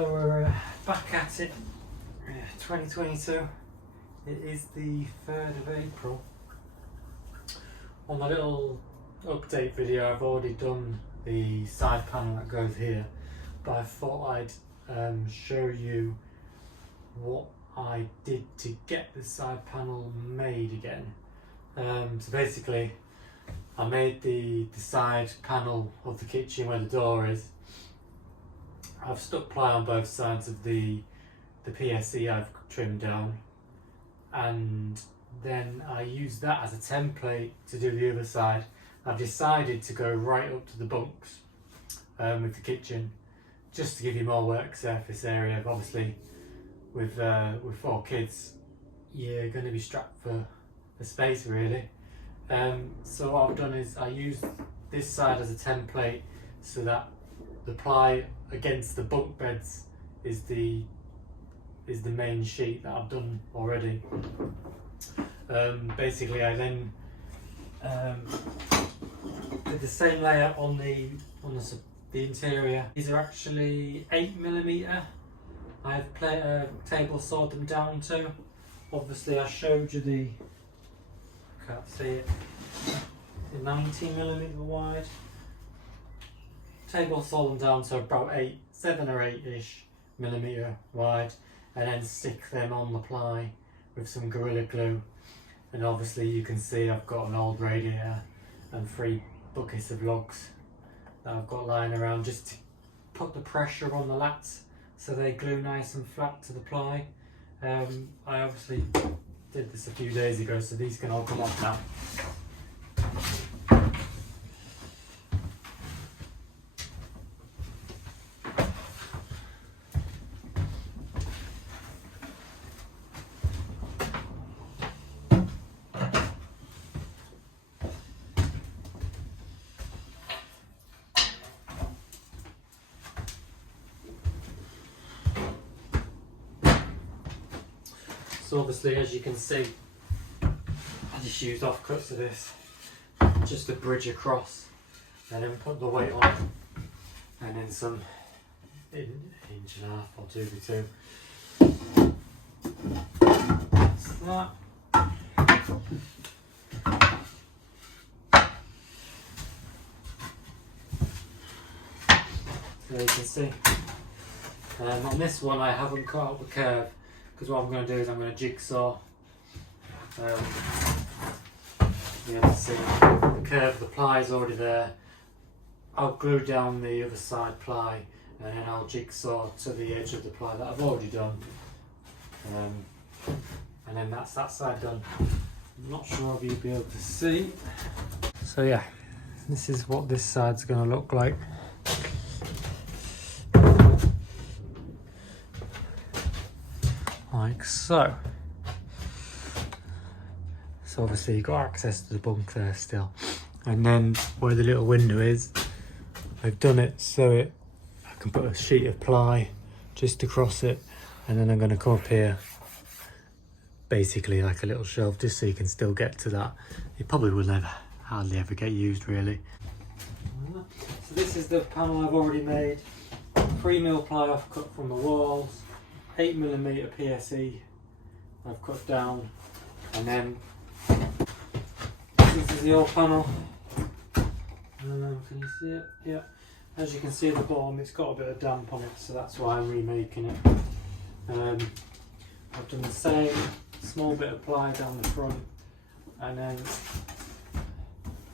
So we're back at it, 2022. It is the 3rd of April. On my little update video I've already done the side panel that goes here, but I thought I'd show you what I did to get the side panel made again. So basically I made the side panel of the kitchen where the door is. I've stuck ply on both sides of the PSE I've trimmed down, and then I used that as a template to do the other side. I've decided to go right up to the bunks with the kitchen, just to give you more work surface area. Obviously with 4 kids you're going to be strapped for space really. So what I've done is I used this side as a template so that the ply against the bunk beds is the main sheet that I've done already. Basically I then did the same layout on the interior. These are actually 8mm. I've table sawed them down to. Obviously I showed you the, can't see it, 19mm wide. Table saw them down to about 7 or 8-ish millimetre wide, and then stick them on the ply with some Gorilla Glue. And obviously you can see I've got an old radiator and 3 buckets of logs that I've got lying around, just to put the pressure on the lats so they glue nice and flat to the ply. I obviously did this a few days ago, so these can all come off now. So obviously, as you can see, I just used offcuts of this, just to bridge across, and then put the weight on it, and then some inch and a half or 2x2. That's that. So you can see, on this one I haven't cut out the curve, because what I'm going to do is I'm going to jigsaw. You can see the curve of the ply is already there. I'll glue down the other side ply, and then I'll jigsaw to the edge of the ply that I've already done. And then that's that side done. I'm not sure if you'll be able to see. So yeah, this is what this side's going to look like. Like so. So obviously you've got access to the bunk there still, and then where the little window is, I've done it so I can put a sheet of ply just across it, and then I'm going to come up here, basically like a little shelf, just so you can still get to that. It probably will never, hardly ever get used really. So this is the panel I've already made. 3mm ply off cut from the walls, 8mm PSE I've cut down, and then this is the old panel. Can you see it? Yeah. As you can see at the bottom, it's got a bit of damp on it, so that's why I'm remaking it. I've done the same small bit of ply down the front, and then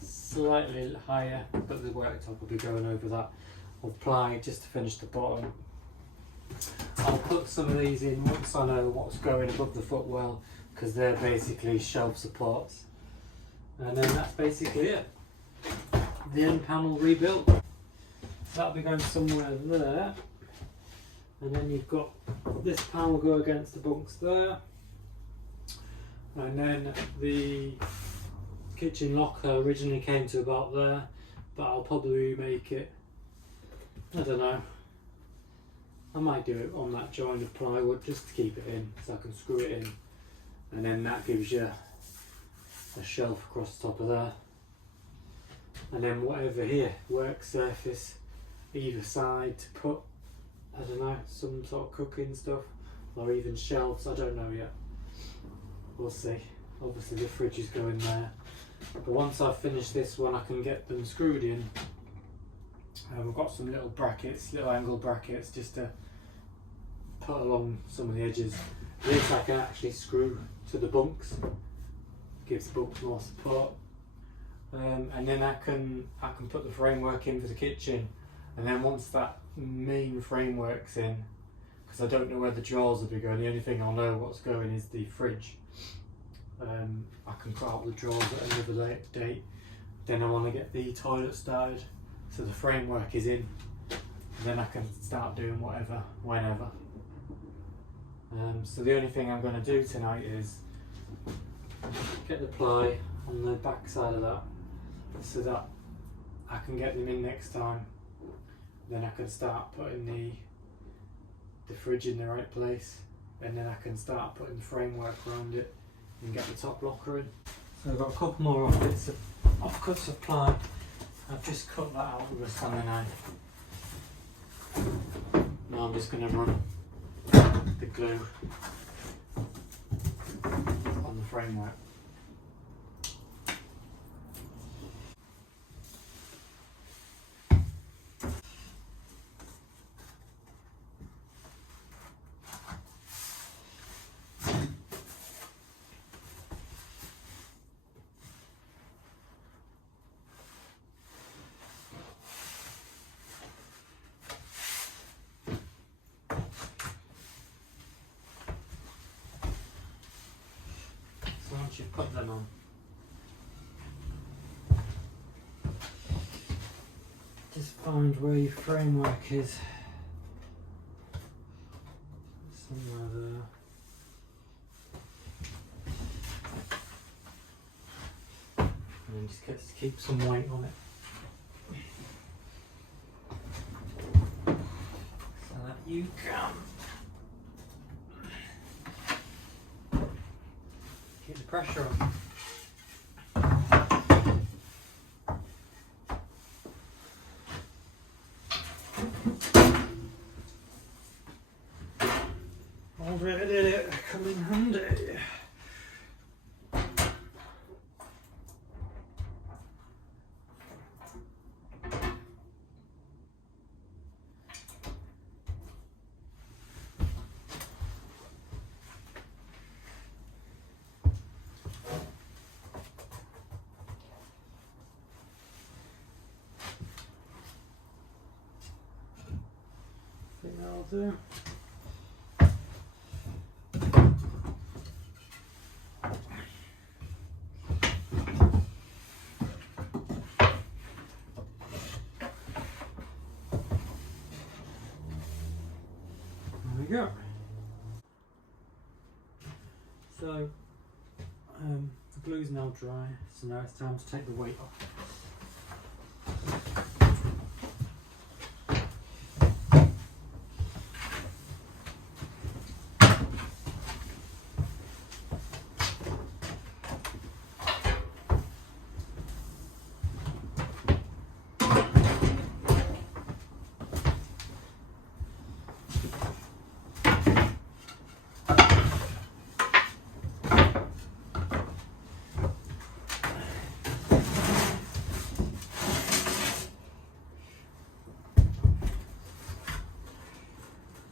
slightly higher, but the worktop will be going over that, of ply just to finish the bottom. I'll put some of these in once I know what's going above the footwell, because they're basically shelf supports. And then that's basically it. The end panel rebuilt. That'll be going somewhere there. And then you've got this panel go against the bunks there. And then the kitchen locker originally came to about there, but I'll probably remake it, I don't know. I might do it on that joint of plywood just to keep it in, so I can screw it in, and then that gives you a shelf across the top of there. And then whatever here, work surface either side to put I don't know, some sort of cooking stuff, or even shelves, I don't know yet. We'll see. Obviously the fridge is going there. But once I've finished this one, I can get them screwed in. We've got some little brackets, little angle brackets, just to put along some of the edges. This I can actually screw to the bunks, gives the bunks more support. And then I can put the framework in for the kitchen, and then once that main framework's in, because I don't know where the drawers will be going, the only thing I'll know what's going is the fridge. I can cut out the drawers at another date. Then I want to get the toilet started, so the framework is in, and then I can start doing whatever, whenever. So the only thing I'm going to do tonight is get the ply on the back side of that, so that I can get them in next time. Then I can start putting the fridge in the right place, and then I can start putting the framework around it and get the top locker in. So I've got a couple more offcuts of ply. I've just cut that out with a Stanley knife. Now I'm just going to run the glue on the framework. Once you've put them on, just find where your framework is. Somewhere there. And then just keep some weight on it, so that you can keep the pressure on. Already did it, come in handy. I think that'll do. There we go. So the glue's now dry, so now it's time to take the weight off.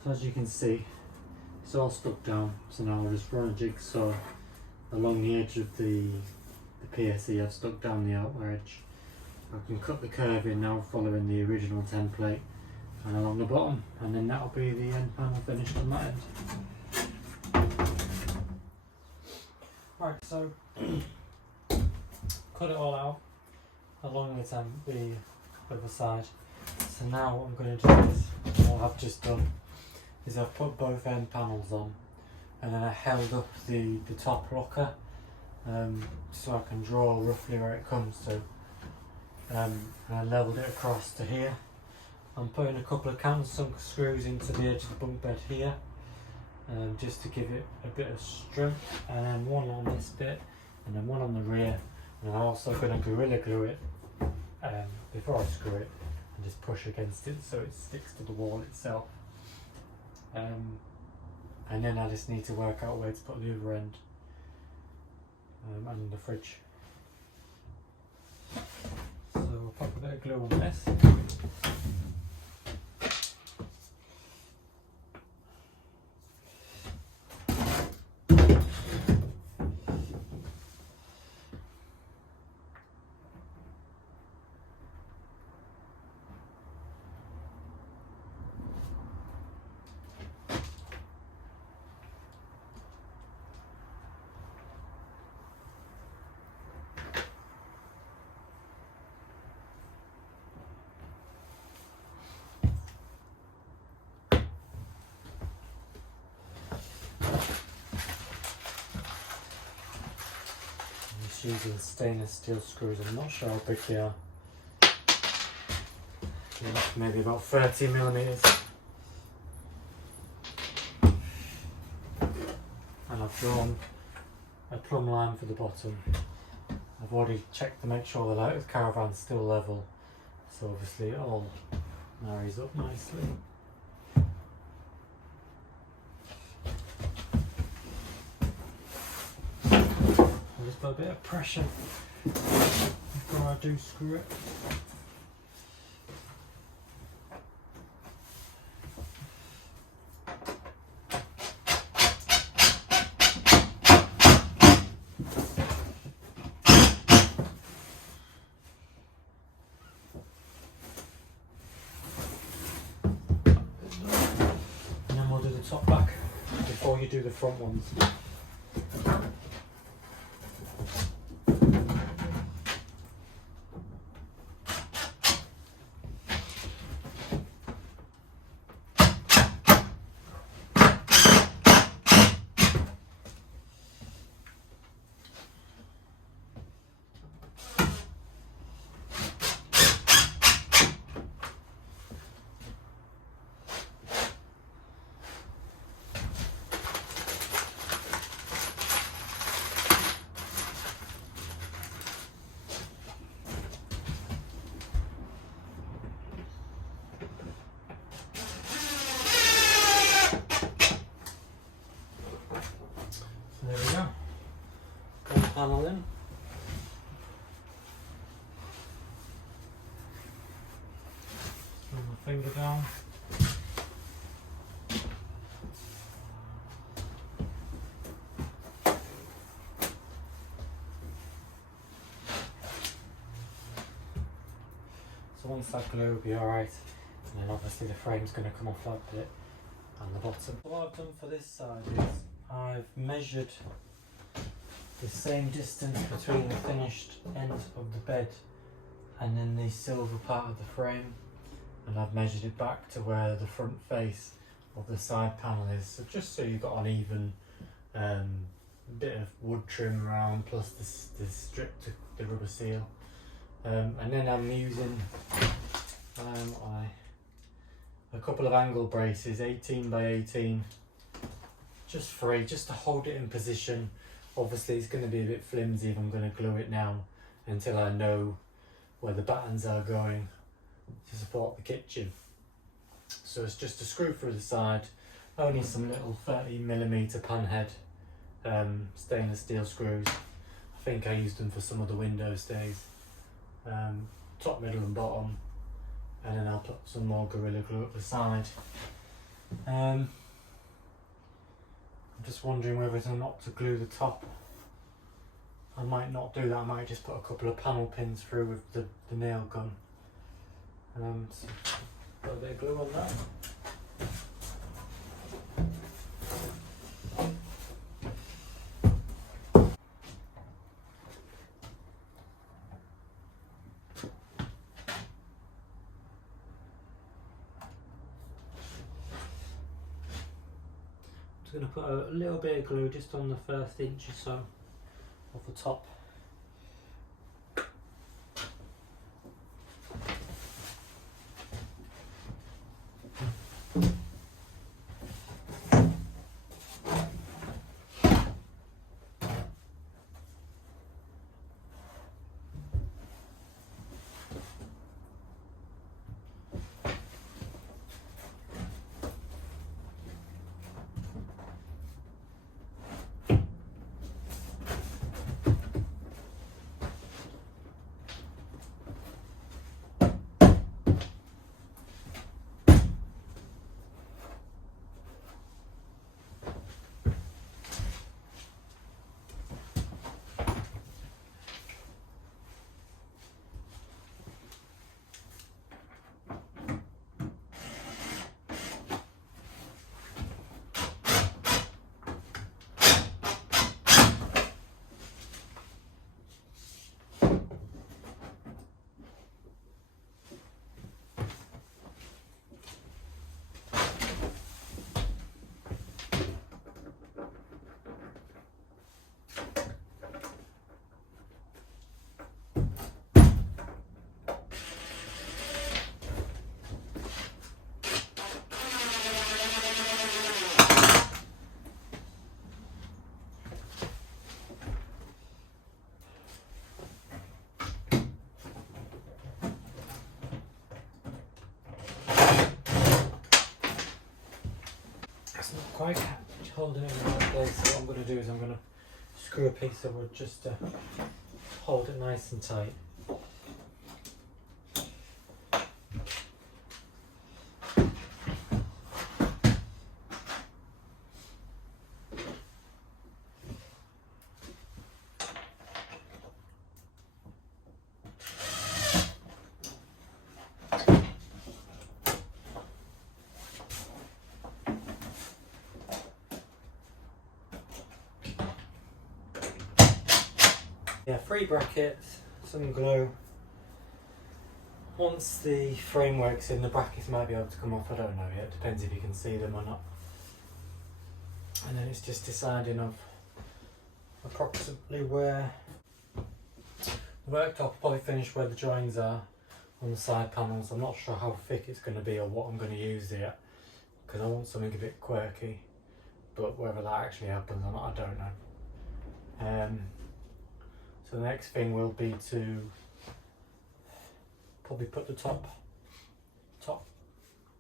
So as you can see, it's all stuck down, so now I'll just run a jigsaw along the edge of the PSE I've stuck down the outer edge. I can cut the curve in now following the original template and along the bottom, and then that'll be the end panel finished on that end. Right, so cut it all out along the other side. So now what I'm going to do is, what I've just done is I've put both end panels on, and then I held up the top locker so I can draw roughly where it comes to, and I leveled it across to here. I'm putting a couple of countersunk screws into the edge of the bunk bed here, just to give it a bit of strength, and then one on this bit and then one on the rear, and I'm also going to Gorilla Glue it before I screw it and just push against it so it sticks to the wall itself. and then I just need to work out where to put the other end, and the fridge. So I'll pop a bit of glue on this. Using stainless steel screws. I'm not sure how big they are. Maybe about 30 millimeters. And I've drawn a plumb line for the bottom. I've already checked to make sure the light of the caravan's still level, so obviously it all marries up nicely. Just put a bit of pressure before I do screw it. And then we'll do the top back before you do the front ones. There we go. One panel in. Run my finger down. So once that glue will be alright, and then obviously the frame's going to come off that bit and the bottom. What I've done for this side is I've measured the same distance between the finished end of the bed and then the silver part of the frame, and I've measured it back to where the front face of the side panel is, so just so you've got an even bit of wood trim around, plus the strip to the rubber seal, and then I'm using a couple of angle braces, 18 by 18, just to hold it in position. Obviously it's going to be a bit flimsy if I'm going to glue it now until I know where the battens are going to support the kitchen. So it's just a screw through the side, only some little 30mm pan head stainless steel screws. I think I used them for some of the window stays, top, middle and bottom, and then I'll put some more Gorilla Glue at the side. I'm just wondering whether or not to glue the top. I might not do that, I might just put a couple of panel pins through with the nail gun. So put a bit of glue on that. I'm going to put a little bit of glue just on the first inch or so of the top. quite holding it in the right place. So what I'm going to do is I'm going to screw a piece of wood just to hold it nice and tight. Yeah, 3 brackets, some glue. Once the framework's in, the brackets might be able to come off, I don't know yet, depends if you can see them or not. And then it's just deciding of approximately where the worktop will probably finish where the joins are on the side panels. I'm not sure how thick it's going to be or what I'm going to use yet, because I want something a bit quirky, but whether that actually happens or not, I don't know. So the next thing will be to probably put the top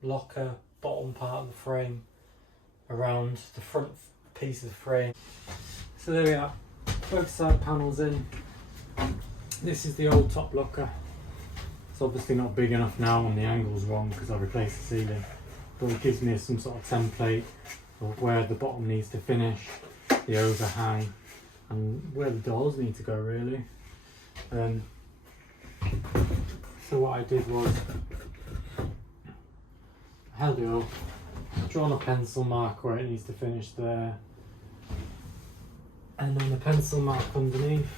locker, bottom part of the frame around the front piece of the frame. So there we are, both side panels in. This is the old top locker. It's obviously not big enough now and the angle's wrong because I replaced the ceiling, but it gives me some sort of template of where the bottom needs to finish, the overhang, and where the doors need to go really. So what I did was I held it up, drawn a pencil mark where it needs to finish there, and then the pencil mark underneath.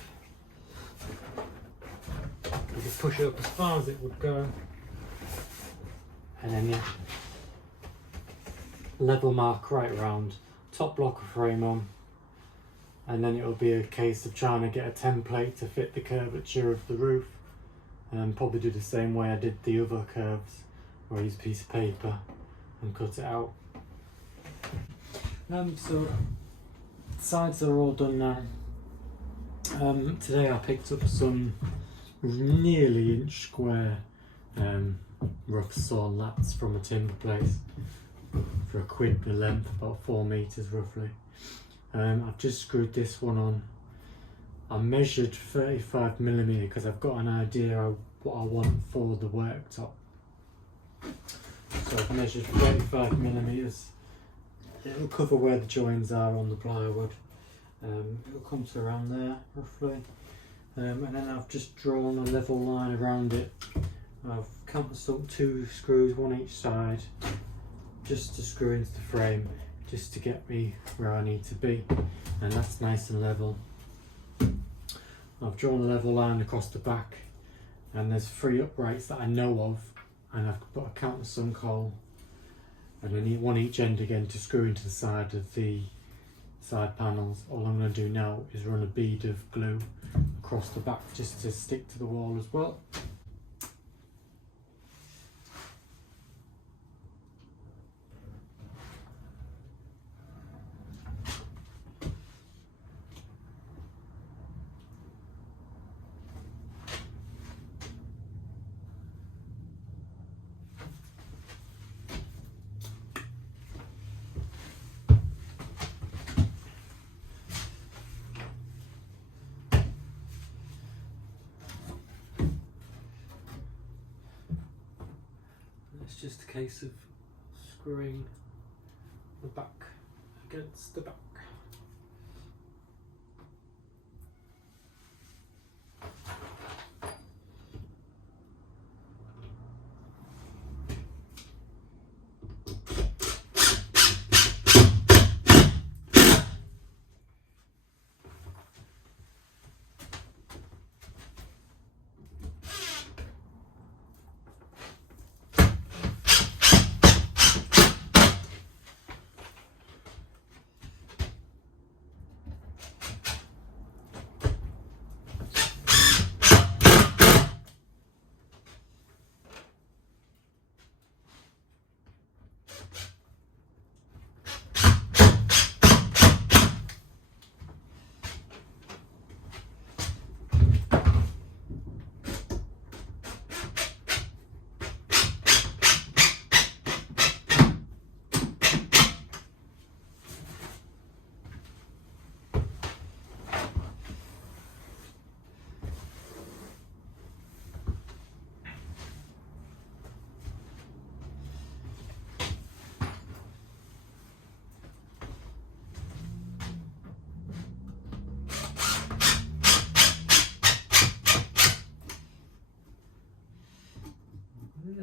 You just push it up as far as it would go, and then yeah, level mark right around, top locker frame on. And then it'll be a case of trying to get a template to fit the curvature of the roof, and probably do the same way I did the other curves, where I use a piece of paper and cut it out. So sides are all done now. Today I picked up some nearly inch square rough sawn lats from a timber place for £1 the length, about 4 meters roughly. I've just screwed this one on. I measured 35mm because I've got an idea of what I want for the worktop. So I've measured 35mm. It'll cover where the joins are on the plywood. It'll come to around there roughly. And then I've just drawn a level line around it. I've countersunk 2 screws, one each side, just to screw into the frame, just to get me where I need to be, and that's nice and level. I've drawn a level line across the back, and there's 3 uprights that I know of, and I've put a countersunk hole, and I need one each end again to screw into the side of the side panels. All I'm going to do now is run a bead of glue across the back just to stick to the wall as well. It's just a case of screwing the back against the back. So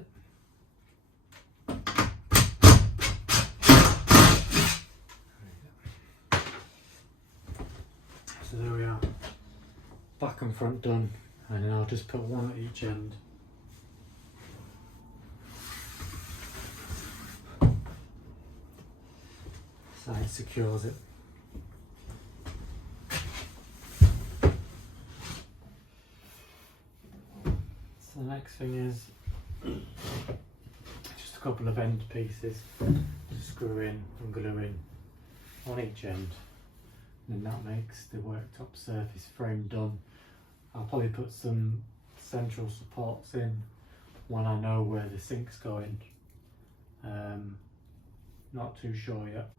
there we are, back and front done, and then I'll just put one at each end. So it secures it. So the next thing is just a couple of end pieces to screw in and glue in on each end, and then that makes the worktop surface frame done. I'll probably put some central supports in when I know where the sink's going. Not too sure yet.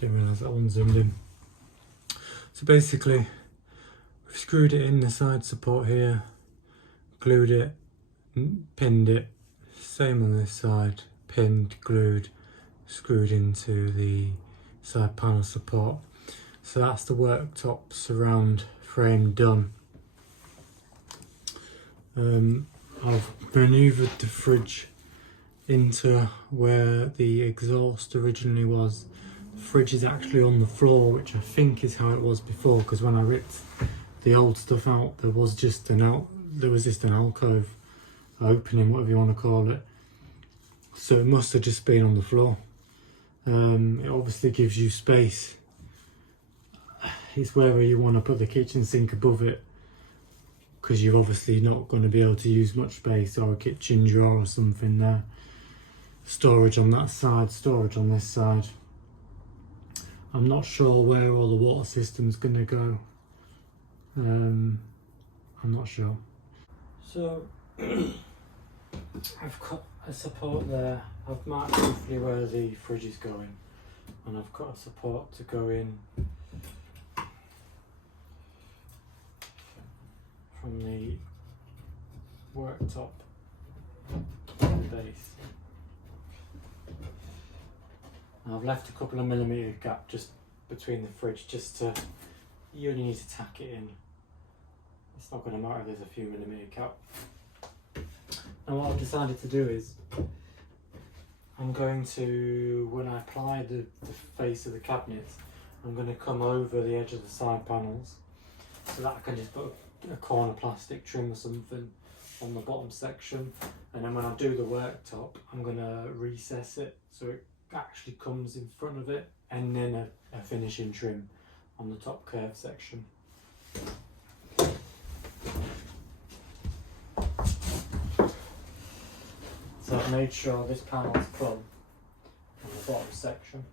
Didn't realise that one zoomed in. So basically, we've screwed it in the side support here, glued it, pinned it, same on this side, pinned, glued, screwed into the side panel support. So that's the worktop surround frame done. I've manoeuvred the fridge into where the exhaust originally was. The fridge is actually on the floor, which I think is how it was before, because when I ripped the old stuff out, there was just an alcove opening, whatever you want to call it. So it must have just been on the floor. It obviously gives you space. It's whether you want to put the kitchen sink above it, because you're obviously not going to be able to use much space, or a kitchen drawer or something there. Storage on that side, storage on this side. I'm not sure where all the water system's going to go. I'm not sure. So I've cut a support there. I've marked roughly where the fridge is going, and I've got a support to go in from the worktop base. I've left a couple of millimetre gap just between the fridge, just to, you only need to tack it in. It's not going to matter if there's a few millimetre gap. And what I've decided to do is I'm going to, when I apply the face of the cabinets, I'm going to come over the edge of the side panels so that I can just put a corner plastic trim or something on the bottom section, and then when I do the worktop I'm going to recess it so it actually comes in front of it, and then a finishing trim on the top curved section. So I've made sure this panel's plumb on the bottom section.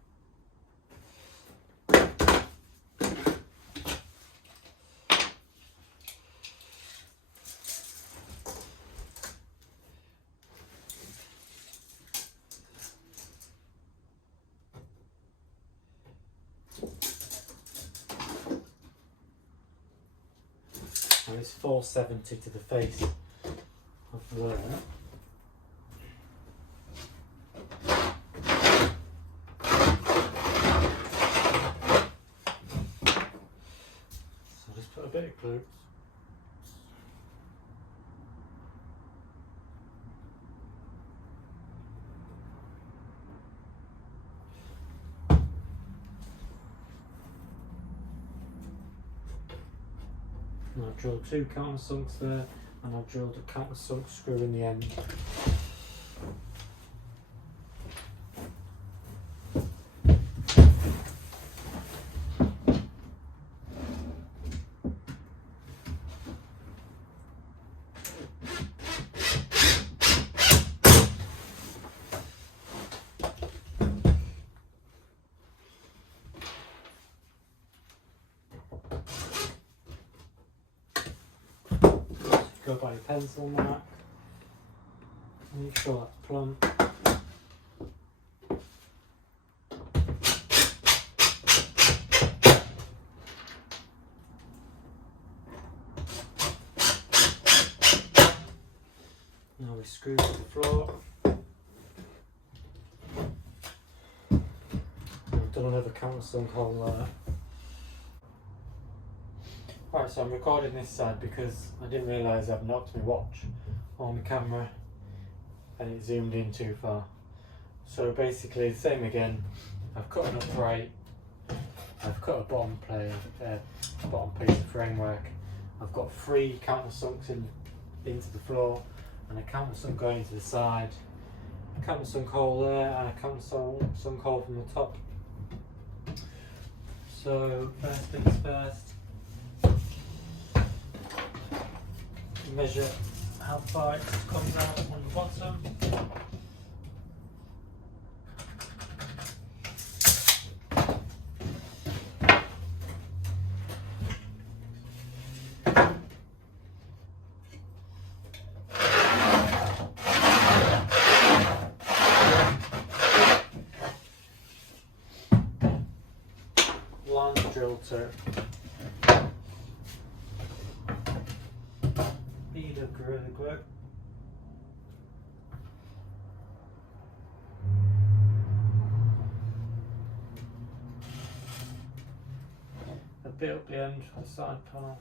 And it's 470 to the face of there. So just put a bit of glue. And I've drilled 2 countersunks there, and I've drilled a countersunk screw in the end. Go by your pencil mark, make sure that's plumb. Now we screw to the floor. I've done another countersunk hole there. Right, so I'm recording this side because I didn't realise I've knocked my watch on the camera and it zoomed in too far. So basically the same again, I've cut an upright, I've cut a bottom piece of framework, I've got 3 countersunks into the floor and a countersunk going into the side, a countersunk hole there and a countersunk hole from the top. So first things first, measure how far it comes out on the bottom. Line drill to speed of Gorilla Glue. A bit up the end for the side panel.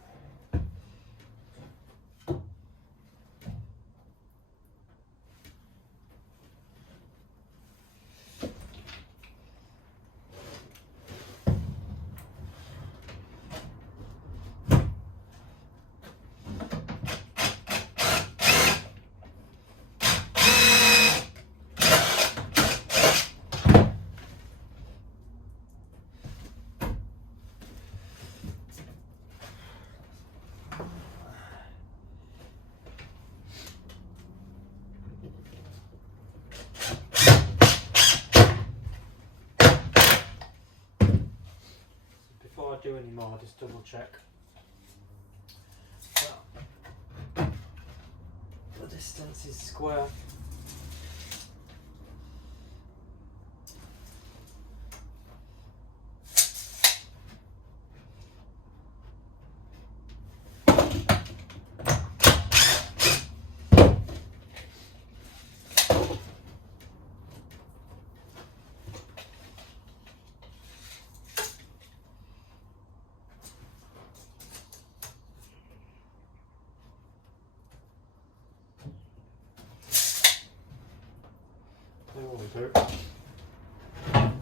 Before I do any more, just double check that the distance is square. do. On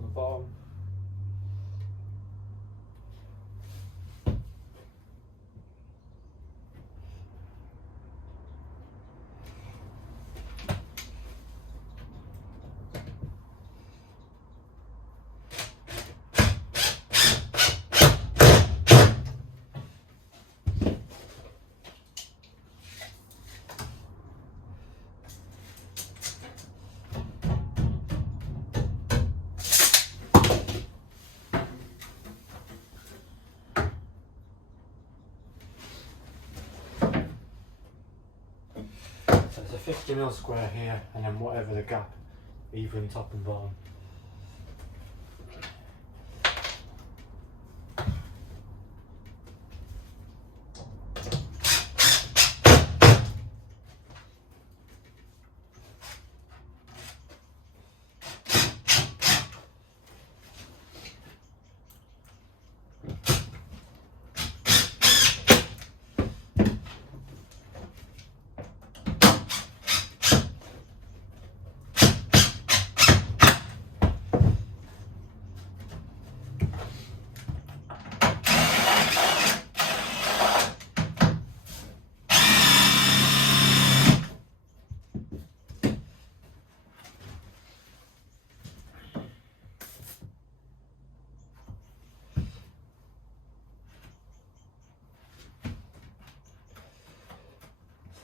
the bottom. So it's a 50mm square here, and then whatever the gap, either in top and bottom.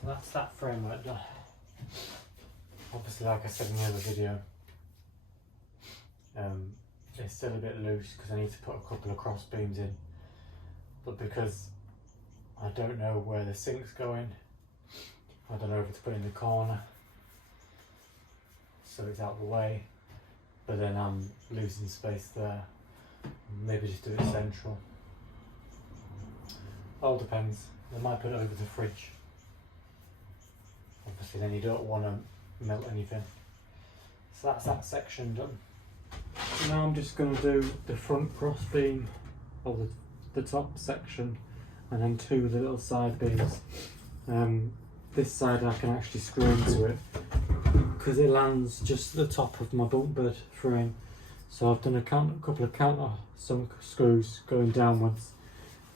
So that's that framework done. Obviously, like I said in the other video, it's still a bit loose because I need to put a couple of cross beams in, but because I don't know where the sink's going, I don't know if it's put in the corner so it's out of the way, but then I'm losing space there. Maybe just do it central. All depends. I might put it over the fridge. Obviously then you don't want to melt anything. So that's that section done. So now I'm just going to do the front cross beam of the top section, and then two of the little side beams. This side I can actually screw into it because it lands just at the top of my bunk bed frame. So I've done a couple of countersunk screws going downwards,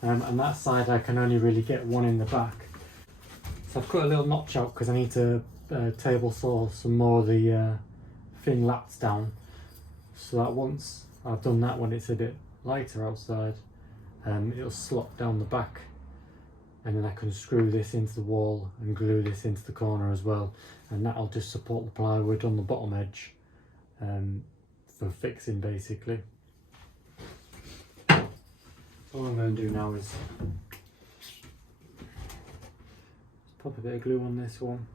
and that side I can only really get one in the back. So I've cut a little notch out because I need to table saw some more of the thin lats down, so that once I've done that, when it's a bit lighter outside, it'll slot down the back, and then I can screw this into the wall and glue this into the corner as well, and that'll just support the plywood on the bottom edge for fixing basically. So all I'm going to do now is pop a bit of glue on this one.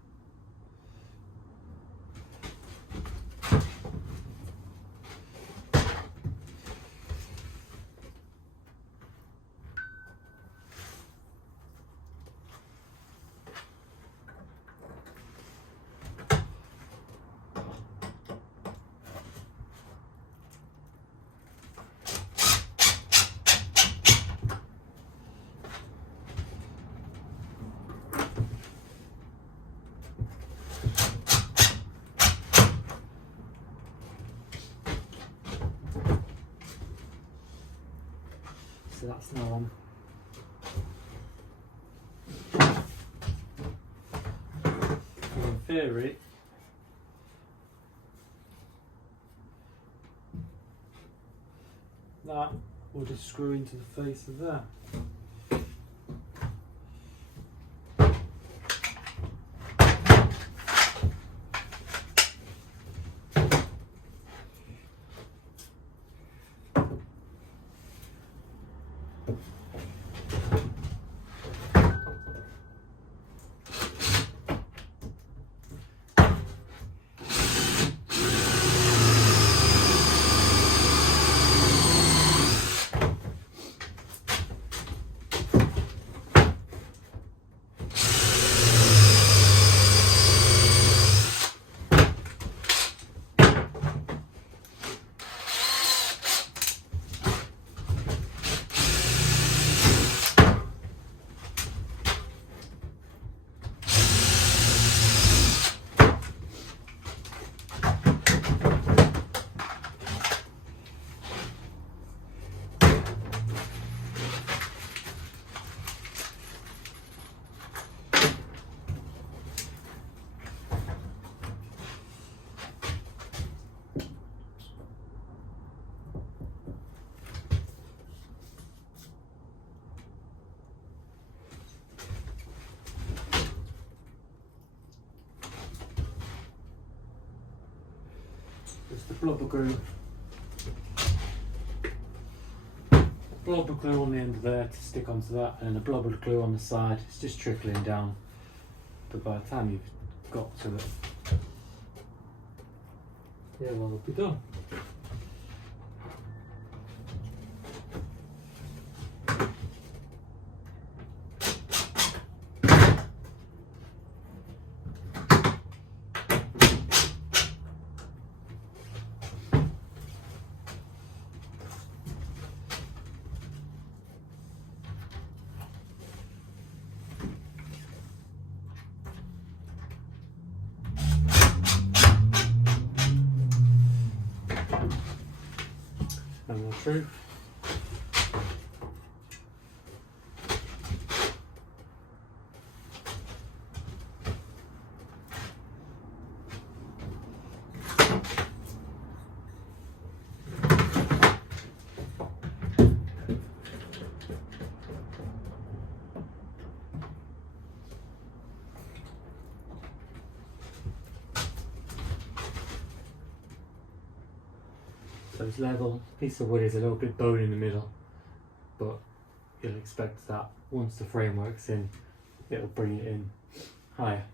So that's now on. In theory, that will just screw into the face of that. the blubber glue on the end of there to stick onto that, and the blubber glue on the side. It's just trickling down, but by the time you've got to it, yeah, well, it'll be done. And the truth. So it's level, piece of wood is a little bit bone in the middle, but you'll expect that once the framework's in, it'll bring it in higher.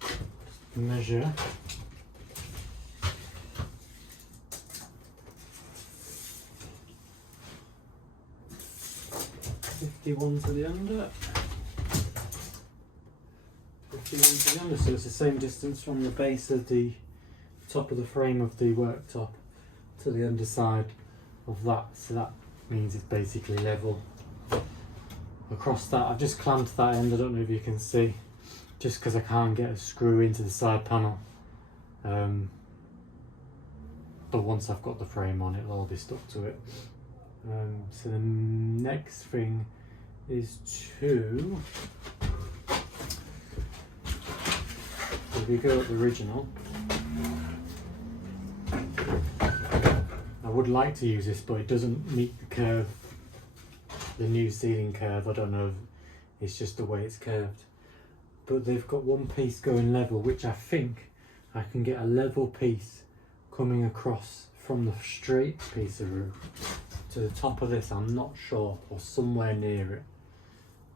Just measure. .51 to the under. 51 to the under, so it's the same distance from the base of the top of the frame of the worktop to the underside of that, so that means it's basically level across that. I've just clamped that end, I don't know if you can see, just because I can't get a screw into the side panel, but once I've got the frame on, it'll all be stuck to it. So the next thing is to, if we go at the original, I would like to use this, but it doesn't meet the curve, the new ceiling curve. I don't know if it's just the way it's curved. But they've got one piece going level, which I think I can get a level piece coming across from the straight piece of roof to the top of this. I'm not sure, or somewhere near it.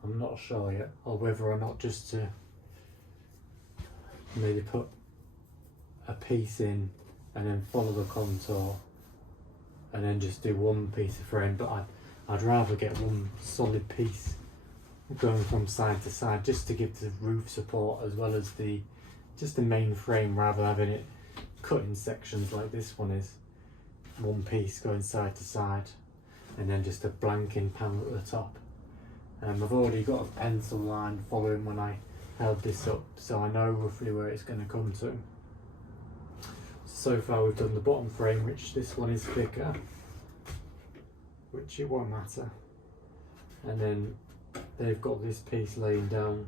I'm not sure yet, or whether or not just to maybe put a piece in and then follow the contour and then just do one piece of frame, but I'd rather get one solid piece going from side to side just to give the roof support as well as just the main frame, rather than having it cut in sections like this one is. One piece going side to side and then just a blanking panel at the top. I've already got a pencil line following when I held this up, so I know roughly where it's going to come to. So far we've done the bottom frame, which this one is thicker, which it won't matter, and then they've got this piece laying down.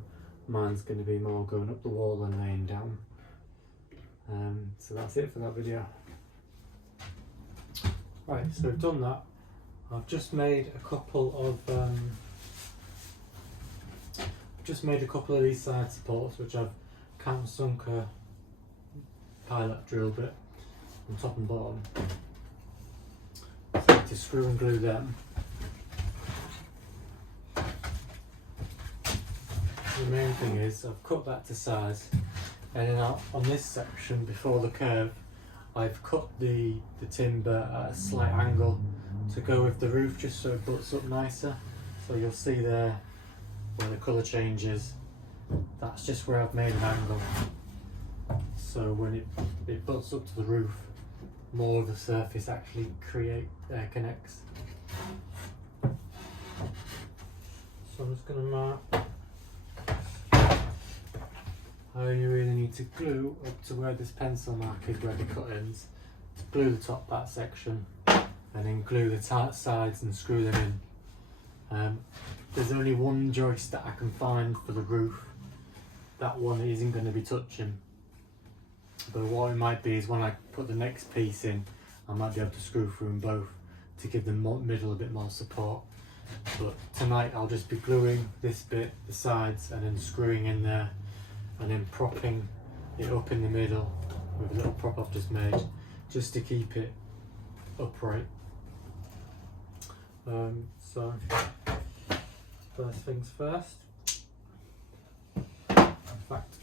Mine's going to be more going up the wall and laying down. So that's it for that video. Right, so we've done that. I've just made a couple of these side supports, which I've countersunk a pilot drill bit on top and bottom. So I need to screw and glue them. The main thing is I've cut that to size, and then on this section before the curve I've cut the timber at a slight angle to go with the roof, just so it butts up nicer. So you'll see there where the colour changes, that's just where I've made an angle. So when it butts up to the roof, more of the surface actually connects. So I'm just going to mark how you really need to glue up to where this pencil mark is, where the cut ends, to glue the top that section, and then glue the sides and screw them in. There's only one joist that I can find for the roof. That one isn't going to be touching, but what it might be is when I put the next piece in, I might be able to screw through them both to give the middle a bit more support. But tonight I'll just be gluing this bit, the sides, and then screwing in there, and then propping it up in the middle with a little prop I've just made, just to keep it upright. So first things first. In fact,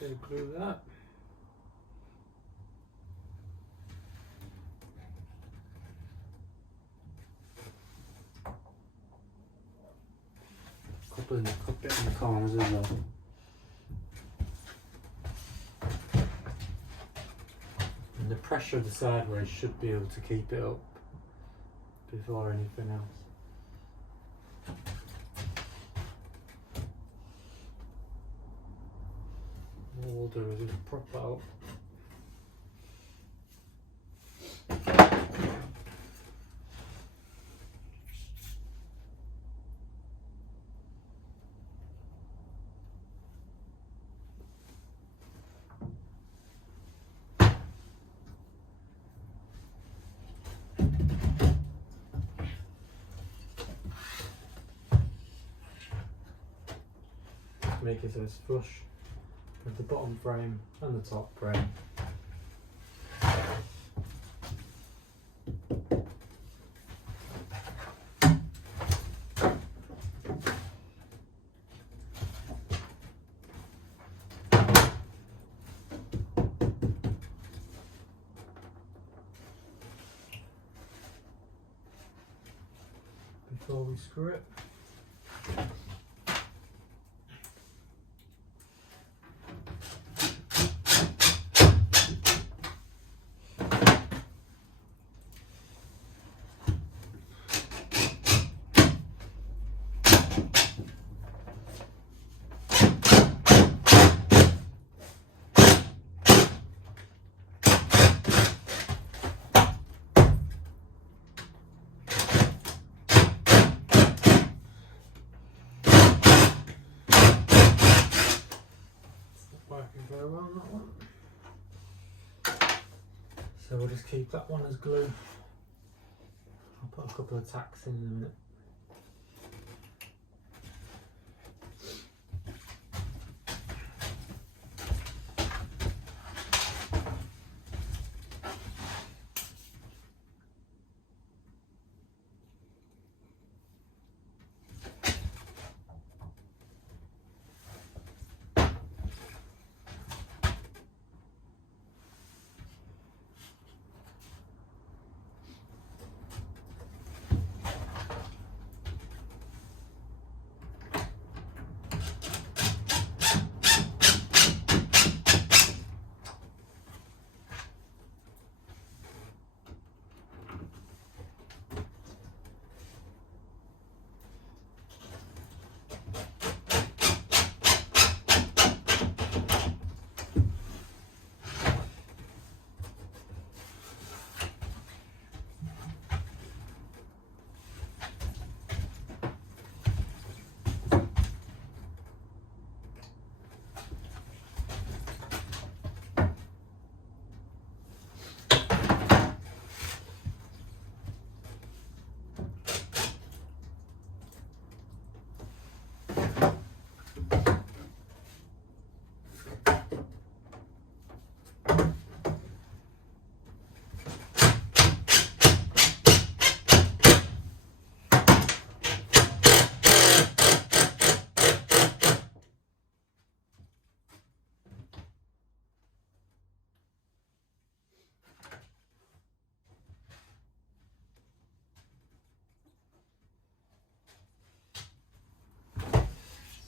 just glue that. Couple in the bit in the corners as well. And the pressure of the sideways should be able to keep it up before anything else. All we'll do is just prop that up. Make it so it's flush with the bottom frame and the top frame. Before we screw it. Working very well on that one. So we'll just keep that one as glue. I'll put a couple of tacks in a minute.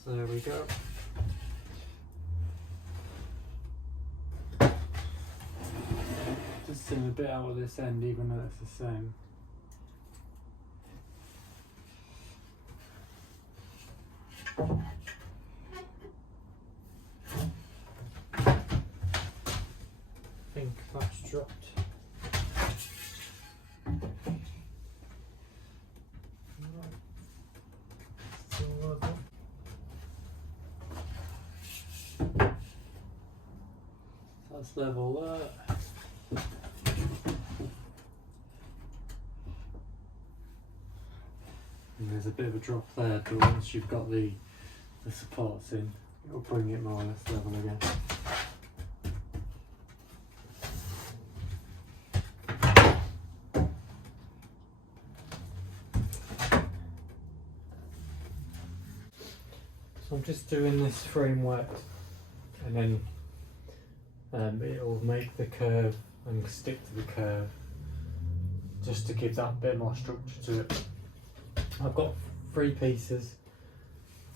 So there we go. Just seeing a bit out of this end, even though it's the same. I think that's dropped. Still level. That's level there. And there's a bit of a drop there, but once you've got the supports in, it'll bring it more or less level again. So I'm just doing this frame wet, and then it will make the curve and stick to the curve, just to give that bit more structure to it. I've got 3 pieces.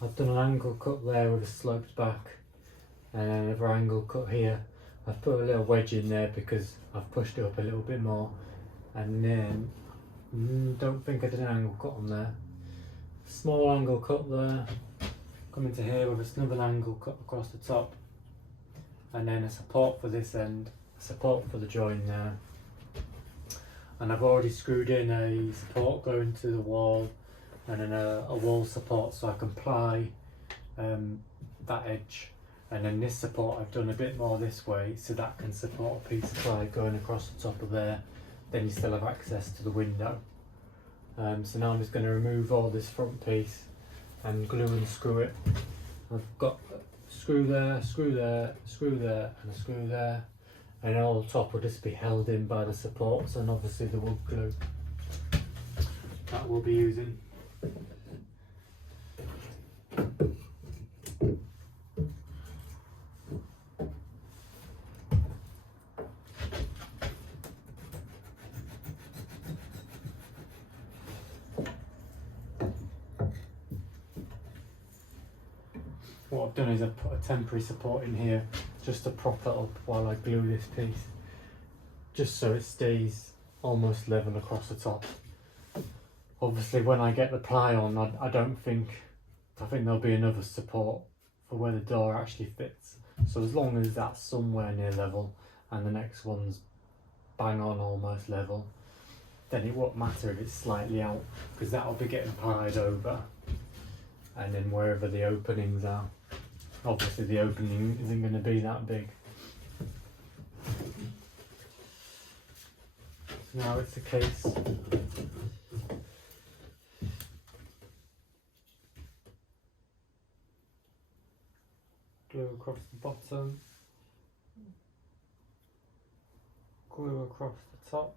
I've done an angle cut there with a sloped back, and another angle cut here. I've put a little wedge in there because I've pushed it up a little bit more, and then don't think I did an angle cut on there. Small angle cut there. Come into here with another angle cut across the top, and then a support for this end, a support for the join there. And I've already screwed in a support going to the wall, and then a wall support so I can ply that edge. And then this support I've done a bit more this way so that can support a piece of ply going across the top of there. Then you still have access to the window. So now I'm just going to remove all this front piece and glue and screw it. I've got a screw there, screw there, screw there, and a screw there, and all the top will just be held in by the supports and obviously the wood glue that we'll be using. What I've done is I've put a temporary support in here just to prop it up while I glue this piece, just so it stays almost level across the top. Obviously when I get the ply on, I think there'll be another support for where the door actually fits. So as long as that's somewhere near level and the next one's bang on almost level, then it won't matter if it's slightly out, because that'll be getting plied over. And then wherever the openings are, obviously the opening isn't going to be that big. So now it's a case glue across the bottom, glue across the top.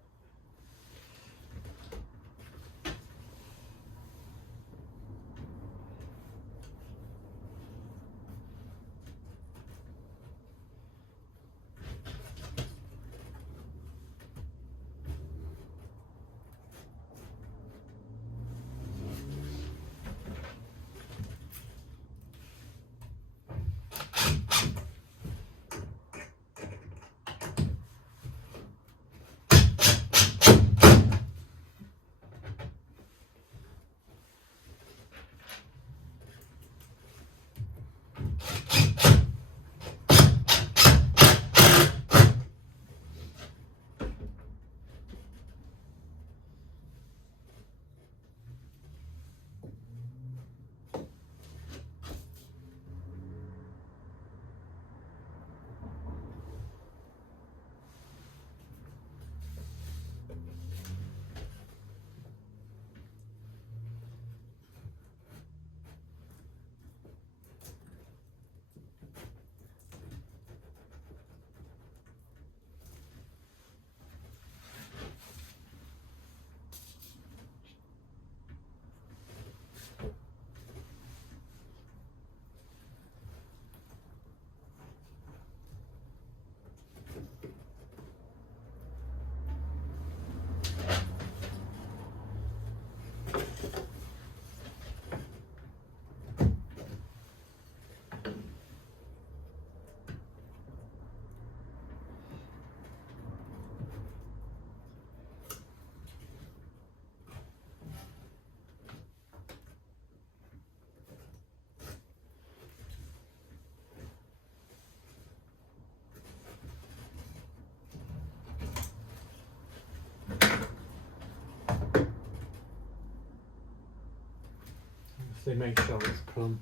So make sure it's plumb.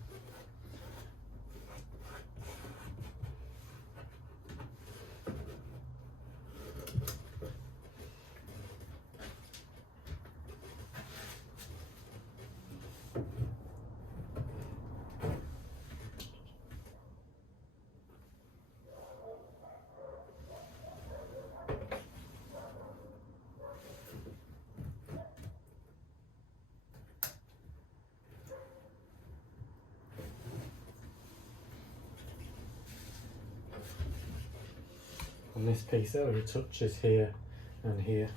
on this piece. It only touches here and here.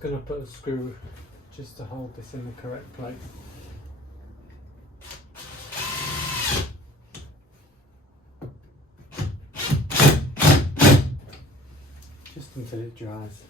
Going to put a screw just to hold this in the correct place. Just until it dries.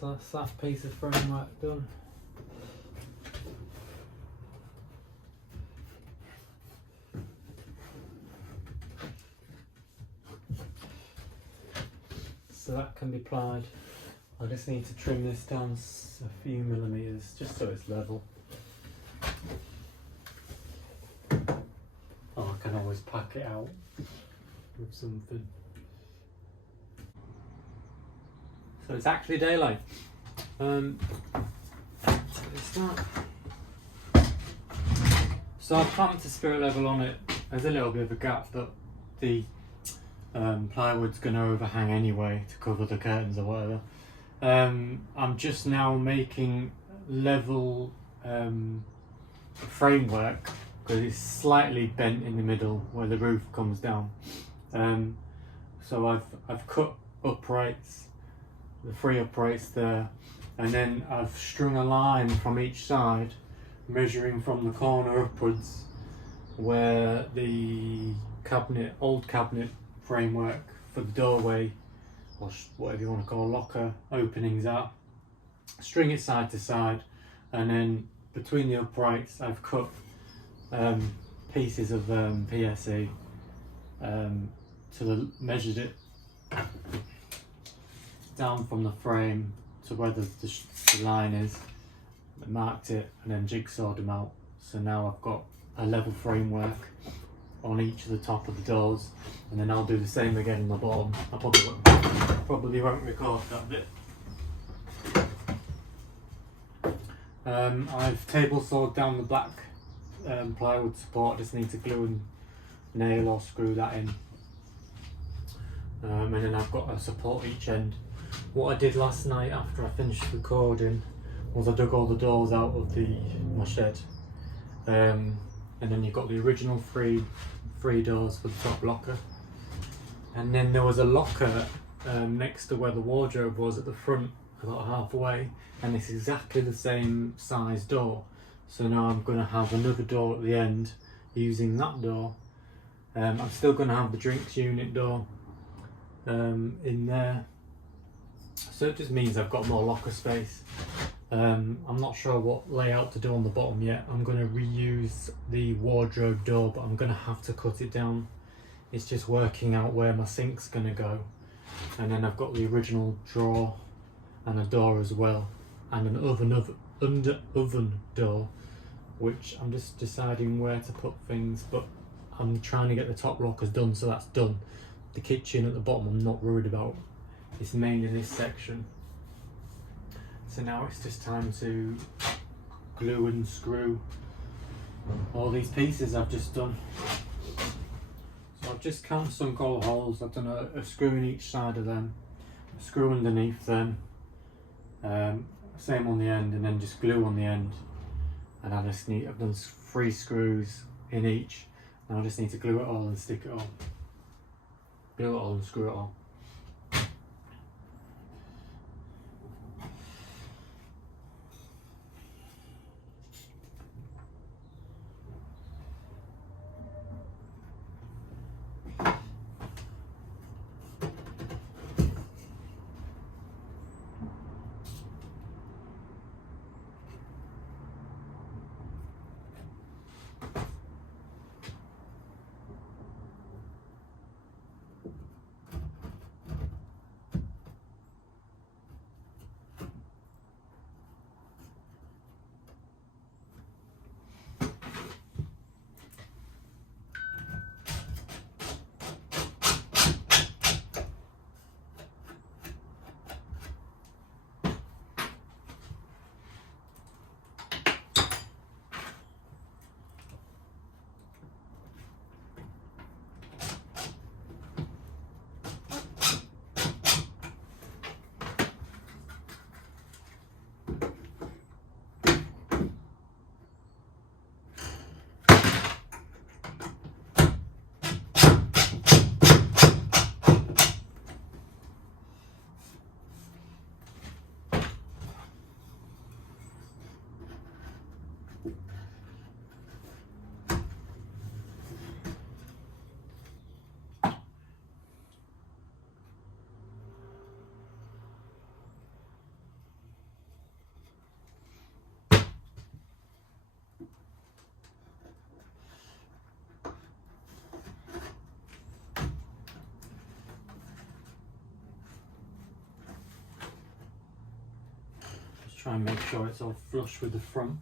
So that's that piece of framework done. So that can be plied. I just need to trim this down a few millimetres just so it's level. Oh, I can always pack it out with something. So it's actually daylight. So I've clamped the spirit level on it. There's a little bit of a gap that the plywood's going to overhang anyway to cover the curtains or whatever. I'm just now making level framework because it's slightly bent in the middle where the roof comes down. So I've cut uprights, the 3 uprights there, and then I've strung a line from each side measuring from the corner upwards where the old cabinet framework for the doorway, or whatever you want to call locker openings are. String it side to side, and then between the uprights I've cut pieces of PSE, measured it down from the frame to where the line is, marked it, and then jigsawed them out. So now I've got a level framework on each of the top of the doors, and then I'll do the same again on the bottom. I probably won't record that bit. I've table sawed down the black plywood support. Just need to glue and nail or screw that in, and then I've got a support each end. What I did last night after I finished recording was I dug all the doors out of my shed, and then you've got the original three doors for the top locker, and then there was a locker next to where the wardrobe was at the front, about halfway, and it's exactly the same size door. So now I'm going to have another door at the end using that door. I'm still going to have the drinks unit door in there, so it just means I've got more locker space. I'm not sure what layout to do on the bottom yet. I'm going to reuse the wardrobe door, but I'm going to have to cut it down. It's just working out where my sink's going to go, and then I've got the original drawer and a door as well, and an oven door, which I'm just deciding where to put things, but I'm trying to get the top lockers done, so that's done. The kitchen at the bottom I'm not worried about. It's mainly this section. So now it's just time to glue and screw all these pieces I've just done. So I've just sunk all the holes. I've done a screw in each side of them, a screw underneath them, same on the end, and then just glue on the end. And I've done 3 screws in each. Now I just need to glue it all and stick it all. Glue it all and screw it all. Try and make sure it's all flush with the front.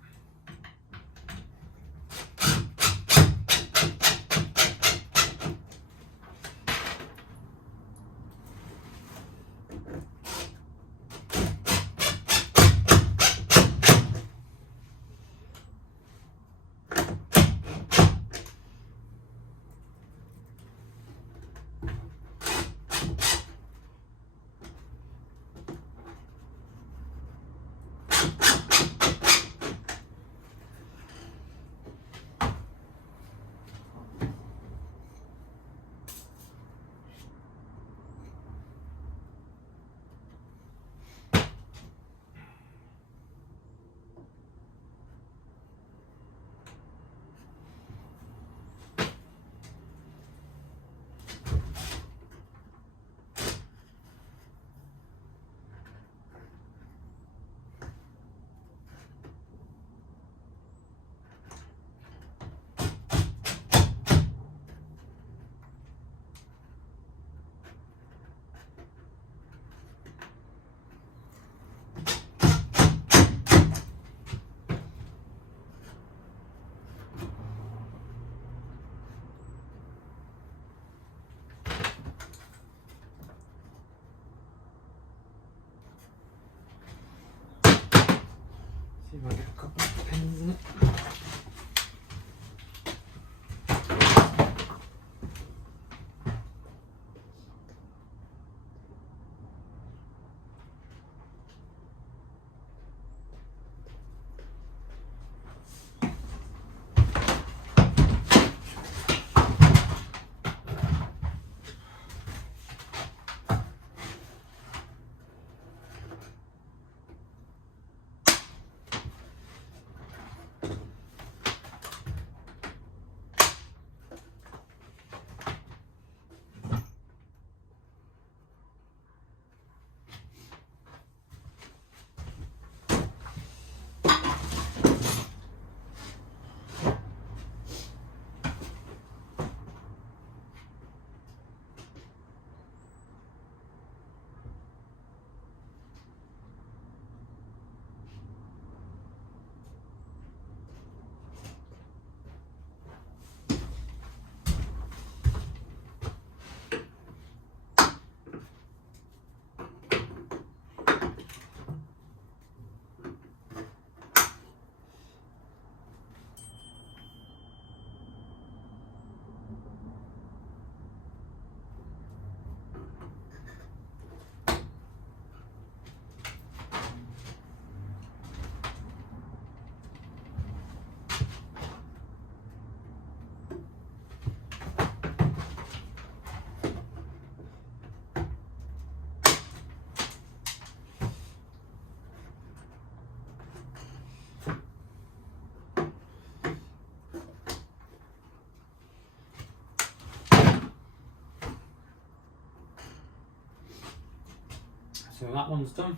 So that one's done.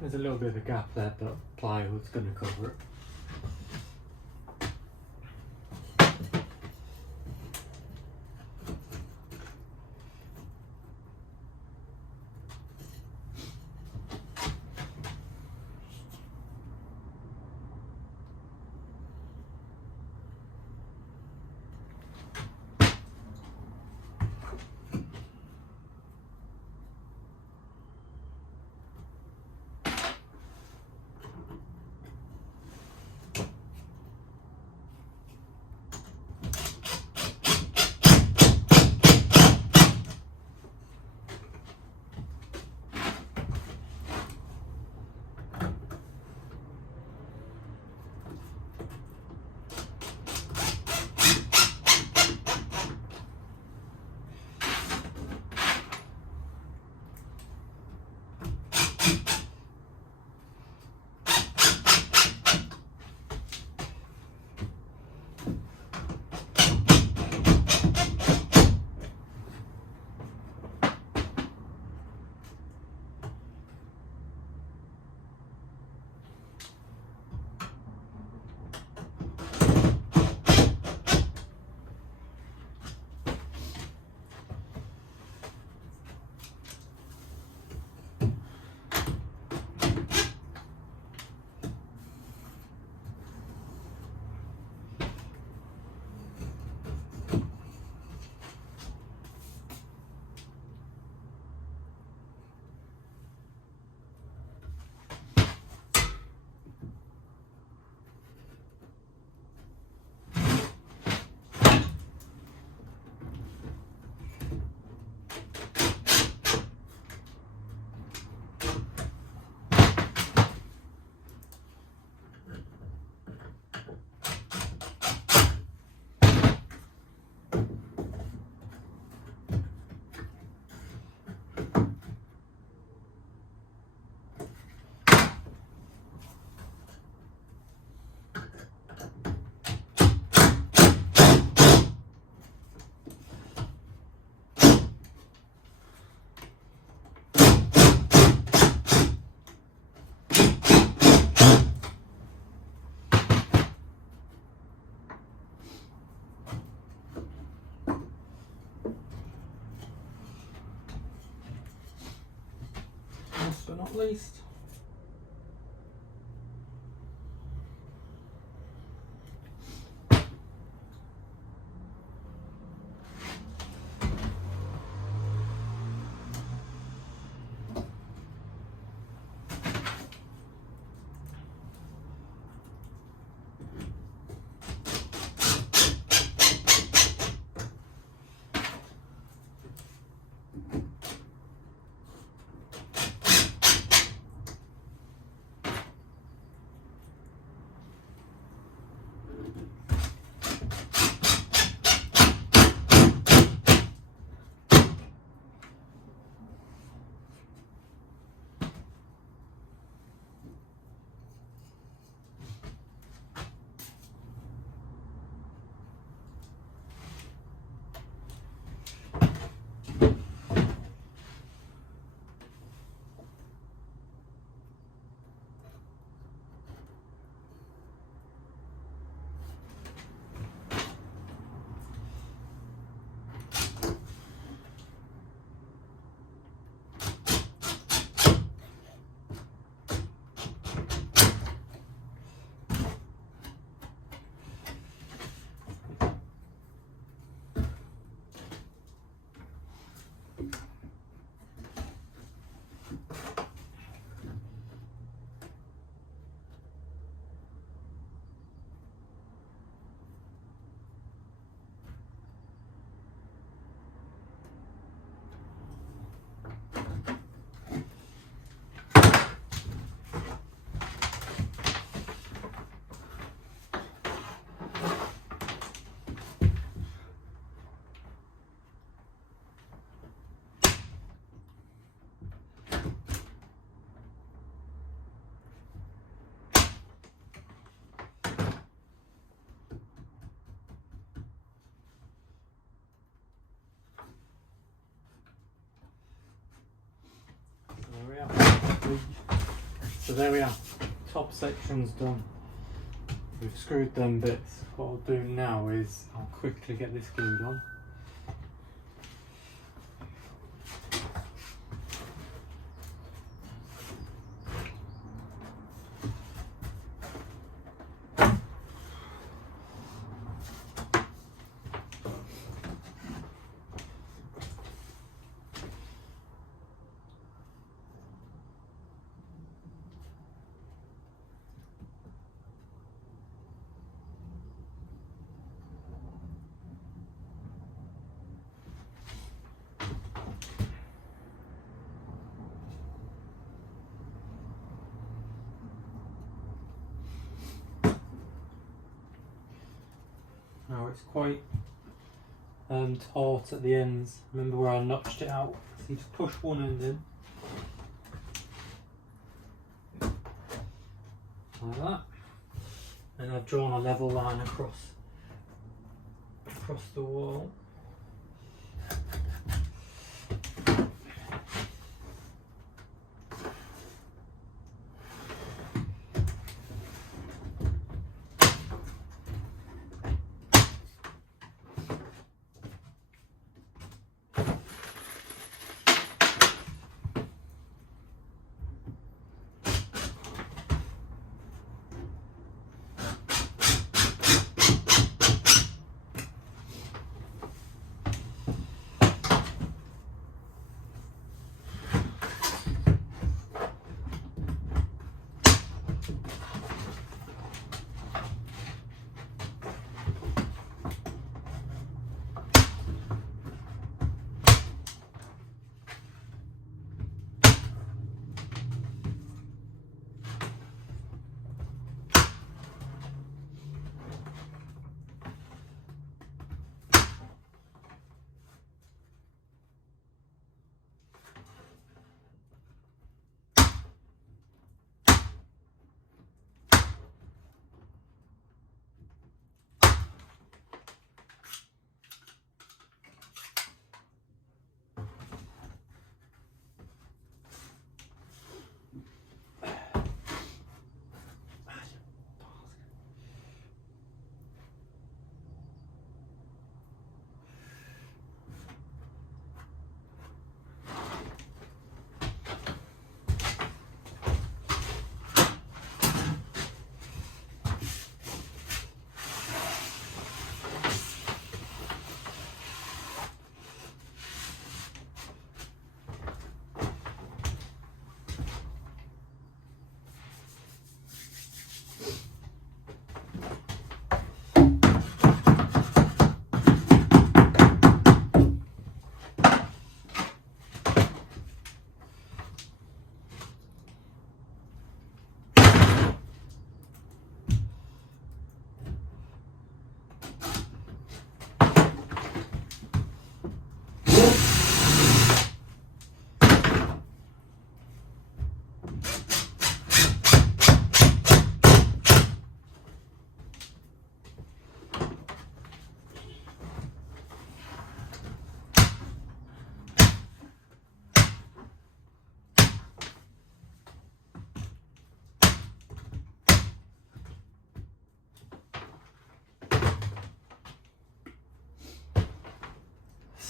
There's a little bit of a gap there, but plywood's going to cover it. Last but not least, there we are, top section's done. We've screwed them bits. What I'll do now is I'll quickly get this glued on. Now it's quite taut at the ends. Remember where I notched it out? So you just push one end in, like that, and I've drawn a level line across the wall.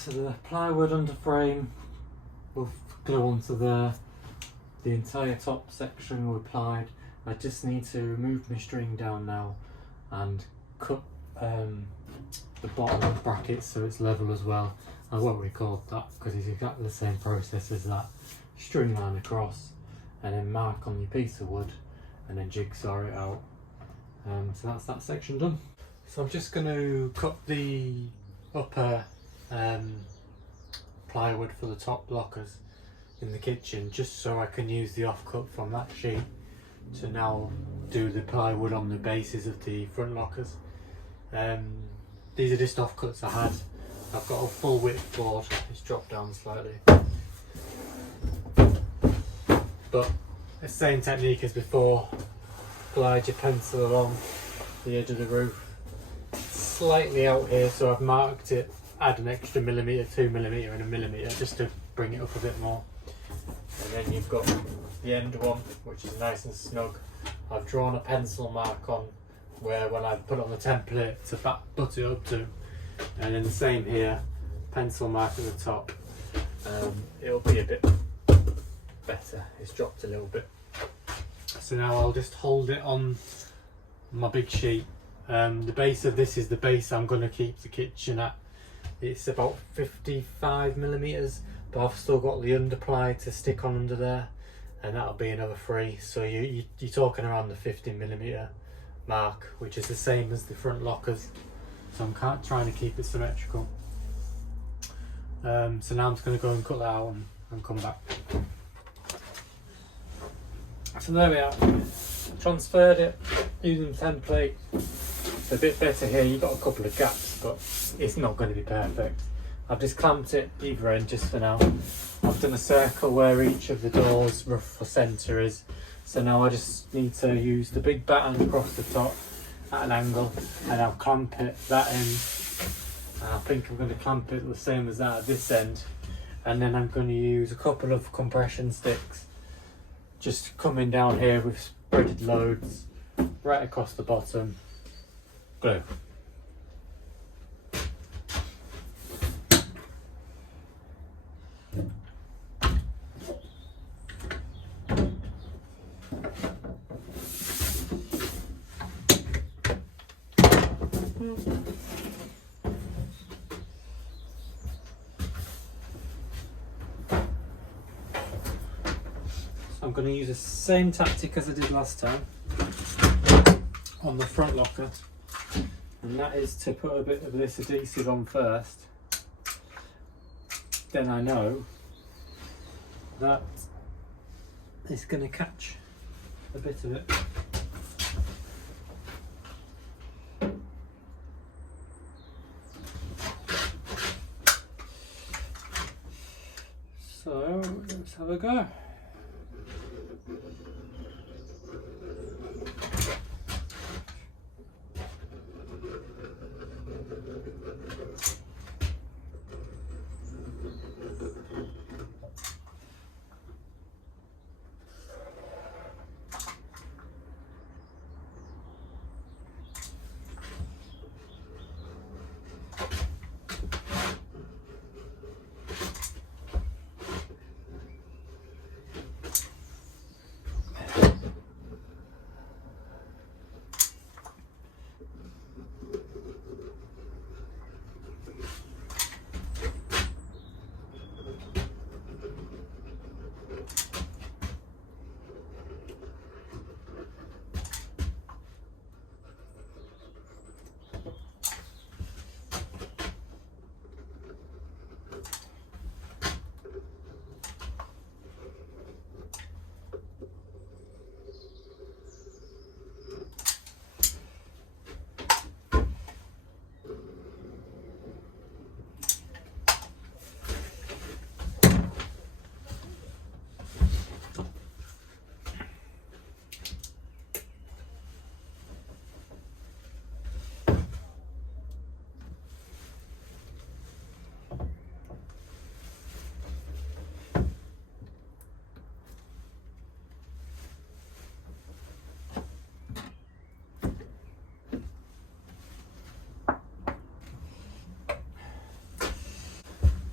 So the plywood under frame will glue onto there. The entire top section will be plied. I just need to remove my string down now and cut the bottom brackets so it's level as well. I won't record that because it's exactly the same process as that. String line across and then mark on your piece of wood and then jigsaw it out. So that's that section done. So I'm just going to cut the upper plywood for the top lockers in the kitchen just so I can use the offcut from that sheet to now do the plywood on the bases of the front lockers. These are just offcuts I had. I've got a full width board, it's dropped down slightly. But the same technique as before, glide your pencil along the edge of the roof. Slightly out here, so I've marked it, add an extra millimetre, 2mm and a millimetre just to bring it up a bit more. And then you've got the end one, which is nice and snug. I've drawn a pencil mark on where when I put on the template to butt it up to, and then the same here, pencil mark at the top. It'll be a bit better. It's dropped a little bit. So now I'll just hold it on my big sheet. The base of this is the base I'm going to keep the kitchen at. It's about 55mm, but I've still got the underply to stick on under there, and that'll be another 3. So you're talking around the 50mm mark, which is the same as the front lockers. So I'm trying to keep it symmetrical. So now I'm just going to go and cut that out and come back. So there we are. Transferred it using the template. It's a bit better here. You've got a couple of gaps, but it's not going to be perfect. I've just clamped it either end just for now. I've done a circle where each of the doors rough for centre is. So now I just need to use the big batten across the top at an angle, and I'll clamp it that end. And I think I'm going to clamp it the same as that at this end, and then I'm going to use a couple of compression sticks just coming down here with spreaded loads right across the bottom. Glue. I'm going to use the same tactic as I did last time on the front locker, and that is to put a bit of this adhesive on first. Then I know that it's going to catch a bit of it. So let's have a go.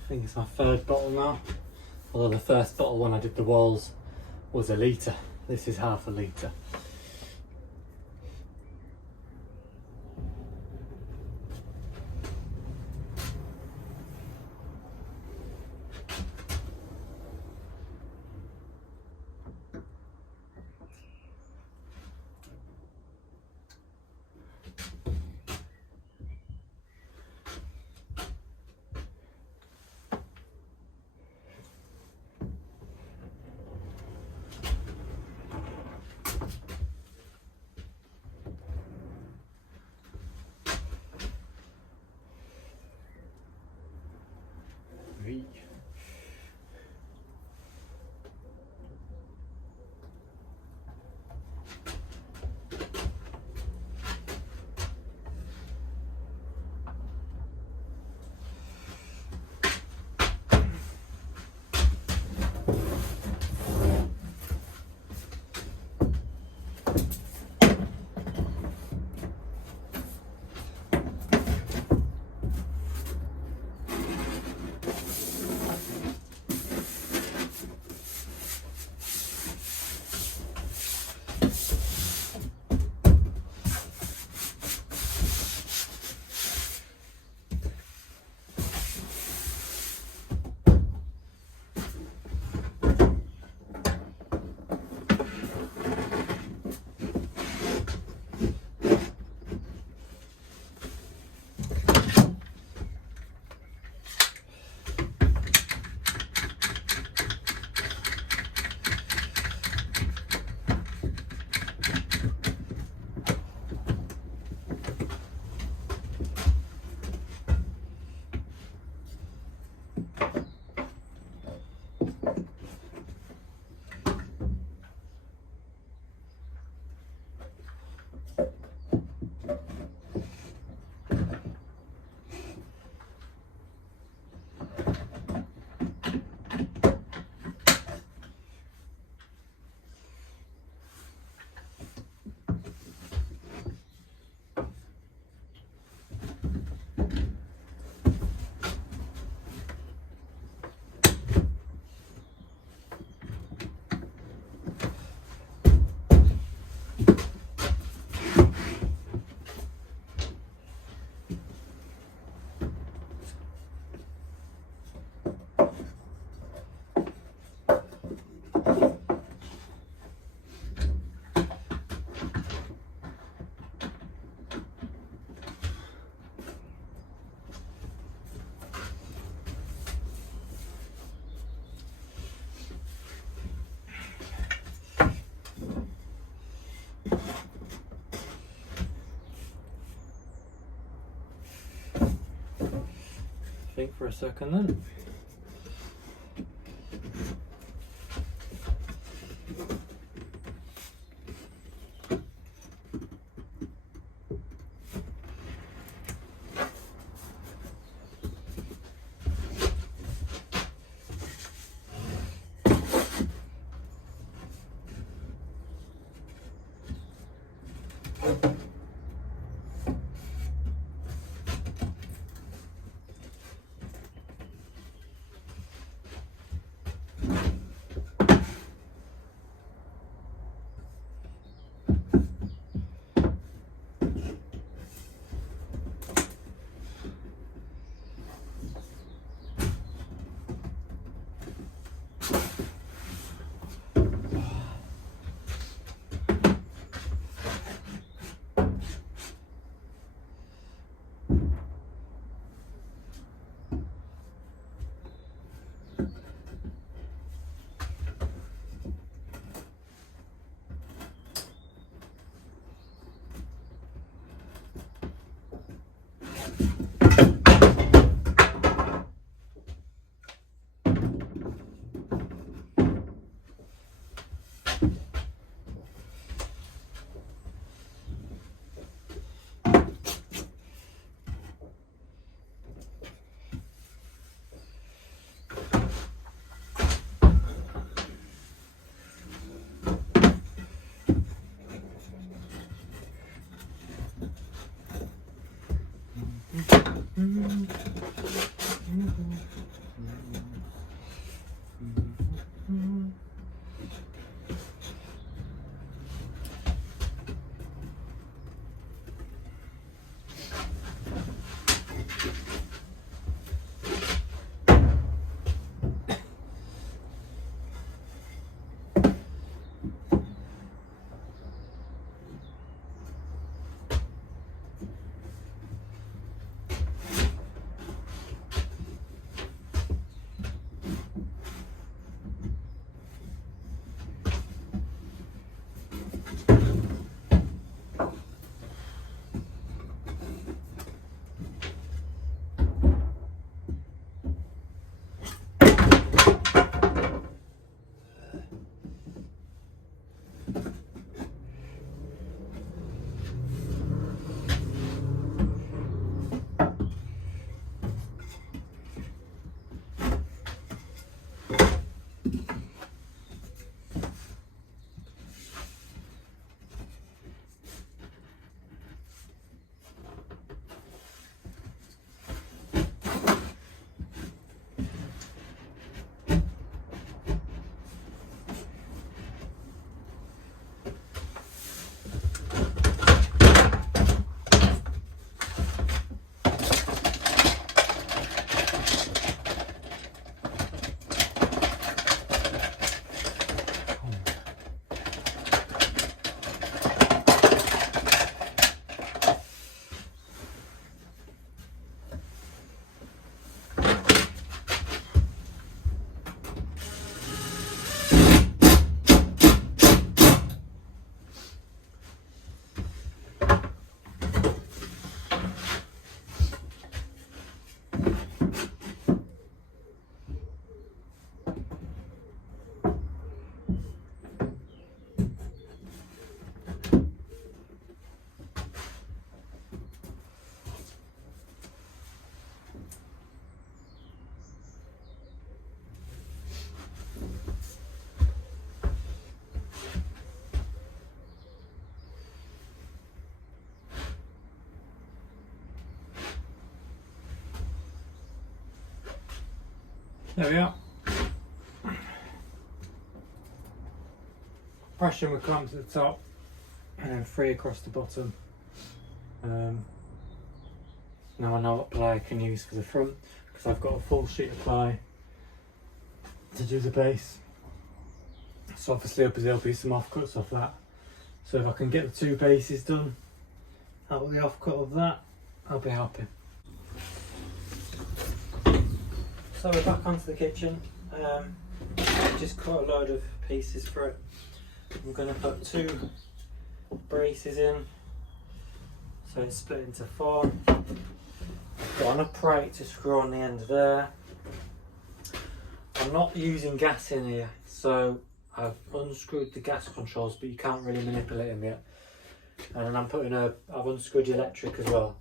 I think it's my 3rd bottle now, although the first bottle when I did the walls was a litre. This is half a litre. Think for a second then. There we are. Pressure will come to the top and then 3 across the bottom. Now I know what ply I can use for the front because I've got a full sheet of ply to do the base. So obviously there'll be some offcuts off that. So if I can get the 2 bases done out of the offcut of that, I'll be happy. So we're back onto the kitchen. Just cut a load of pieces for it. I'm going to put 2 braces in, so it's split into 4. I've got an upright to screw on the end there. I'm not using gas in here, so I've unscrewed the gas controls, but you can't really manipulate them yet. And then I've unscrewed the electric as well.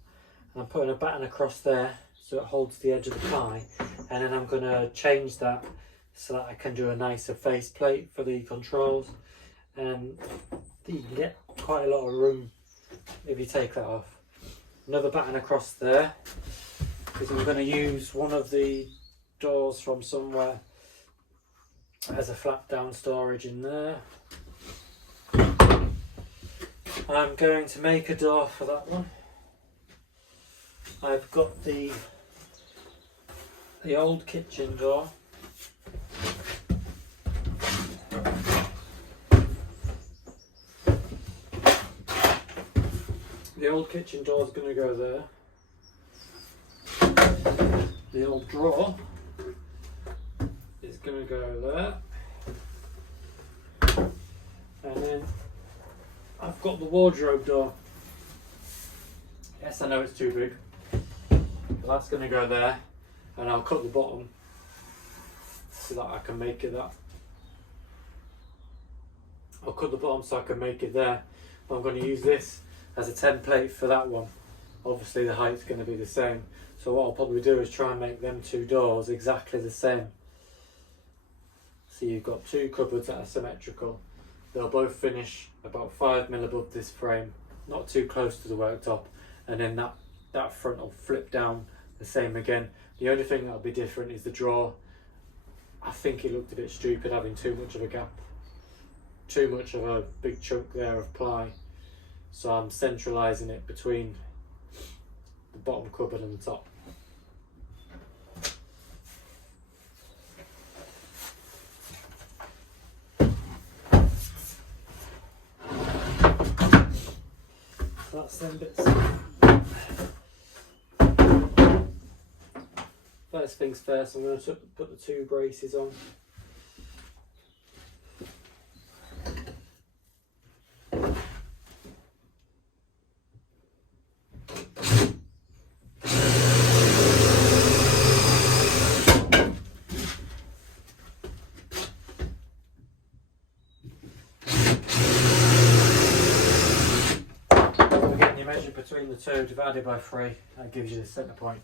And I'm putting a batten across there so it holds the edge of the pie, and then I'm going to change that so that I can do a nicer faceplate for the controls. And you can get quite a lot of room if you take that off. Another batten across there because I'm going to use one of the doors from somewhere as a flap down storage in there. I'm going to make a door for that one. I've got the old kitchen door. The old kitchen door is going to go there. The old drawer is going to go there. And then I've got the wardrobe door. Yes, I know it's too big. But that's going to go there. And I'll cut the bottom so that I can make it that. I'll cut the bottom so I can make it there. But I'm going to use this as a template for that one. Obviously the height's going to be the same, so what I'll probably do is try and make them 2 doors exactly the same. So you've got 2 cupboards that are symmetrical. They'll both finish about 5mm above this frame, not too close to the worktop, and then that front will flip down the same again. The only thing that'll be different is the drawer. I think it looked a bit stupid having too much of a gap, too much of a big chunk there of ply. So I'm centralising it between the bottom cupboard and the top. So that's them bits. First things first, I'm going to put the 2 braces on. Between the 2 divided by 3, that gives you the centre point.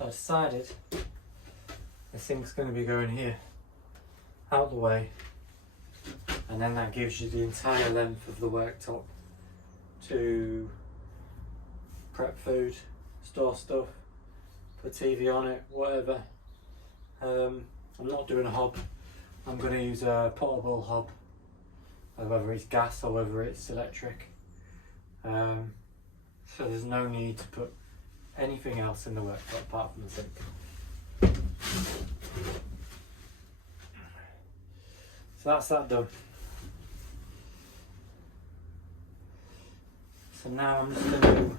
So I decided this thing's going to be going here, out the way, and then that gives you the entire length of the worktop to prep food, store stuff, put TV on it, whatever. I'm not doing a hob. I'm going to use a portable hob, whether it's gas or whether it's electric. So there's no need to put anything else in the worktop apart from the sink. So that's that done. So now I'm just going to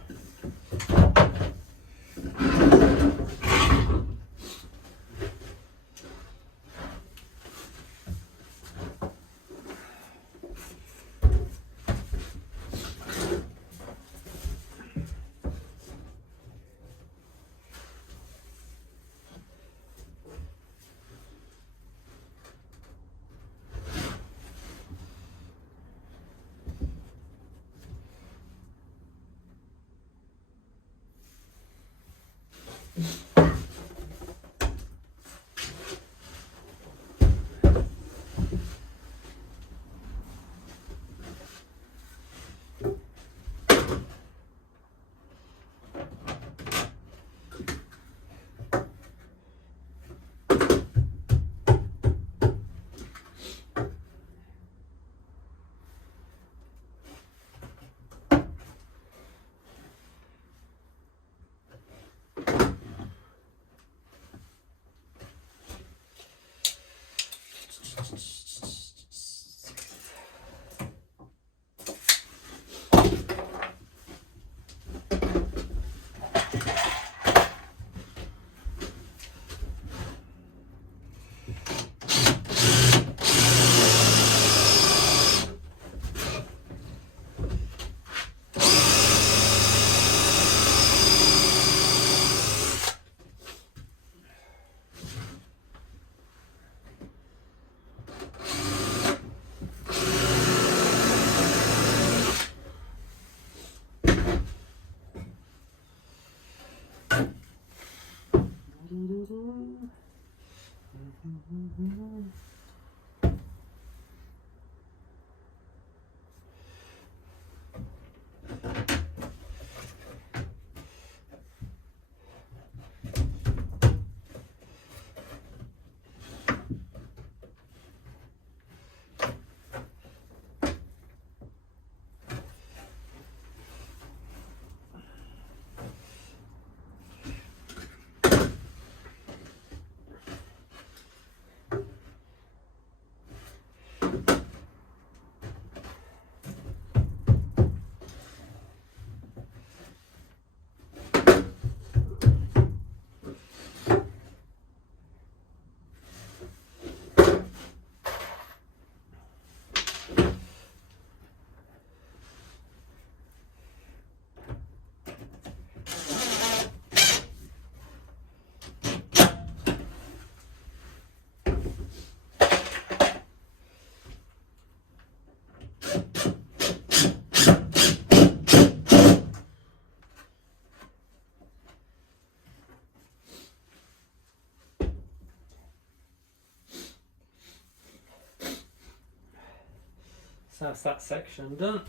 So that's that section done.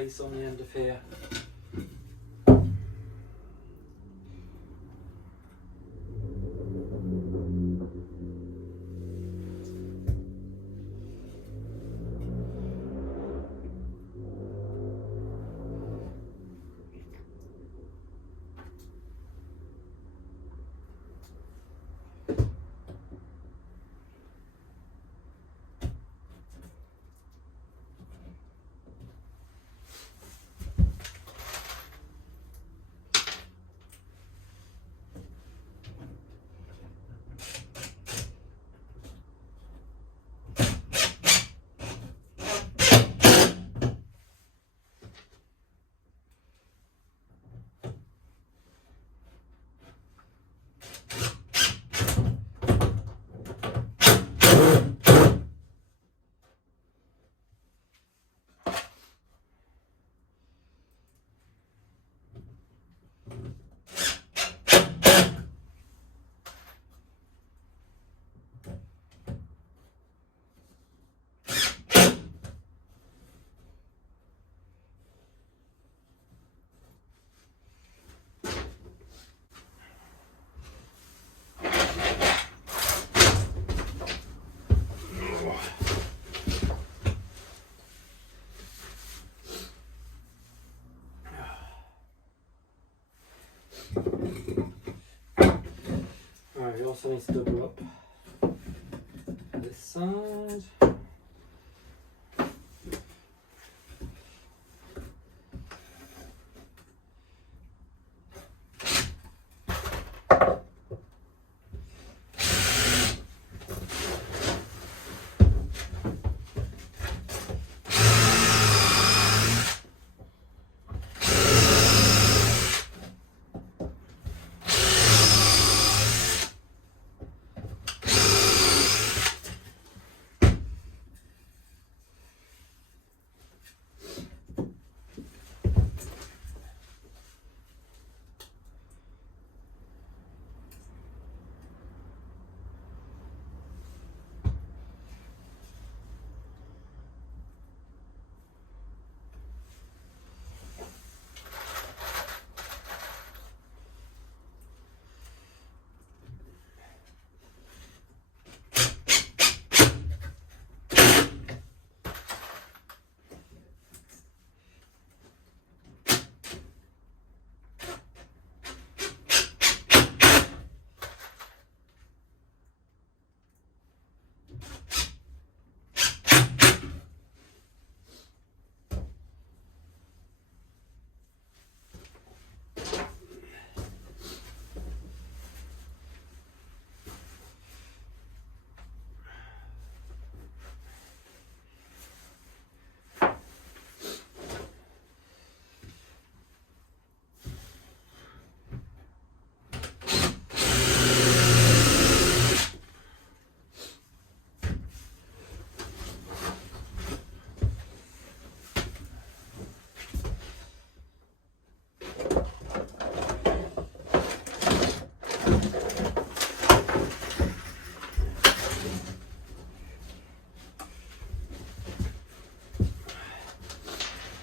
case on the end of here. Right, we also need to double up this side.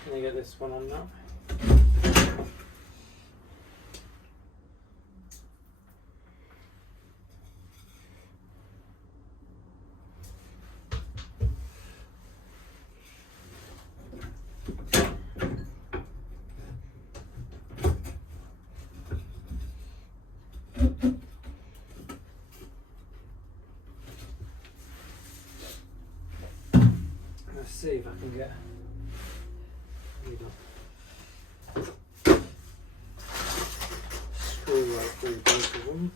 Can I get this one on now? Let's see if I can get screw right through both of them.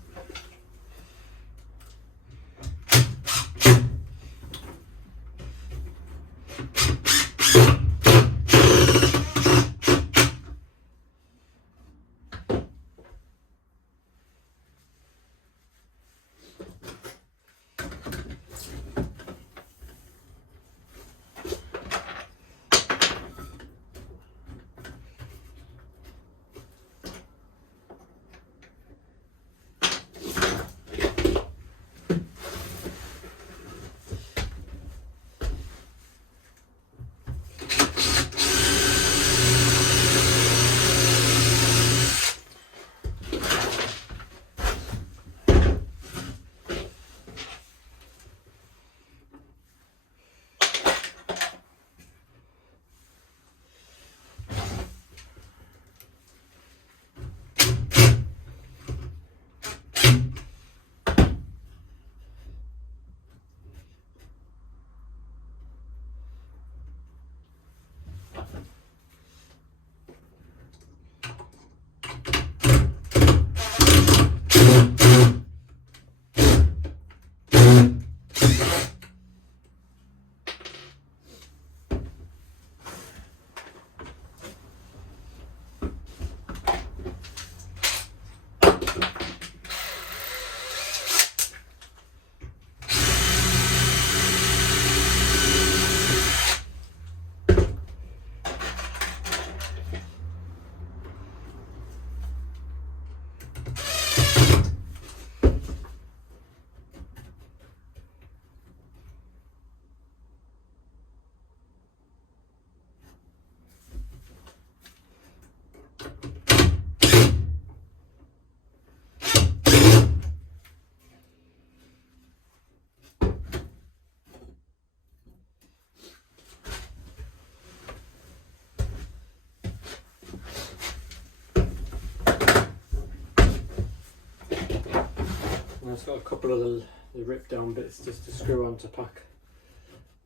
And it's got a couple of the rip down bits just to screw on to pack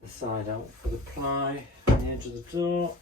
the side out for the ply on the edge of the door.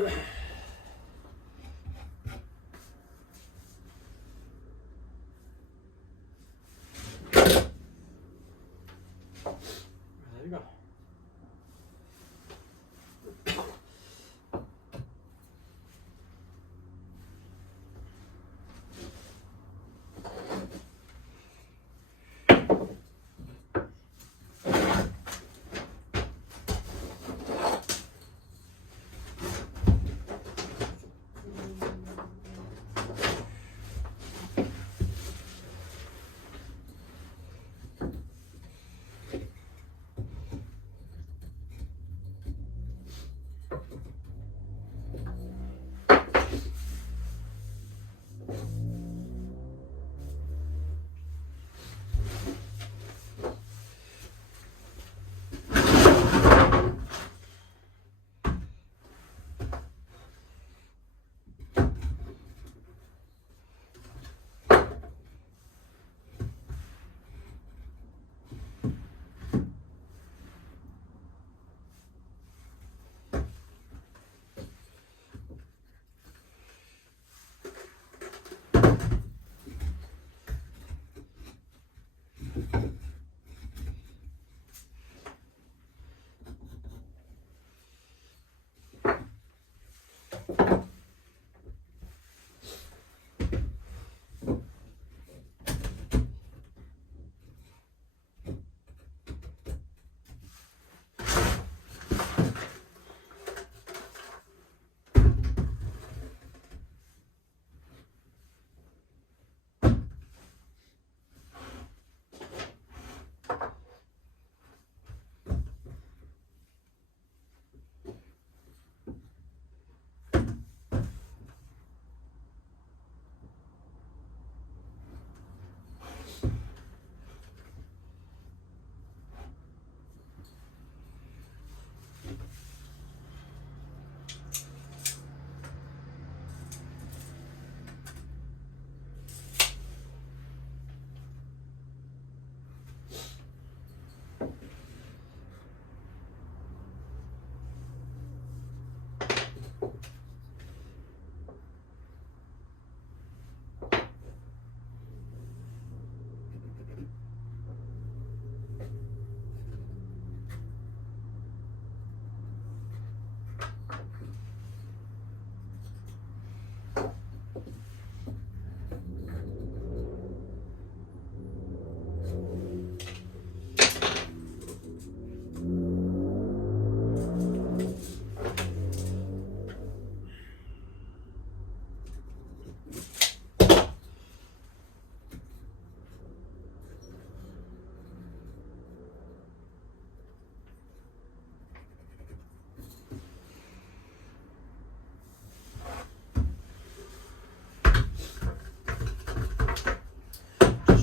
you go.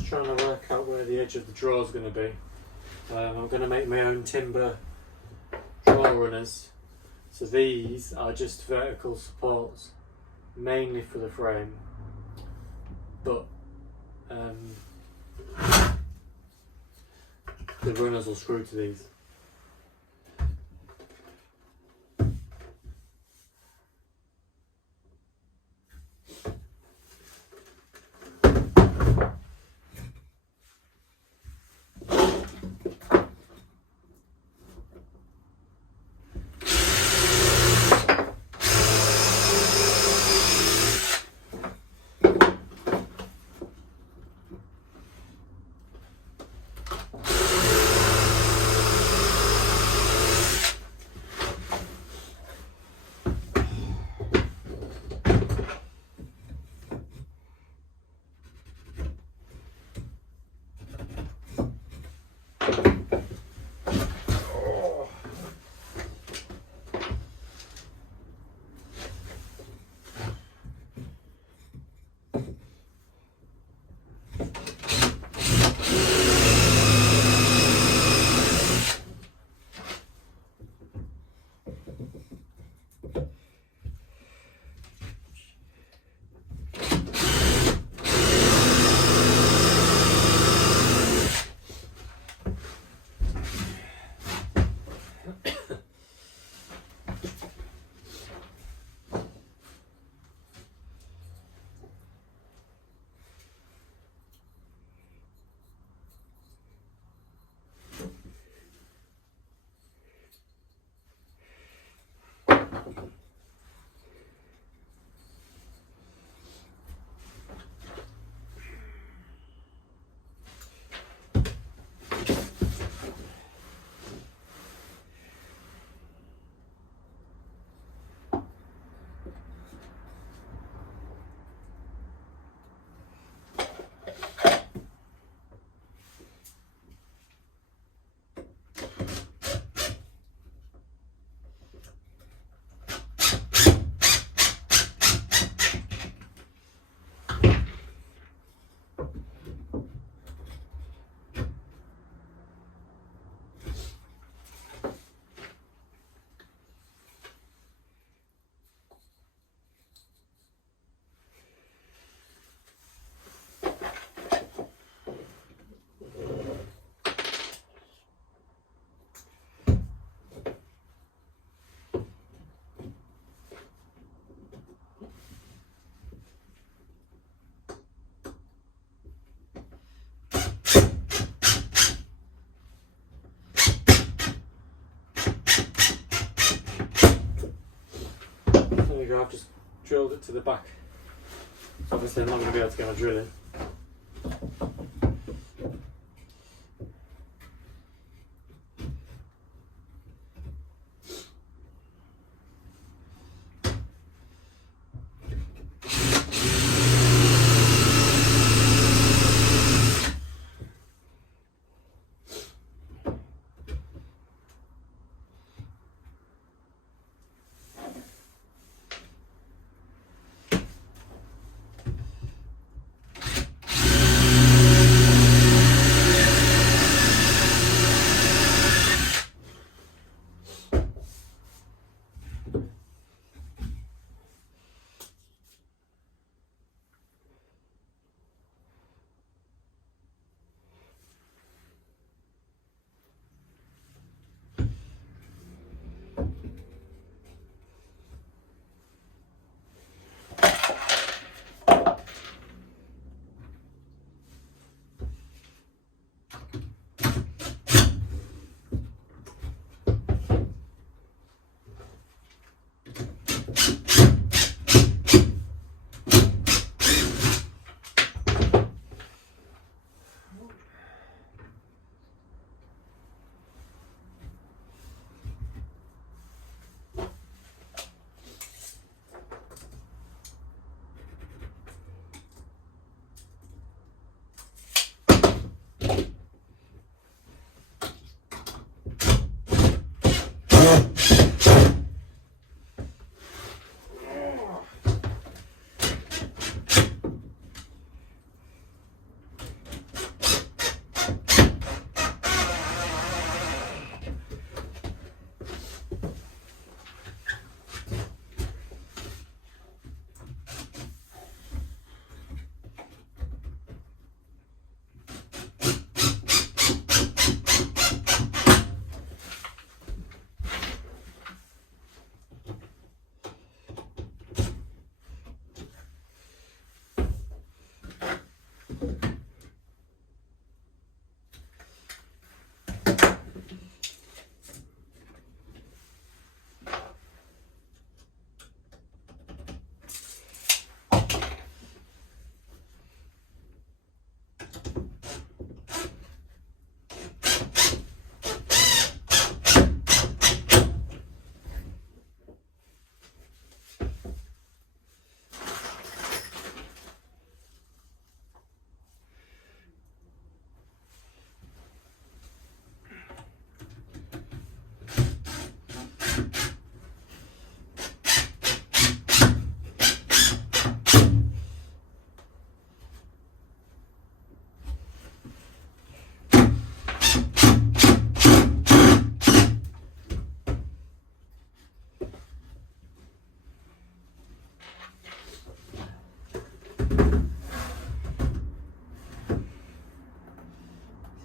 Trying to work out where the edge of the drawer is going to be. I'm going to make my own timber drawer runners. So these are just vertical supports, mainly for the frame, but the runners will screw to these. There we go, I've just drilled it to the back. So obviously I'm not going to be able to get my drill in.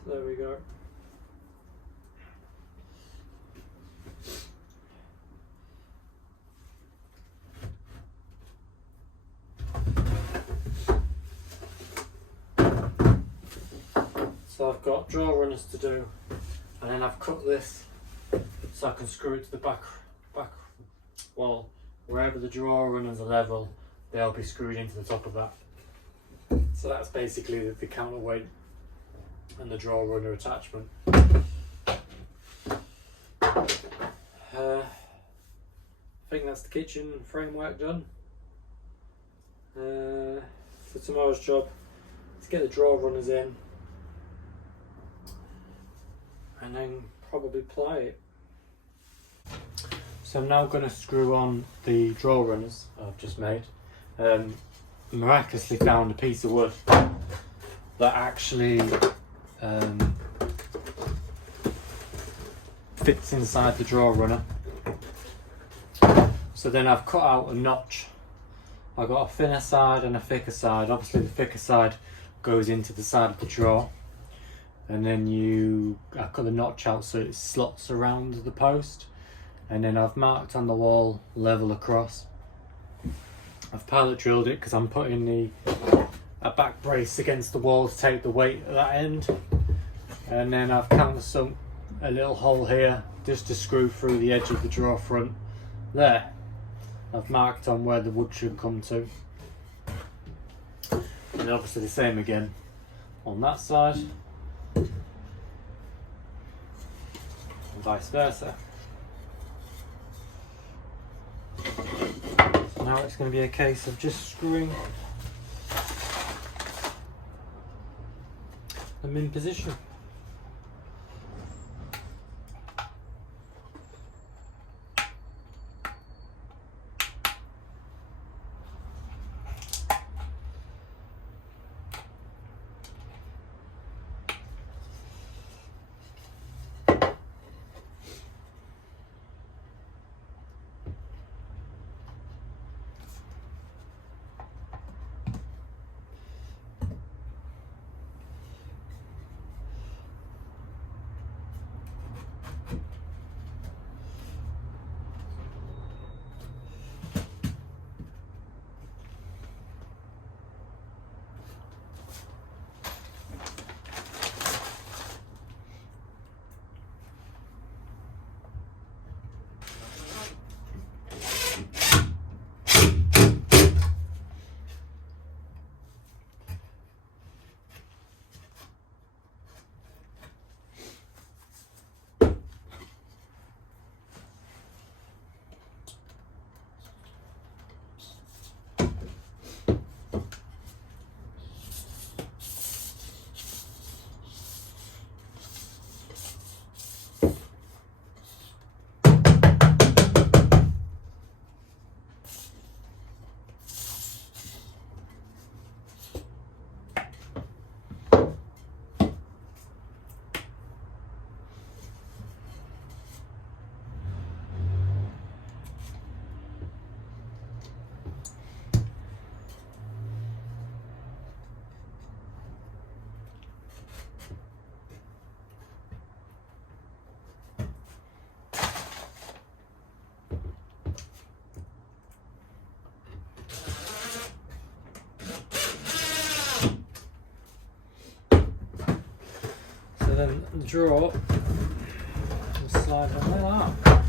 There we go. So I've got draw runners to do, and then I've cut this so I can screw it to the back wall. Wherever the draw runners are level, they'll be screwed into the top of that. So that's basically the counterweight and the draw runner attachment. I think that's the kitchen framework done. For tomorrow's job, let's get the draw runners in and then probably ply it. So I'm now going to screw on the draw runners I've just made. Miraculously found a piece of wood that actually fits inside the draw runner. So then I've cut out a notch. I've got a thinner side and a thicker side. Obviously the thicker side goes into the side of the drawer, and then I cut the notch out so it slots around the post, and then I've marked on the wall level across. I've pilot drilled it because I'm putting a back brace against the wall to take the weight at that end, and then I've countersunk a little hole here just to screw through the edge of the drawer front there. I've marked on where the wood should come to. And obviously the same again on that side. And vice versa. So now it's going to be a case of just screwing them in position. So then the drawer will slide on like that.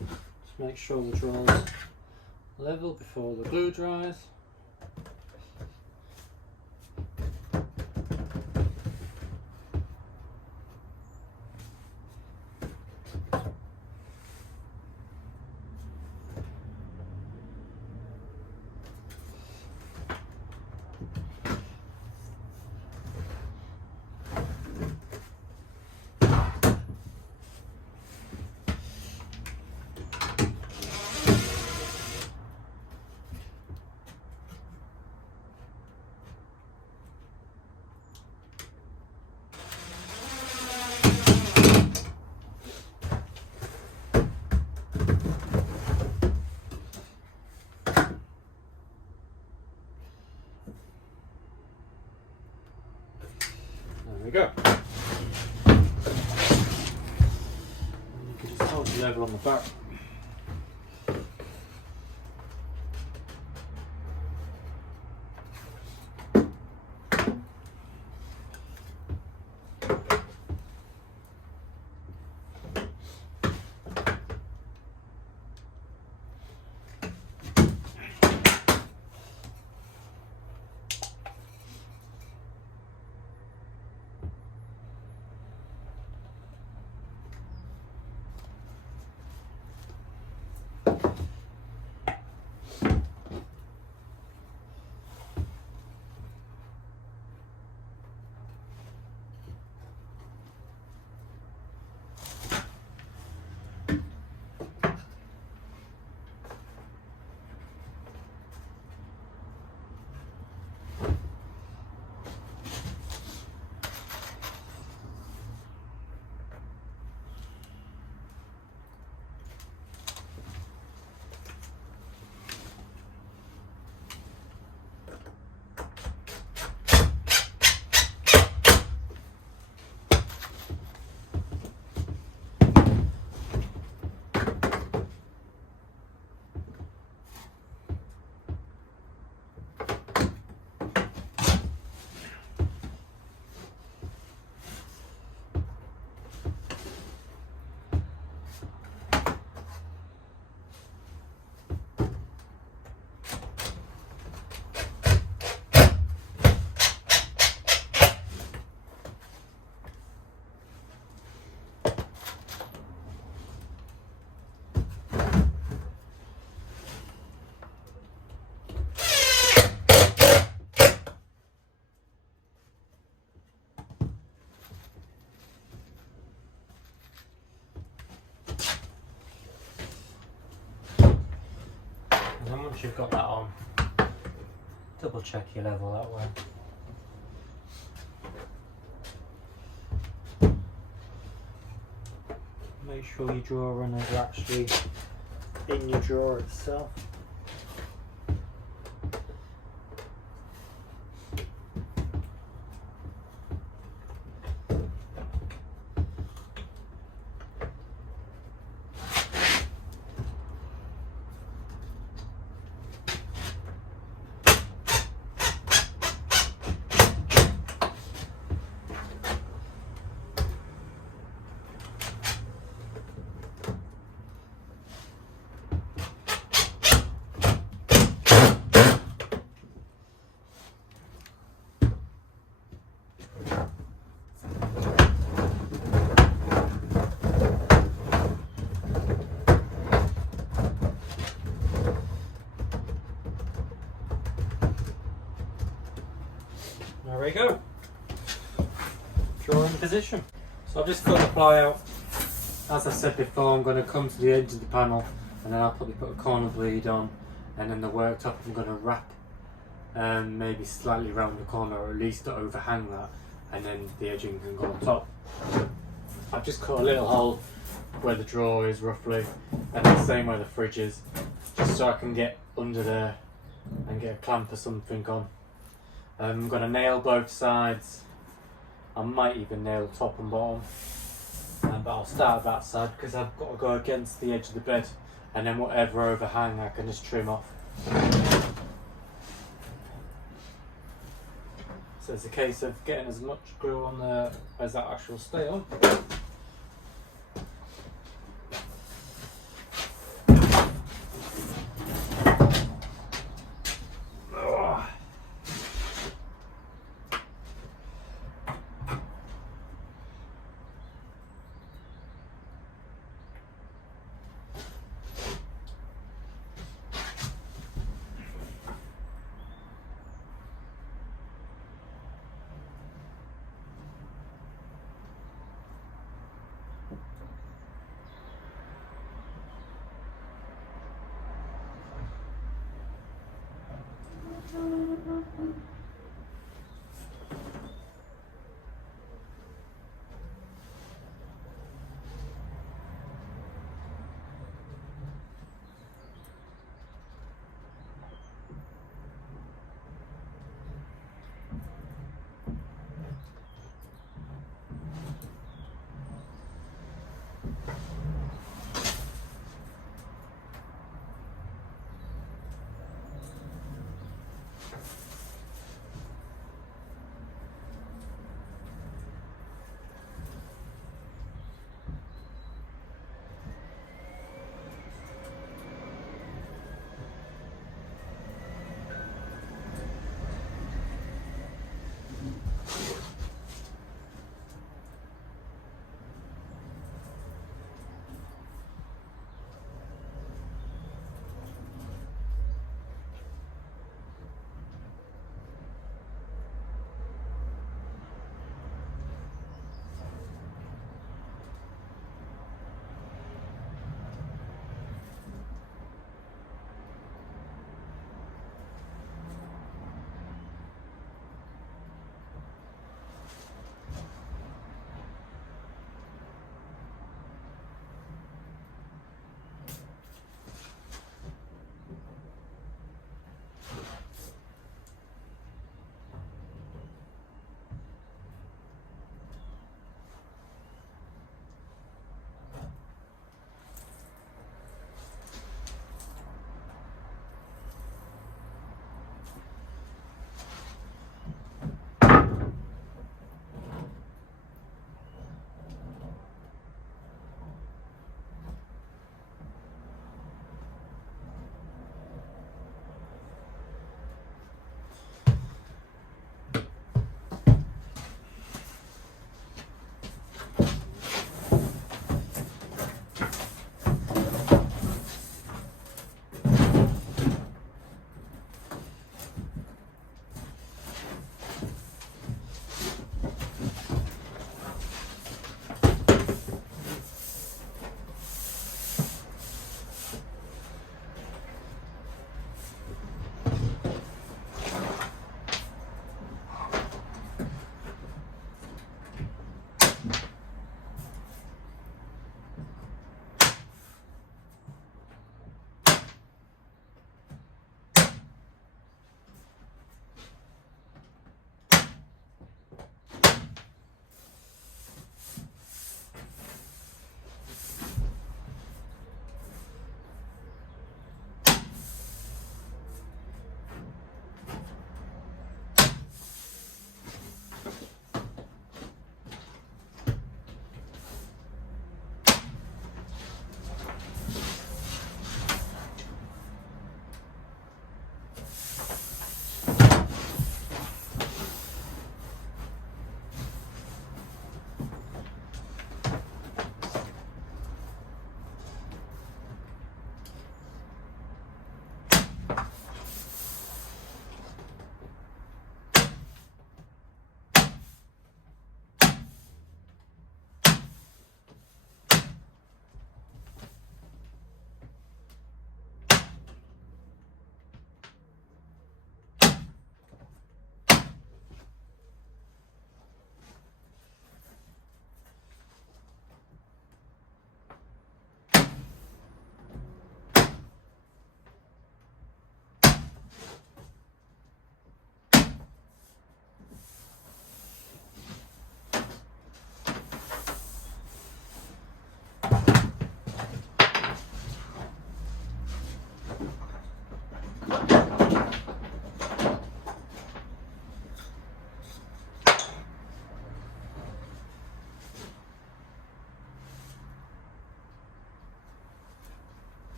Just make sure the drawer's level before the glue dries. There we go. And you can just hold the level on the back. once you've got that on, double check your level that way. Make sure your drawer runners are actually in your drawer itself. There we go. Drawer in position. So I've just cut the ply out. As I said before, I'm going to come to the edge of the panel and then I'll probably put a corner bleed on, and then the worktop I'm going to wrap maybe slightly round the corner, or at least to overhang that, and then the edging can go on top. I've just cut a little hole where the drawer is roughly, and the same where the fridge is, just so I can get under there and get a clamp or something on. I'm going to nail both sides. I might even nail top and bottom, but I'll start that side because I've got to go against the edge of the bed, and then whatever overhang I can just trim off. So it's a case of getting as much glue on there as that actual stay on.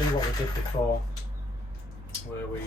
do what we did before, where we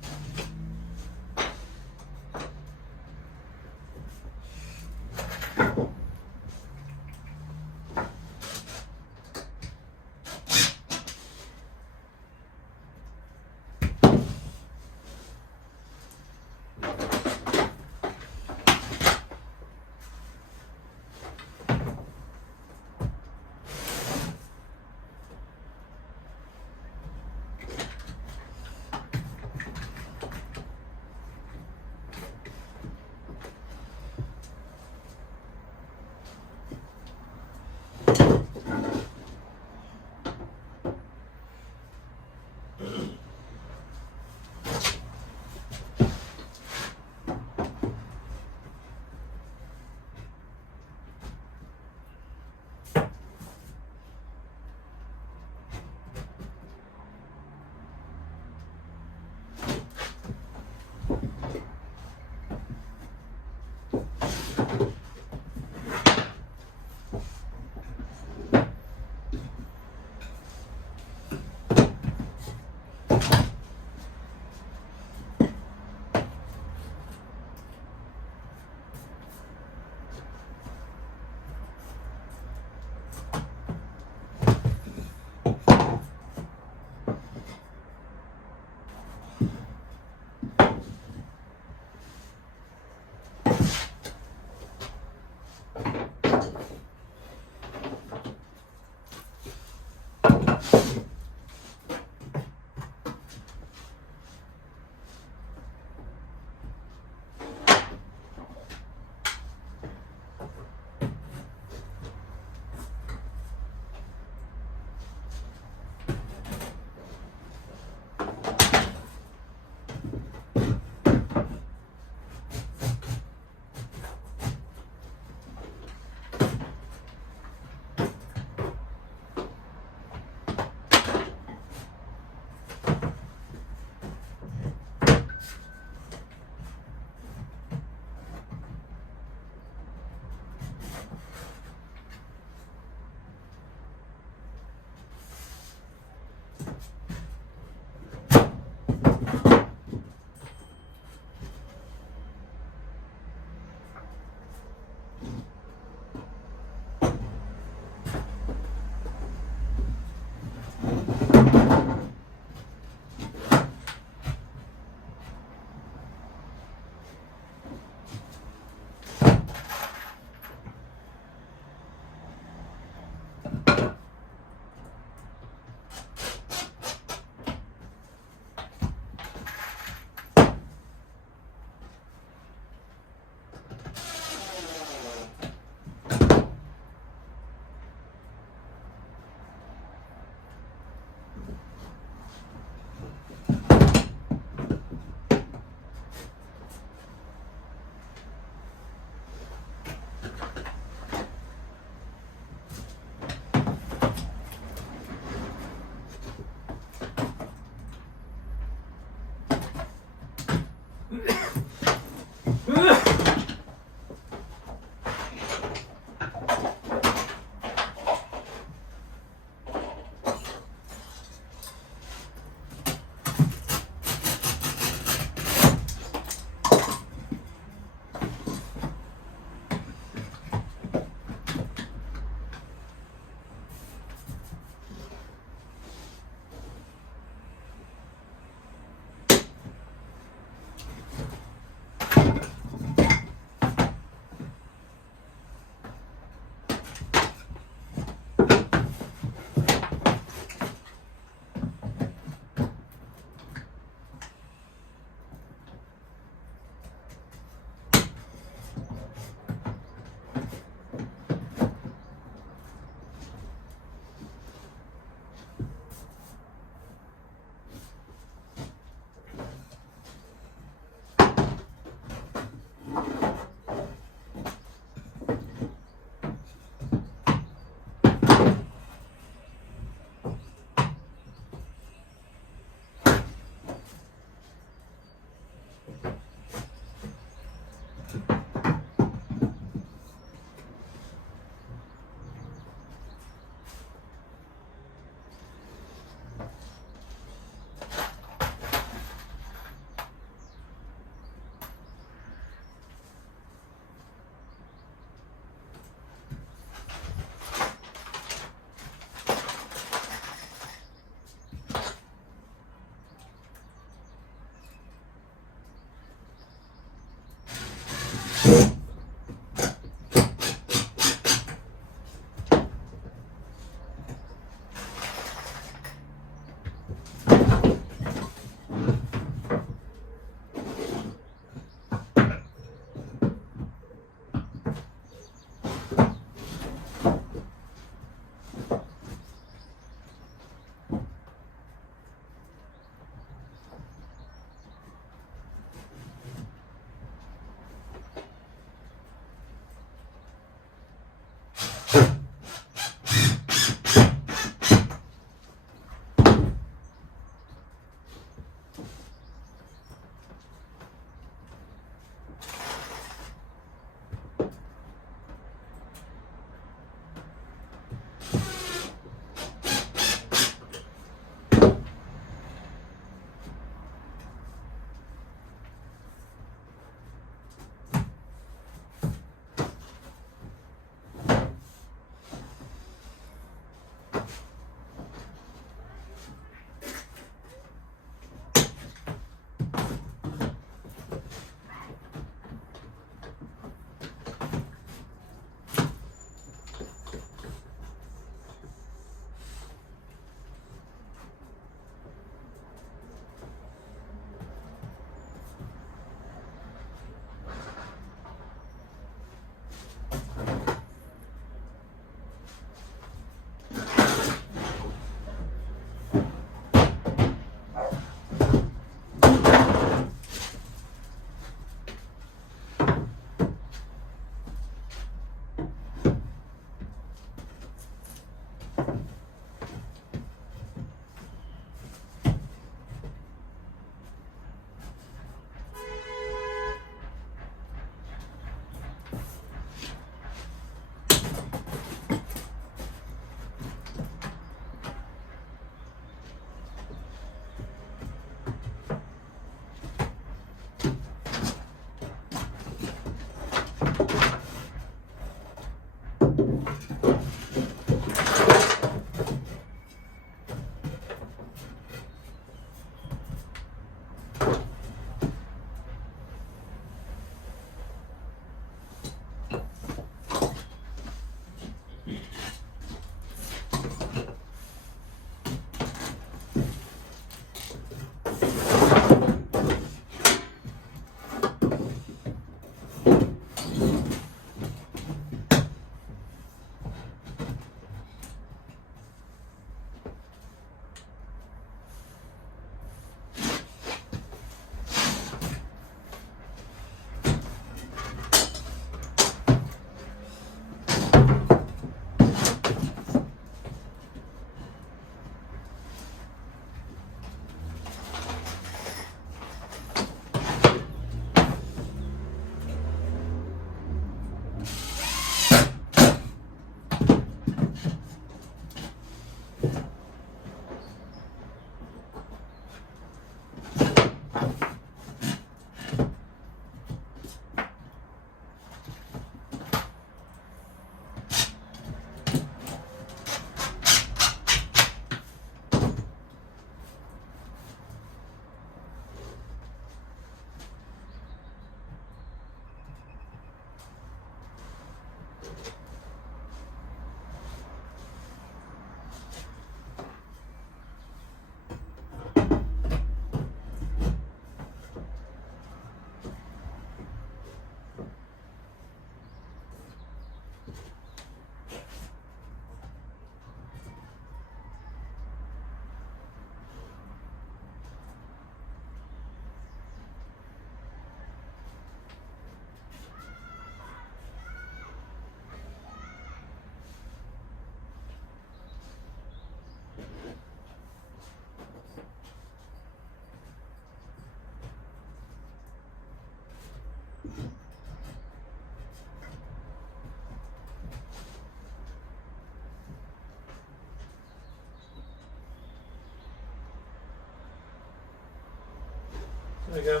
There we go.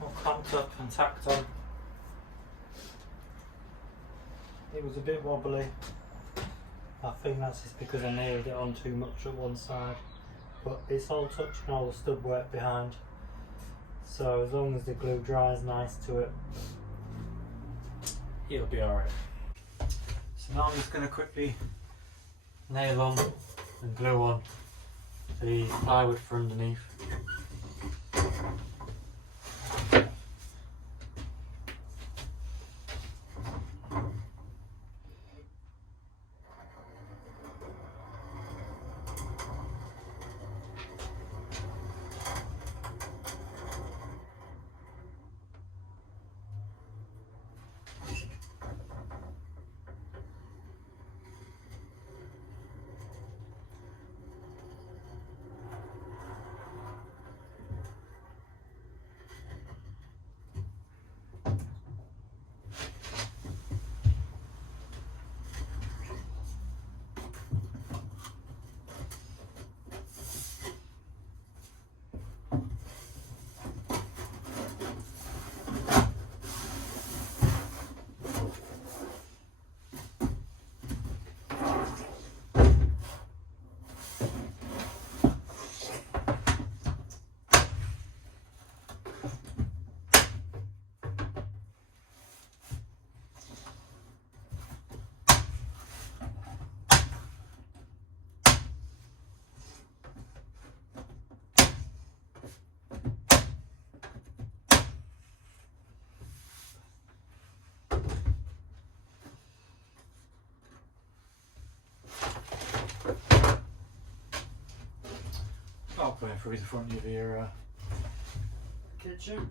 All clamped up and tacked on. It was a bit wobbly. I think that's just because I nailed it on too much at one side. But it's all touching all the stud work behind. So as long as the glue dries nice to it, it'll be alright. So now I'm just going to quickly nail on and glue on the plywood for underneath. Going through the front of your kitchen.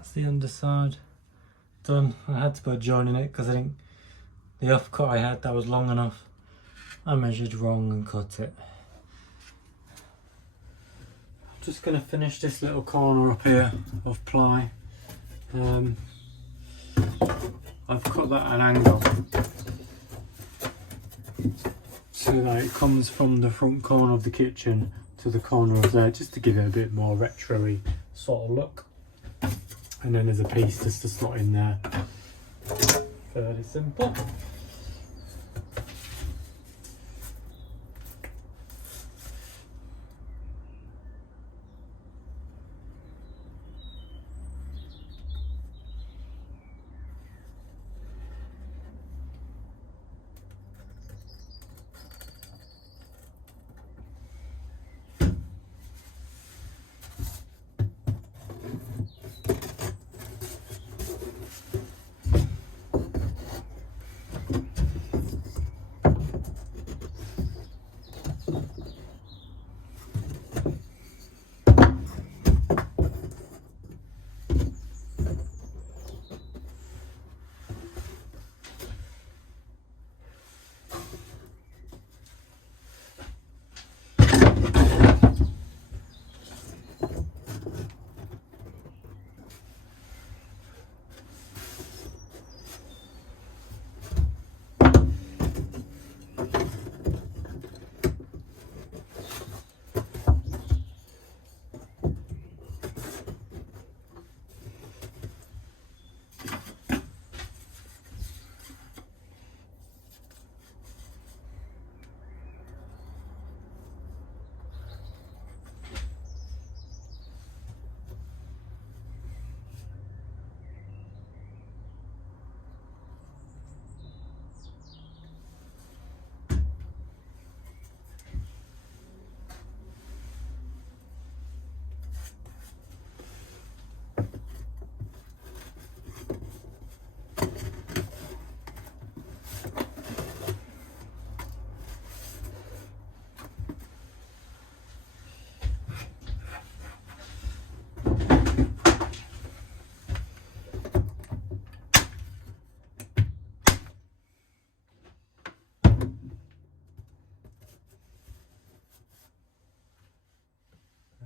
that's the underside done. I had to put a join in it because I think the offcut I had, that was long enough. I measured wrong and cut it. I'm just going to finish this little corner up here of ply. I've cut that at an angle so that it comes from the front corner of the kitchen to the corner of there, just to give it a bit more retro-y sort of look. And then there's a piece just to slot in there. Fairly simple.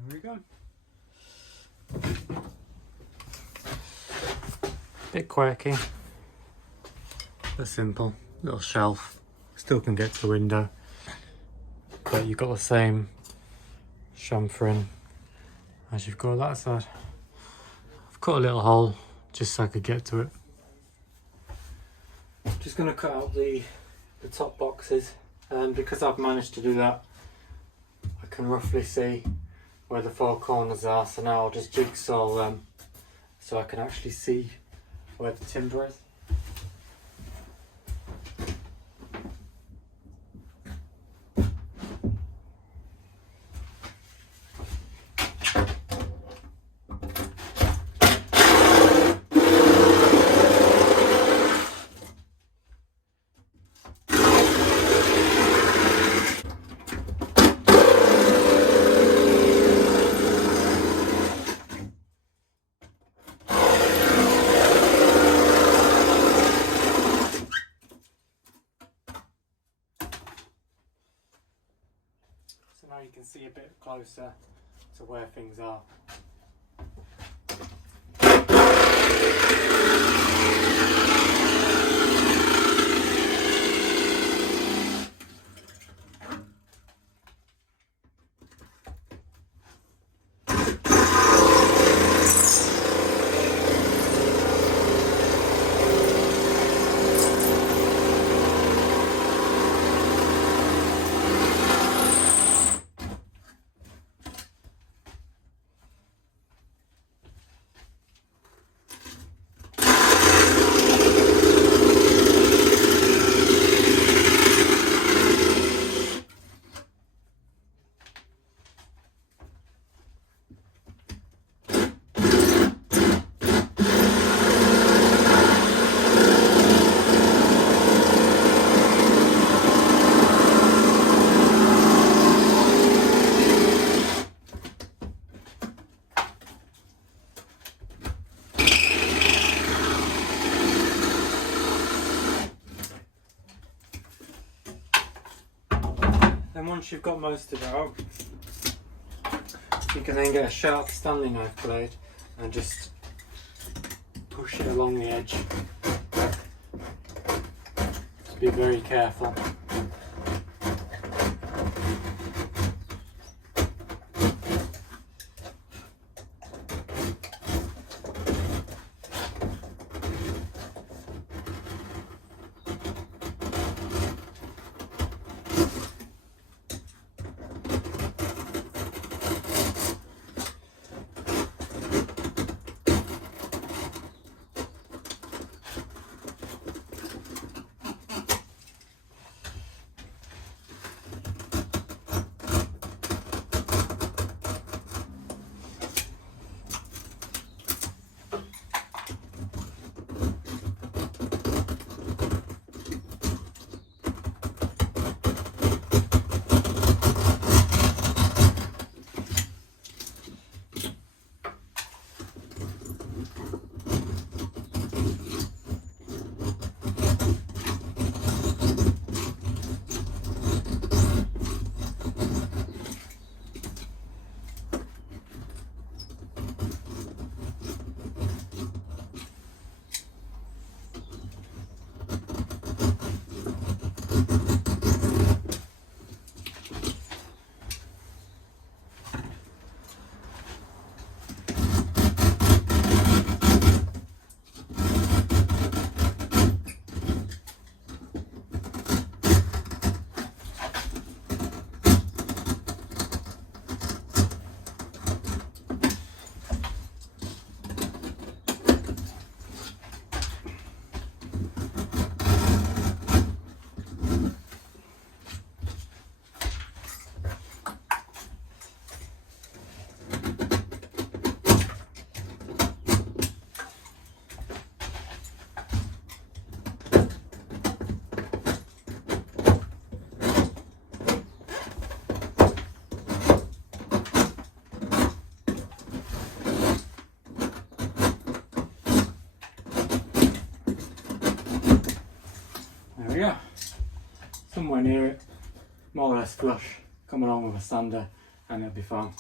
There we go. Bit quirky, but simple. Little shelf. Still can get to the window, but you've got the same chamfering as you've got on that side. I've cut a little hole just so I could get to it. I'm just going to cut out the top boxes, and because I've managed to do that, I can roughly see where the four corners are, so now I'll just jigsaw them so I can actually see where the timber is. Now you can see a bit closer to where things are. Then once you've got most of it out, you can then get a sharp Stanley knife blade and just push it along the edge. Just be very careful. There we go. Somewhere near it, more or less flush. Come along with a sander and it'll be fine.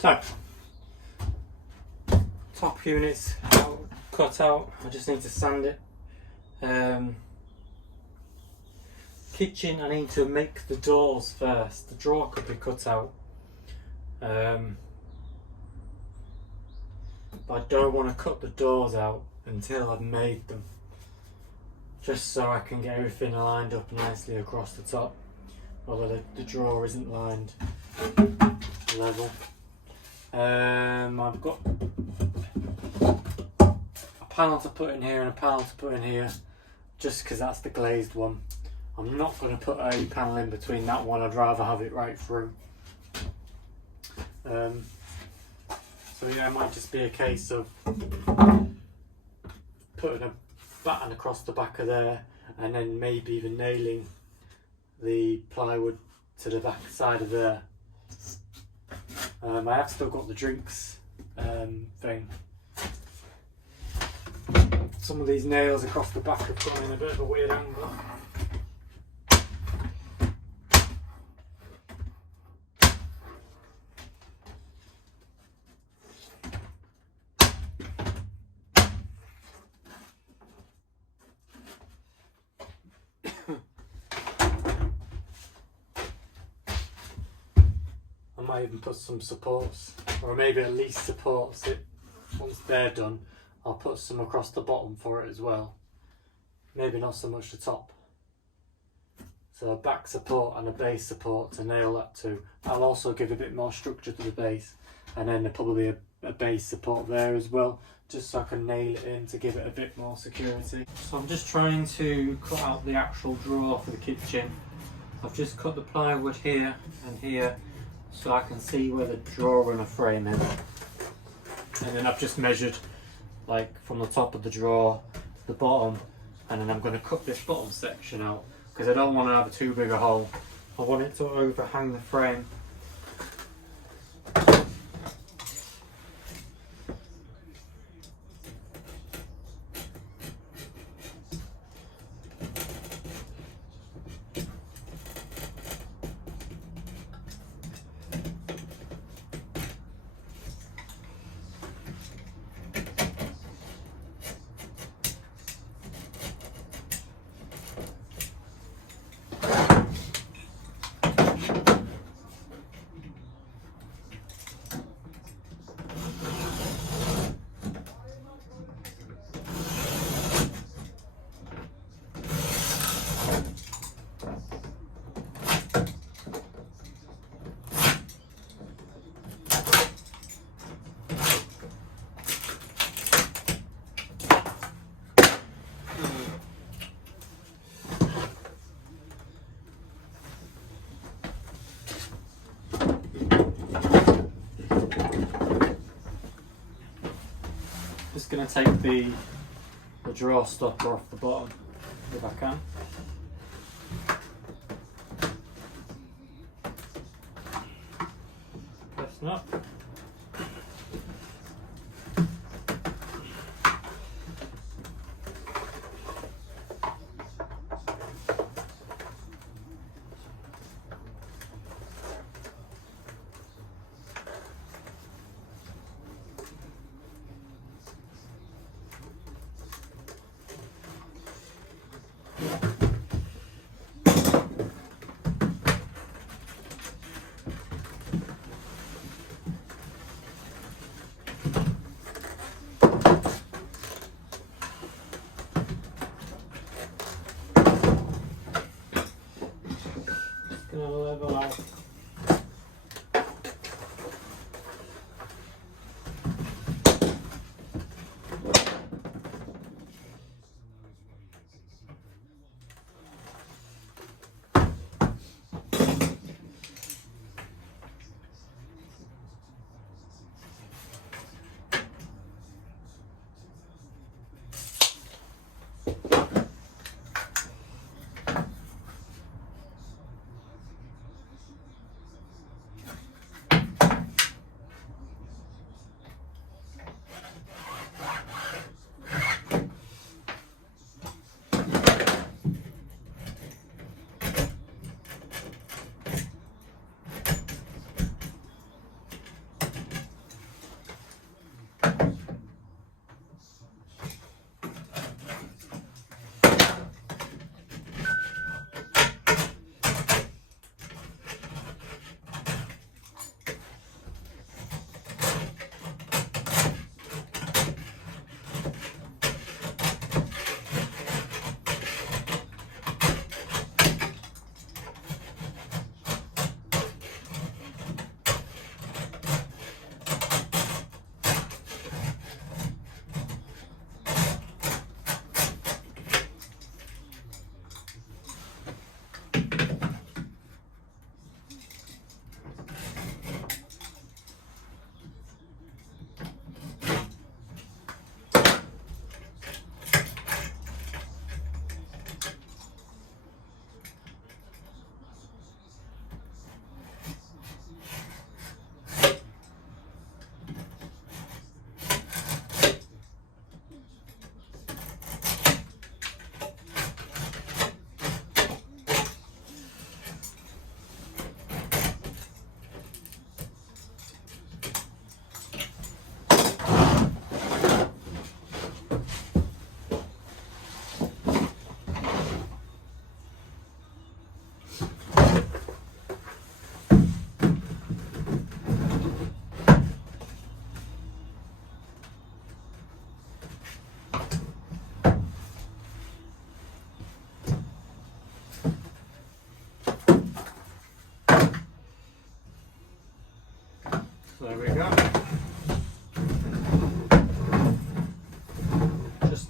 So, top units out, cut out. I just need to sand it. Kitchen, I need to make the doors first. The drawer could be cut out, but I don't want to cut the doors out until I've made them, just so I can get everything lined up nicely across the top, although the drawer isn't lined level. I've got a panel to put in here and a panel to put in here, just because that's the glazed one. I'm not going to put a panel in between that one, I'd rather have it right through. So yeah, it might just be a case of putting a batten across the back of there, and then maybe even nailing the plywood to the back side of there. I have still got the drinks thing. Some of these nails across the back have gone in a bit of a weird angle. I might even put some supports, or maybe at least supports it. Once they're done, I'll put some across the bottom for it as well. Maybe not so much the top. So a back support and a base support to nail that to. I'll also give a bit more structure to the base, and then probably a base support there as well, just so I can nail it in to give it a bit more security. So I'm just trying to cut out the actual drawer for the kitchen. I've just cut the plywood here and here, so I can see where the drawer and the frame is. And then I've just measured like from the top of the drawer to the bottom, and then I'm going to cut this bottom section out because I don't want to have too big a hole. I want it to overhang the frame. Just going to take the drawer stopper off the bottom if I can. Press nut. Gonna level out.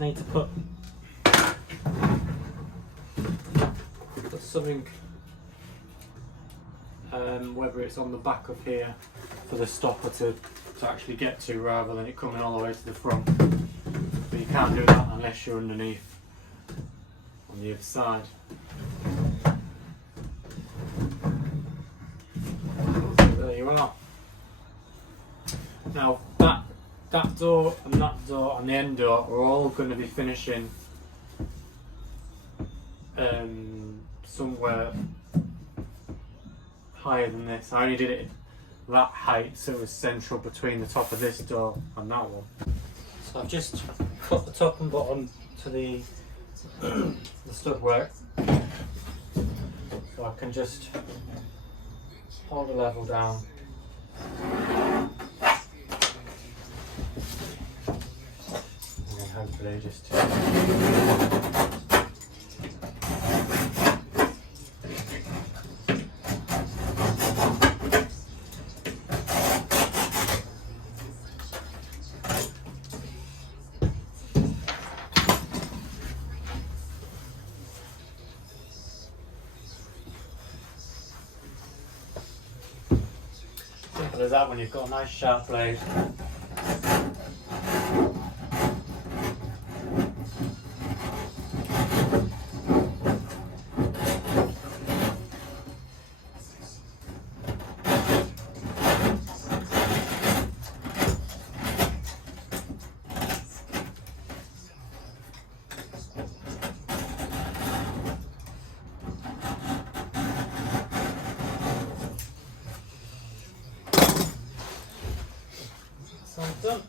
just need to put something, whether it's on the back of here for the stopper to actually get to, rather than it coming all the way to the front. But you can't do that unless you're underneath on the other side. So there you are. Now that door and that door and the end door are all going to be finishing somewhere higher than this. I only did it that height so it was central between the top of this door and that one. So I've just cut the top and bottom to the stud work, so I can just hold the level down. And hopefully just simple as that when you've got a nice sharp blade. Done.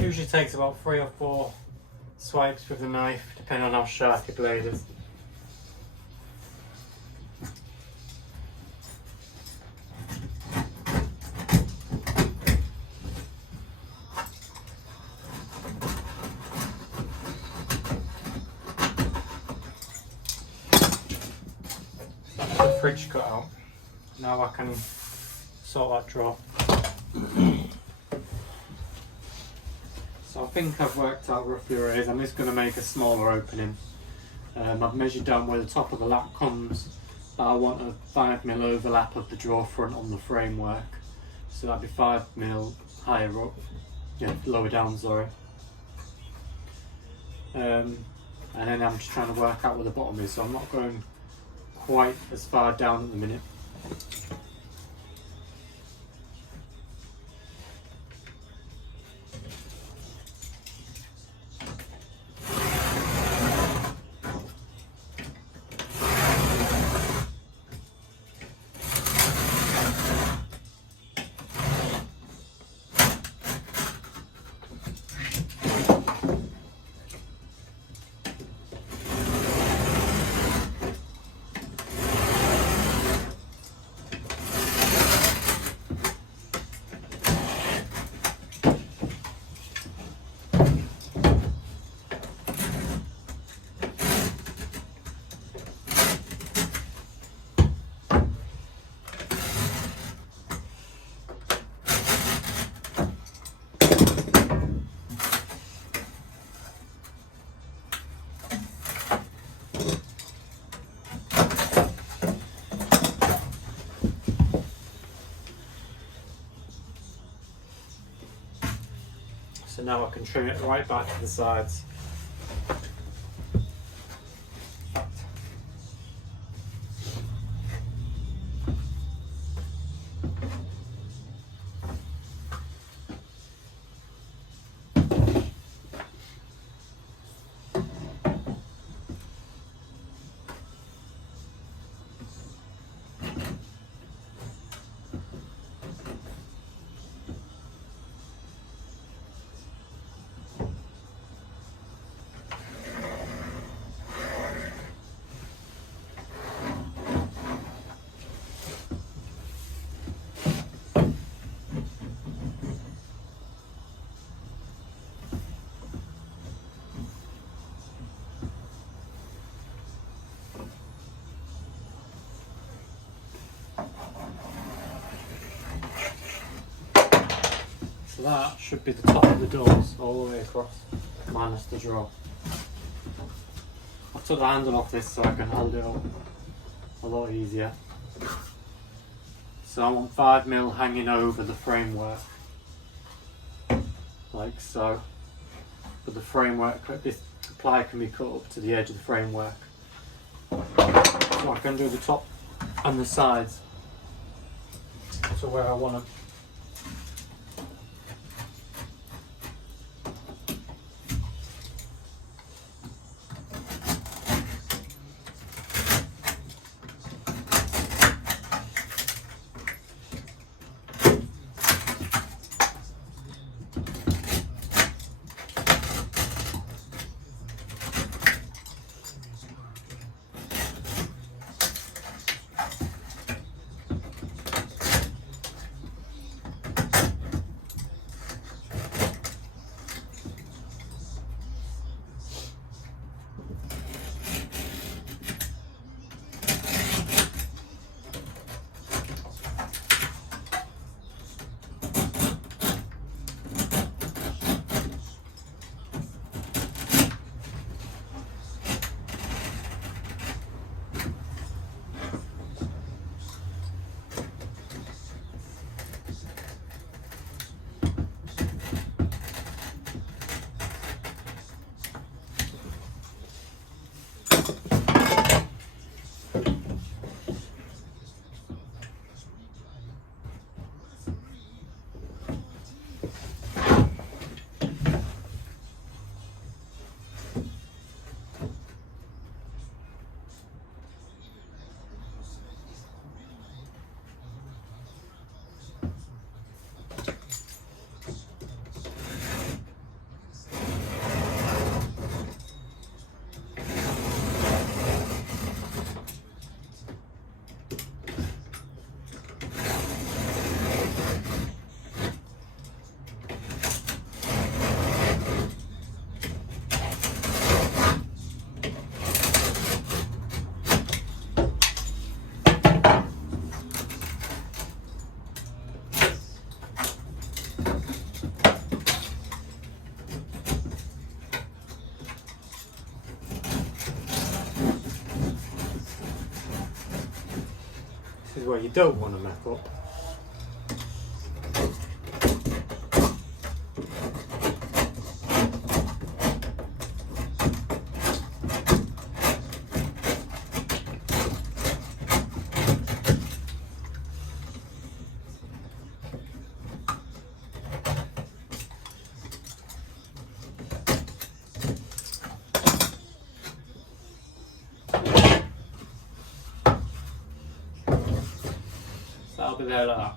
Usually takes about 3 or 4 swipes with the knife, depending on how sharp your blade is. fridge cut out. Now I can sort that drawer. So I think I've worked out roughly where it is. I'm just going to make a smaller opening. I've measured down where the top of the lap comes, but I want a 5mm overlap of the drawer front on the framework. So that'd be 5mm higher up, yeah, lower down, sorry. And then I'm just trying to work out where the bottom is, so I'm not going quite as far down at the minute. So now I can trim it right back to the sides. So that should be the top of the doors all the way across, minus the drawer. I've took the handle off this so I can hold it up a lot easier. So I want 5mm hanging over the framework, like so. But the framework, this ply can be cut up to the edge of the framework. So I can do the top and the sides to where I want to. is where you don't want to mess up. That'll be there like that.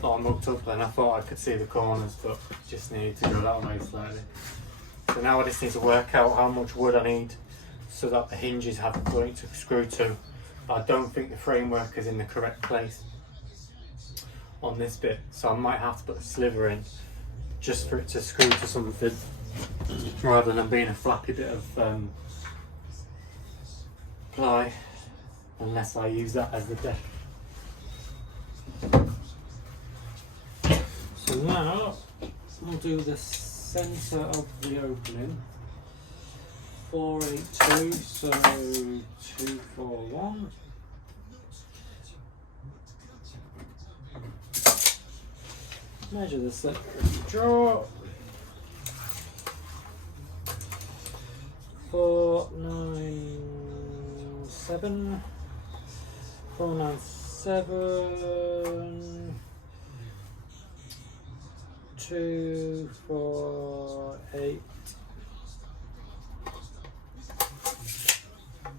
Thought I mucked up then, I thought I could see the corners, but just needed to go that way slightly. So now I just need to work out how much wood I need so that the hinges have a point to screw to. But I don't think the framework is in the correct place on this bit, so I might have to put a sliver in just for it to screw to something, rather than being a flappy bit of ply, unless I use that as the deck. So now we'll do the centre of the opening. 482, so 241. Measure the centre of the draw. 497. 497. 248.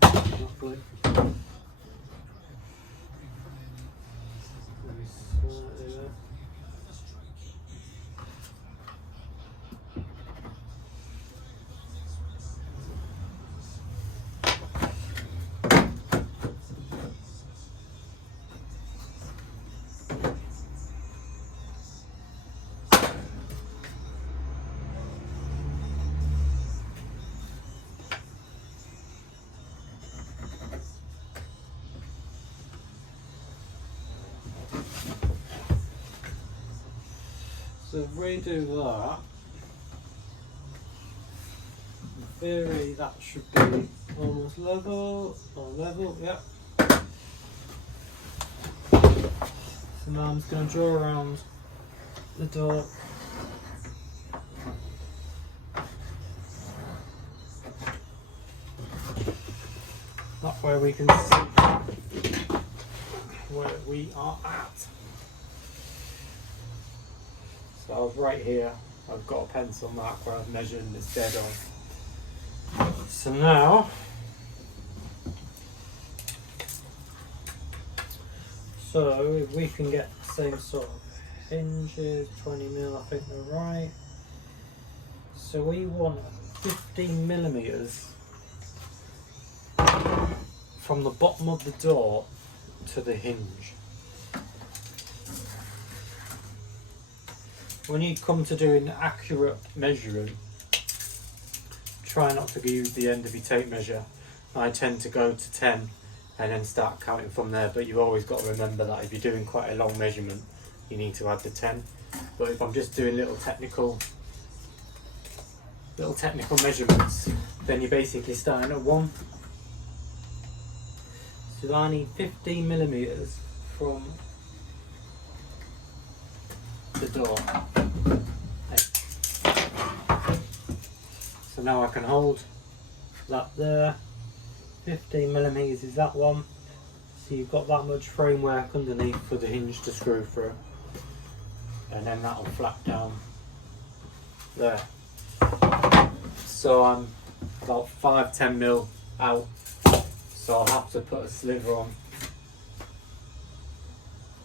Roughly. So if we do that, in theory that should be almost level, or level, yep. So now I'm just going to draw around the door. That way we can see where we are at. So I was right here, I've got a pencil mark where I've measured and it's dead on. So now, if we can get the same sort of hinges, 20mm, I think they're right. So we want 15mm from the bottom of the door to the hinge. When you come to doing accurate measuring, try not to use the end of your tape measure. I tend to go to 10 and then start counting from there, but you've always got to remember that if you're doing quite a long measurement, you need to add the 10. But if I'm just doing little technical measurements, then you're basically starting at 1. So I need 15mm from the door. So now I can hold that there. 15mm is that one. So you've got that much framework underneath for the hinge to screw through, and then that'll flap down there. So I'm about 5-10mm out, so I'll have to put a sliver on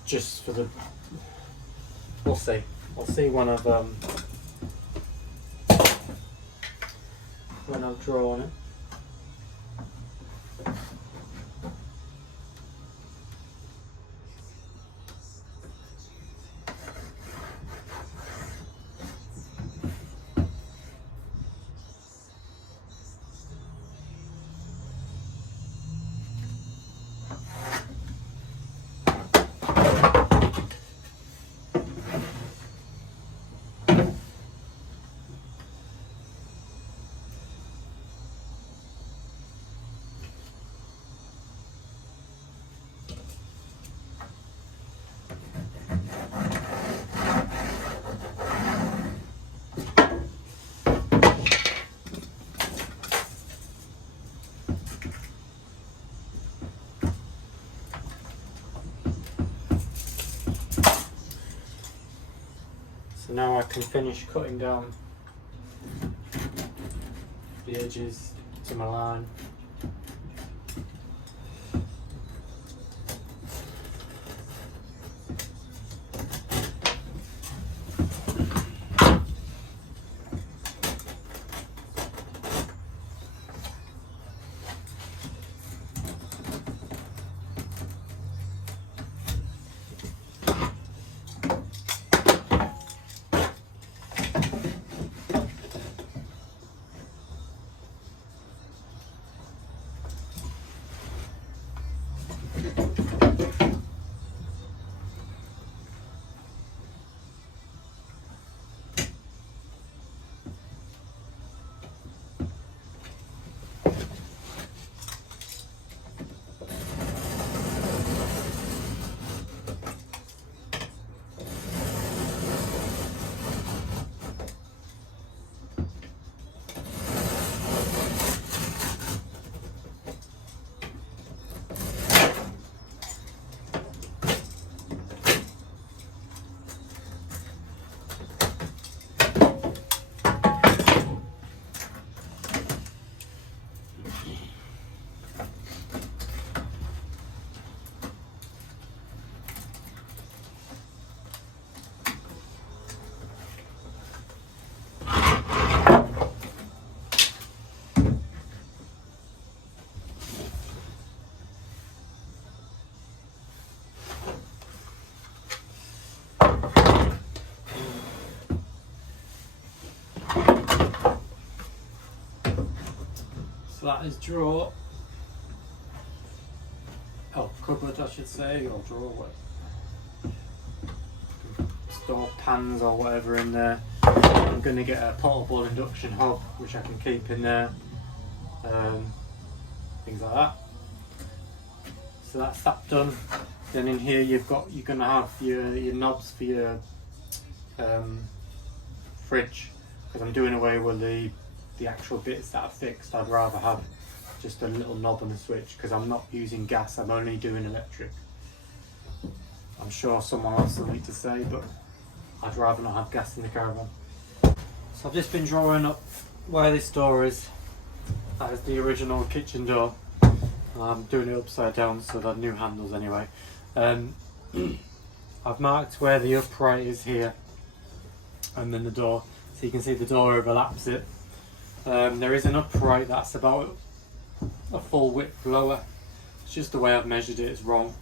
just for the, we'll see when I've drawn it. So now I can finish cutting down the edges to my line. So that is drawer, cupboard I should say, or drawer, store pans or whatever in there. I'm going to get a portable induction hob which I can keep in there, things like that. So that's that done. Then in here you're going to have your knobs for your fridge, because I'm doing away with the actual bits that are fixed. I'd rather have just a little knob and a switch, because I'm not using gas, I'm only doing electric. I'm sure someone else has something to say, but I'd rather not have gas in the caravan. So I've just been drawing up where this door is. That is the original kitchen door. I'm doing it upside down so that new handles anyway. I've marked where the upright is here, and then the door, so you can see the door overlaps it. There is an upright that's about a full width lower. It's just the way I've measured it, it's wrong,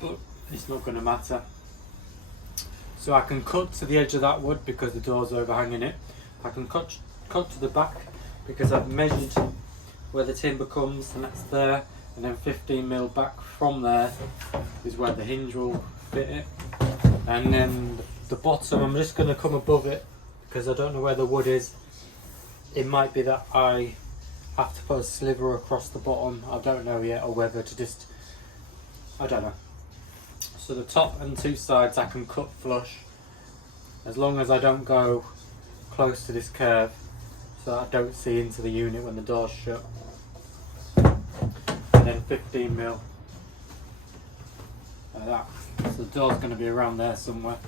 but it's not going to matter. So I can cut to the edge of that wood because the door's overhanging it. I can cut to the back because I've measured where the timber comes, and that's there, and then 15mm back from there is where the hinge will fit it. And then the bottom, I'm just going to come above it because I don't know where the wood is. It might be that I have to put a sliver across the bottom, I don't know yet, or whether to just, I don't know. So the top and two sides I can cut flush, as long as I don't go close to this curve so that I don't see into the unit when the door's shut. And then 15mm like that. So the door's going to be around there somewhere,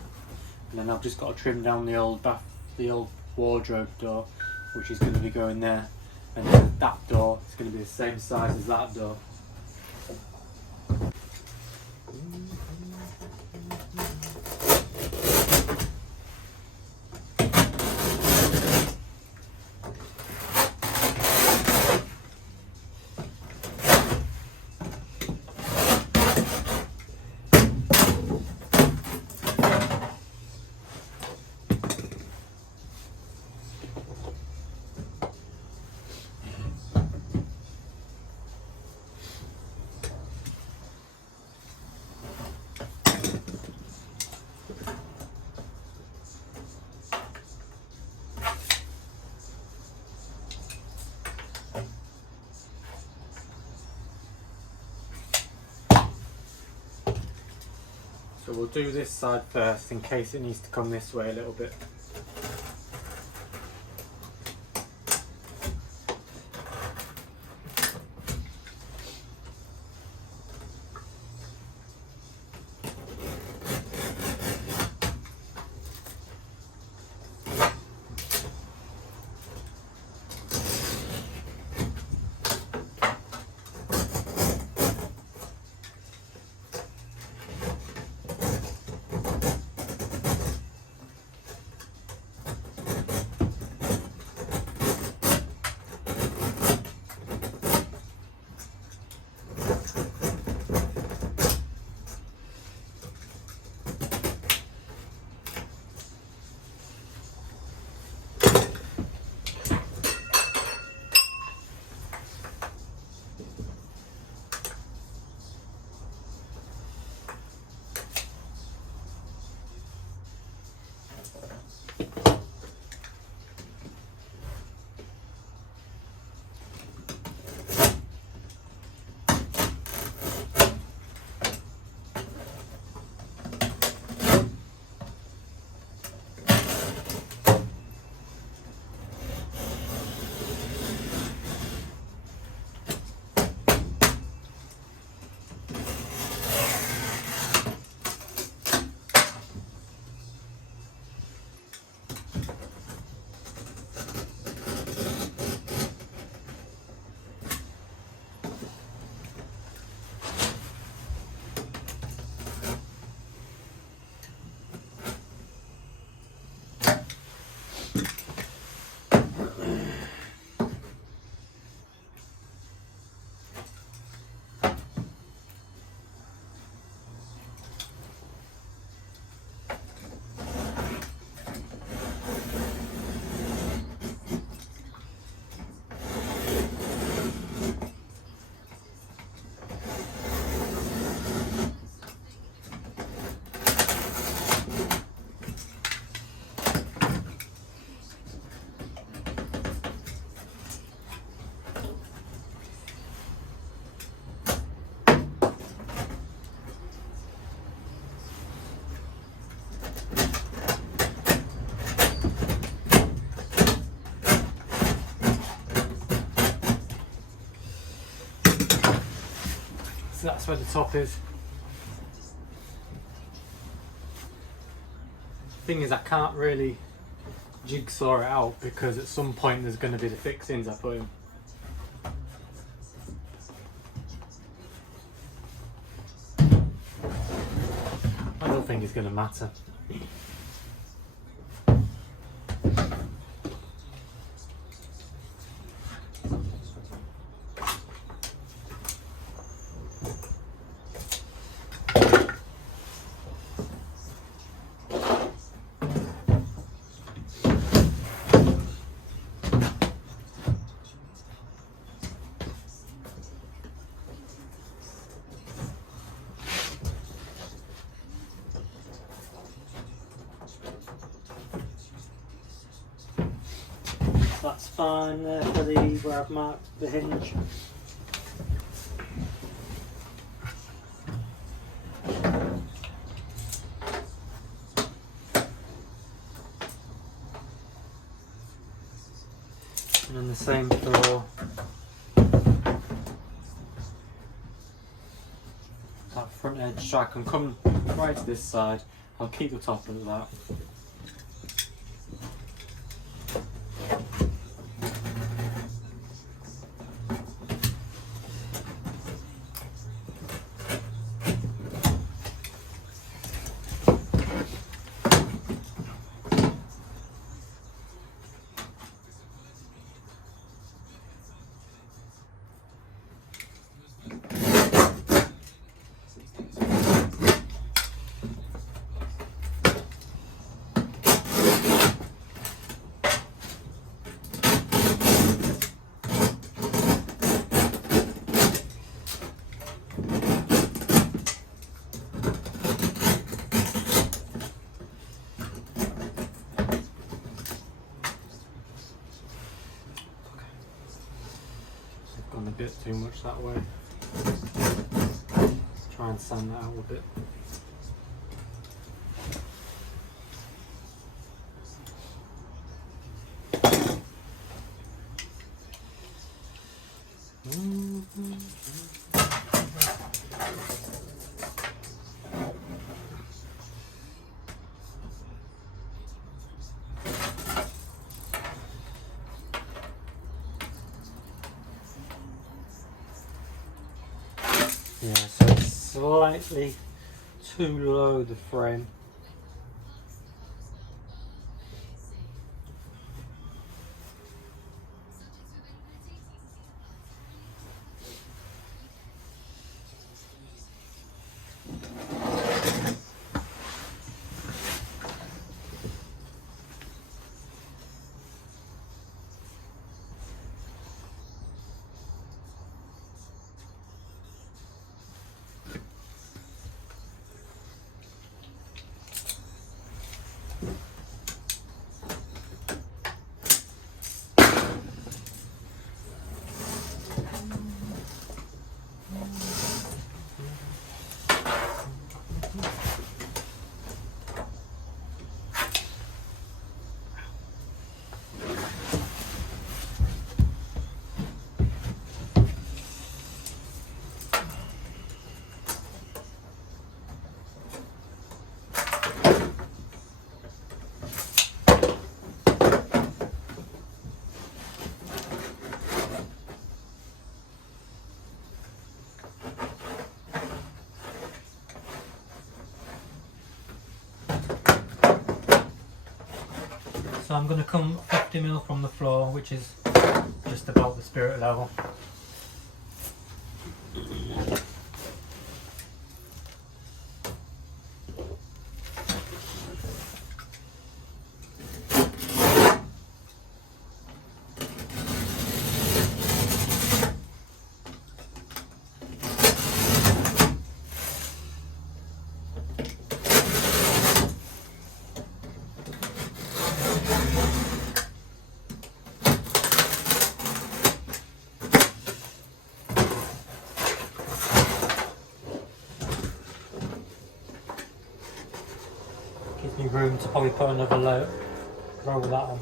and then I've just got to trim down the old wardrobe door, which is going to be going there, and then that door is going to be the same size as that door. So we'll do this side first in case it needs to come this way a little bit. So that's where the top is. Thing is, I can't really jigsaw it out because at some point there's going to be the fixings I put in. I don't think it's going to matter. That's fine there for the where I've marked the hinge. And then the same for that front edge, so I can come right to this side. I'll keep the top of that. Gone a bit too much that way. Try and sand that out a bit. Yeah, so it's slightly too low, the frame. So I'm going to come 50mm from the floor, which is just about the spirit level. Gives me room to probably put another row of that on.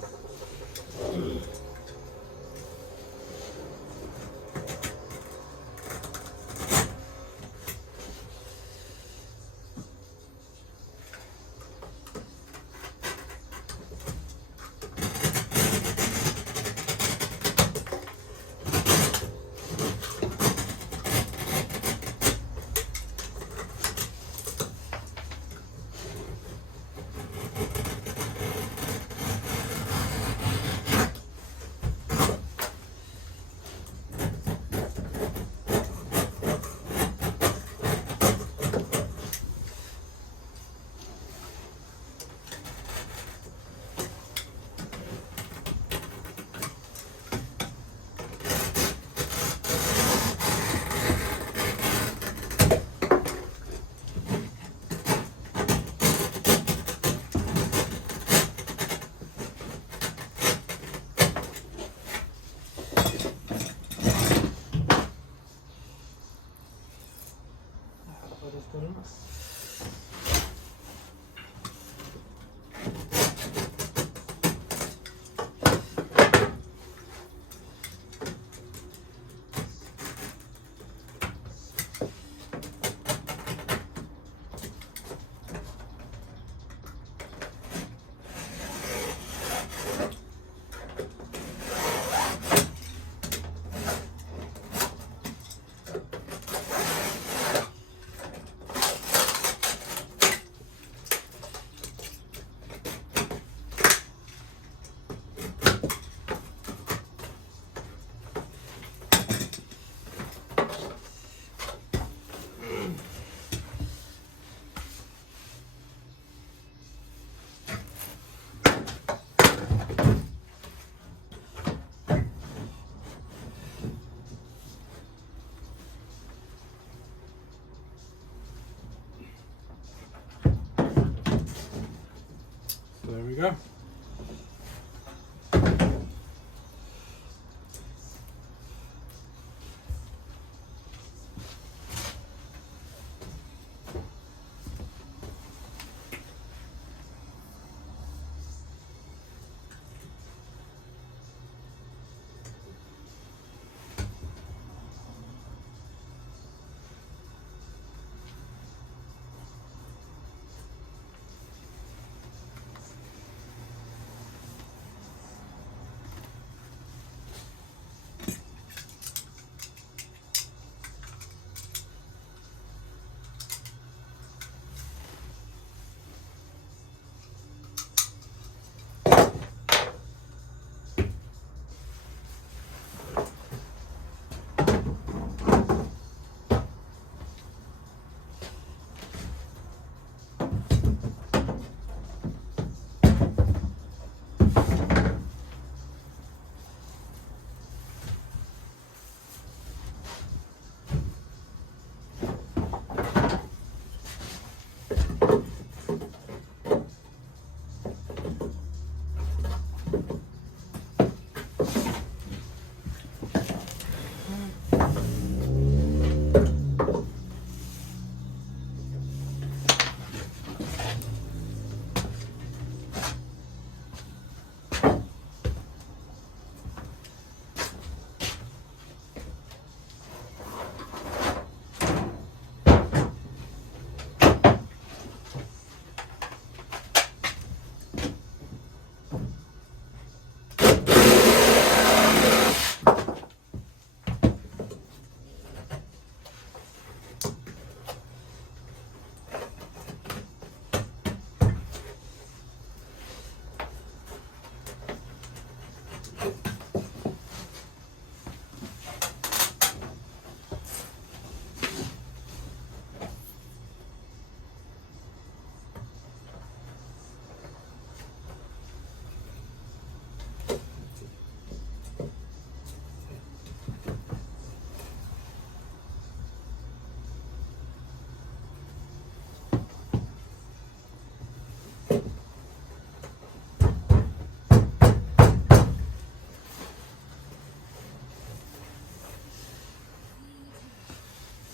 There we go.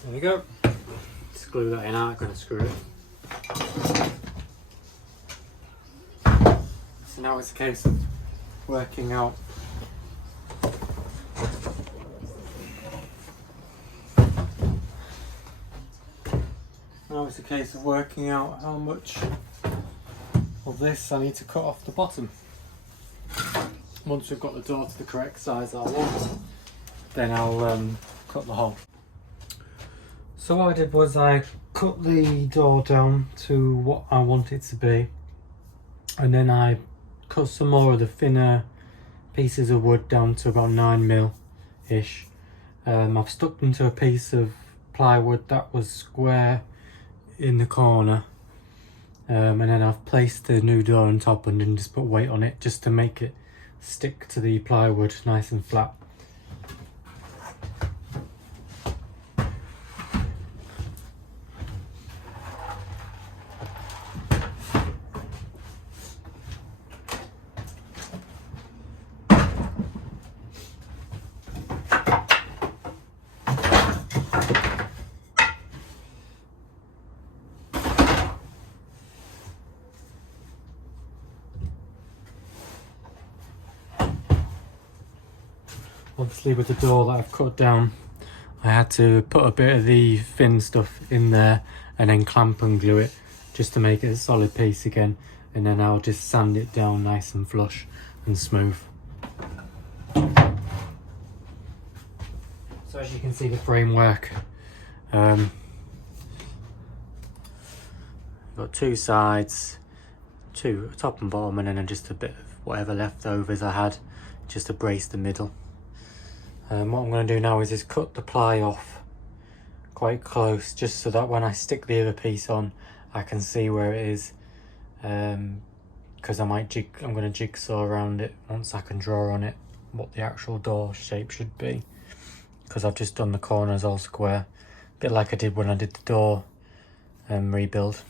There we go. Just glue that in, I'm going to screw it. So now it's a case of working out how much of this I need to cut off the bottom. Once we've got the door to the correct size I want, then I'll cut the hole. So what I did was I cut the door down to what I want it to be, and then I cut some more of the thinner pieces of wood down to about 9mm ish. I've stuck them to a piece of plywood that was square in the corner, and then I've placed the new door on top and then just put weight on it just to make it stick to the plywood nice and flat. Obviously with the door that I've cut down, I had to put a bit of the thin stuff in there and then clamp and glue it just to make it a solid piece again, and then I'll just sand it down nice and flush and smooth. So as you can see, the framework, got two sides, two top and bottom, and then just a bit of whatever leftovers I had just to brace the middle. What I'm going to do now is just cut the ply off quite close, just so that when I stick the other piece on I can see where it is, because I'm going to jigsaw around it once I can draw on it what the actual door shape should be, because I've just done the corners all square, a bit like I did when I did the door rebuild.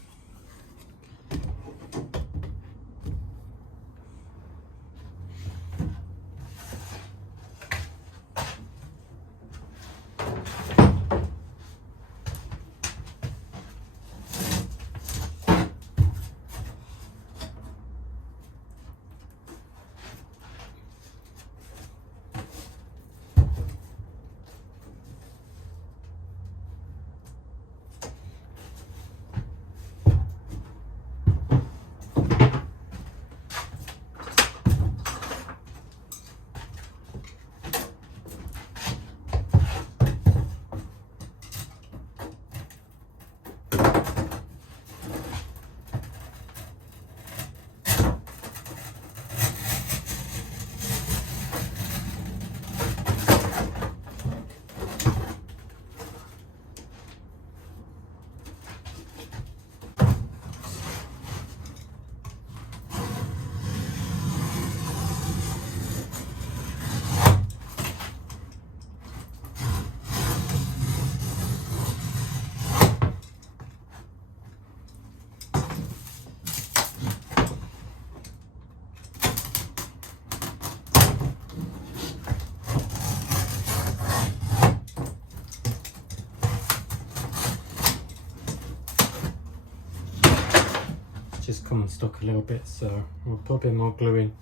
Just come unstuck a little bit, so we'll put a bit more glue in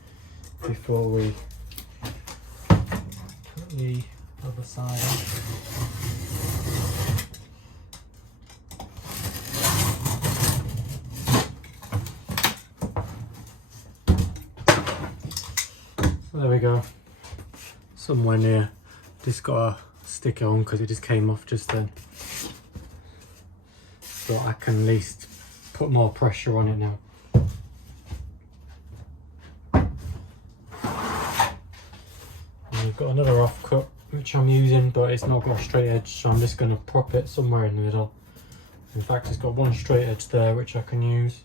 before we put the other side on. So there we go, somewhere near. Just got to stick it on because it just came off just then, so I can at least put more pressure on it now. And we've got another offcut which I'm using, but it's not got a straight edge, so I'm just going to prop it somewhere in the middle. In fact, it's got one straight edge there which I can use.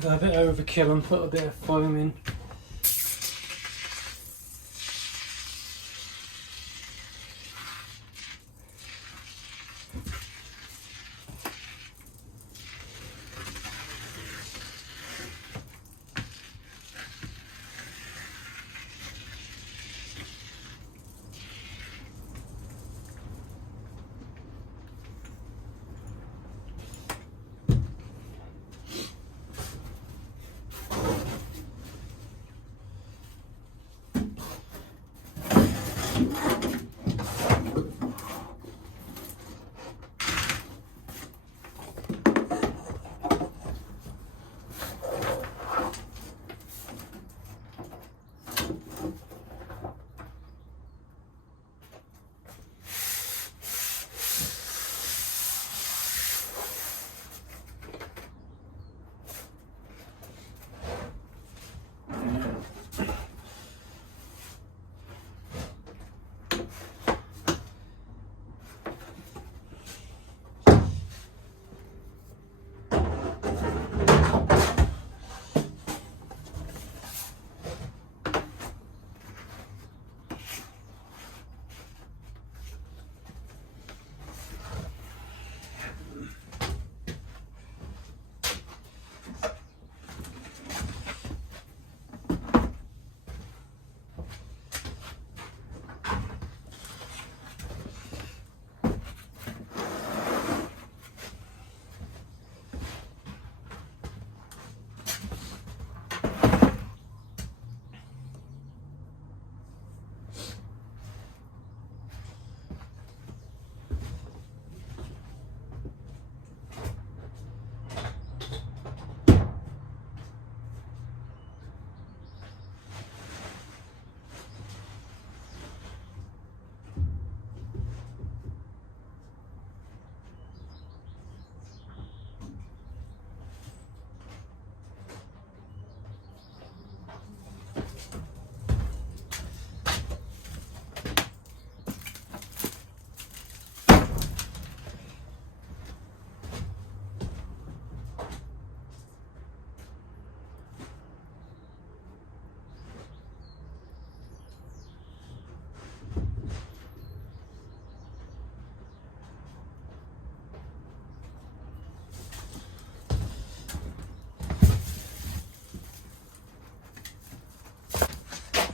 Go a bit overkill and put a bit of foam in.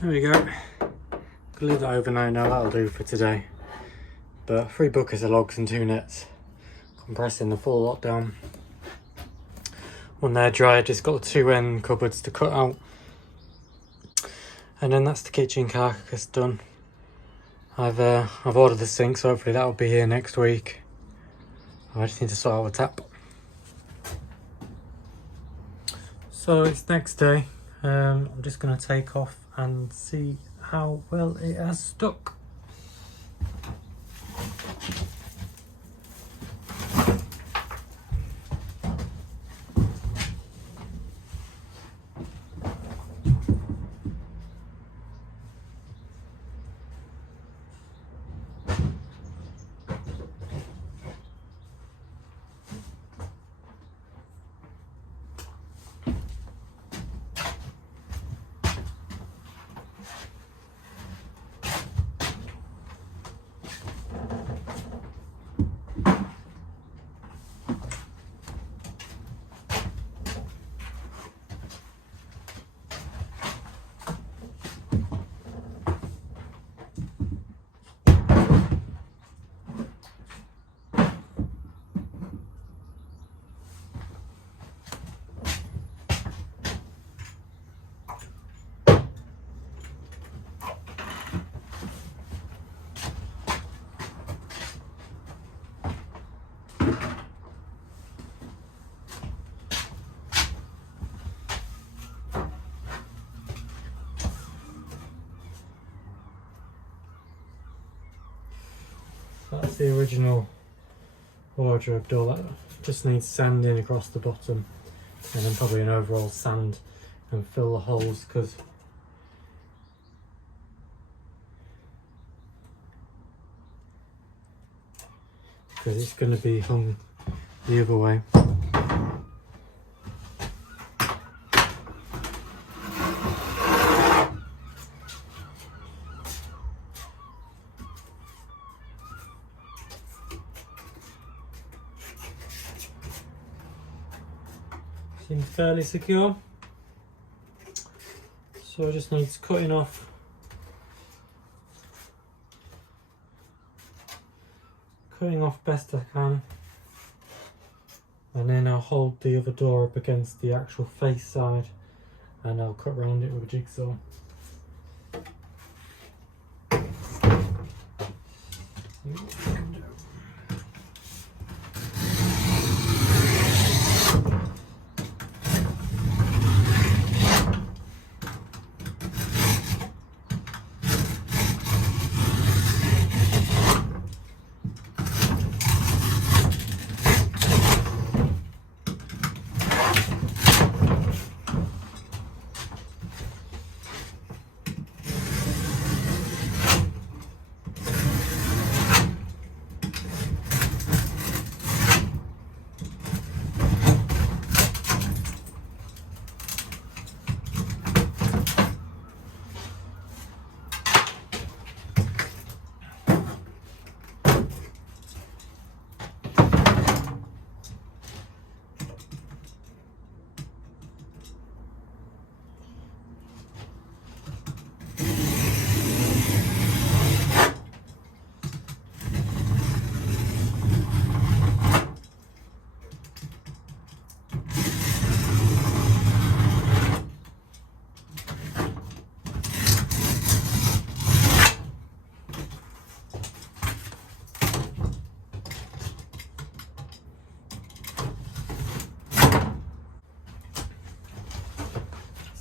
There we go. Glued that overnight now, that'll do for today. But 3 buckets of logs and 2 nets. Compressing the full lot down. When they're dry, I just got 2 end cupboards to cut out. And then that's the kitchen carcass done. I've ordered the sink, so hopefully that'll be here next week. I just need to sort out the tap. So it's next day. I'm just going to take off and see how well it has stuck. That's the original wardrobe door. That just needs sanding across the bottom, and then probably an overall sand and fill the holes, because it's going to be hung the other way. Seems fairly secure. So I just need cutting off best I can, and then I'll hold the other door up against the actual face side and I'll cut around it with a jigsaw.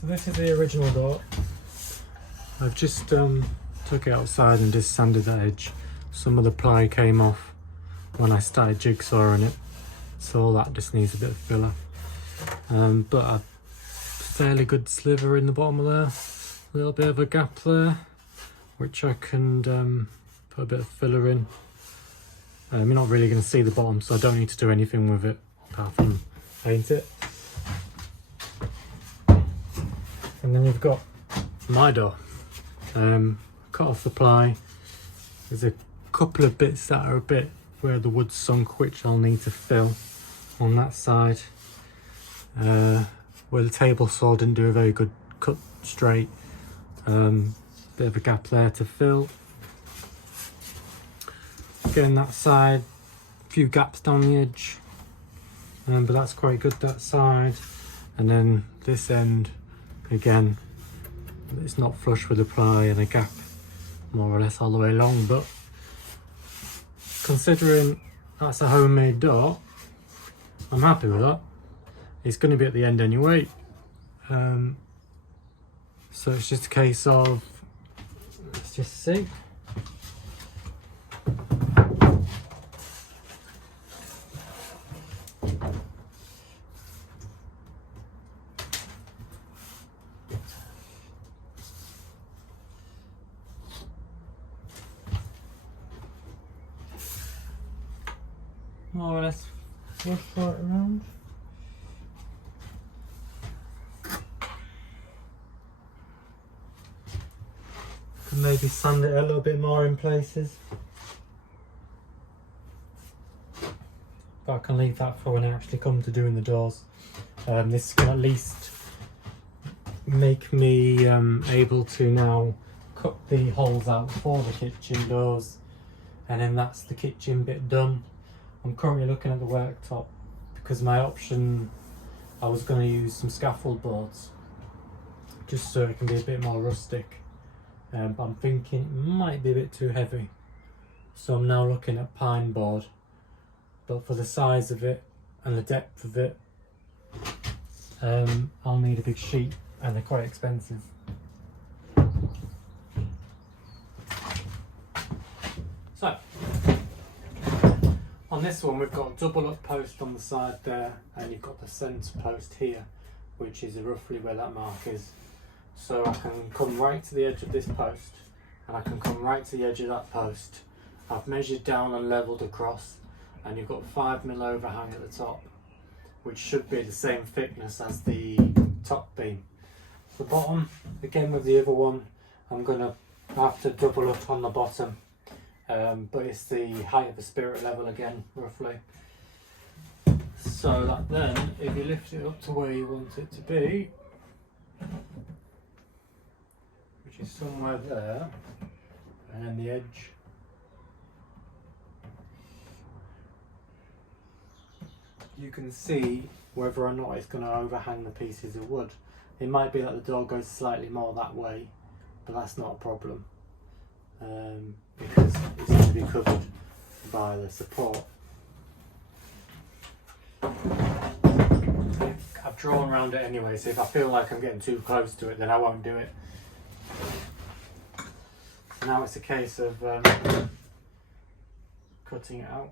So this is the original door. I've just took it outside and just sanded the edge. Some of the ply came off when I started jigsawing it, so all that just needs a bit of filler. But a fairly good sliver in the bottom of there, a little bit of a gap there, which I can put a bit of filler in. You're not really going to see the bottom, so I don't need to do anything with it apart from paint it. And then you've got my door. Cut off the ply. There's a couple of bits that are a bit where the wood's sunk, which I'll need to fill on that side. Where the table saw didn't do a very good cut straight. Bit of a gap there to fill. Again, that side, a few gaps down the edge, but that's quite good, that side. And then this end, again, it's not flush with the ply and a gap more or less all the way along, but considering that's a homemade door, I'm happy with that. It's going to be at the end anyway, so it's just a case of, let's just see. More or less flush right around. Can maybe sand it a little bit more in places, but I can leave that for when I actually come to doing the doors. This can at least make me able to now cut the holes out for the kitchen doors, and then that's the kitchen bit done. I'm currently looking at the worktop because my option, I was going to use some scaffold boards just so it can be a bit more rustic, but I'm thinking it might be a bit too heavy, so I'm now looking at pine board. But for the size of it and the depth of it, I'll need a big sheet, and they're quite expensive. So on this one, we've got a double up post on the side there, and you've got the centre post here, which is roughly where that mark is. So I can come right to the edge of this post, and I can come right to the edge of that post. I've measured down and levelled across, and you've got 5mm overhang at the top, which should be the same thickness as the top beam. The bottom, again with the other one, I'm going to have to double up on the bottom. But it's the height of the spirit level again, roughly. so that then if you lift it up to where you want it to be, which is somewhere there, and then the edge, you can see whether or not it's going to overhang the pieces of wood. It might be that the door goes slightly more that way, but that's not a problem, because it's going to be covered by the support. I've drawn around it anyway, so if I feel like I'm getting too close to it, then I won't do it. So now it's a case of cutting it out.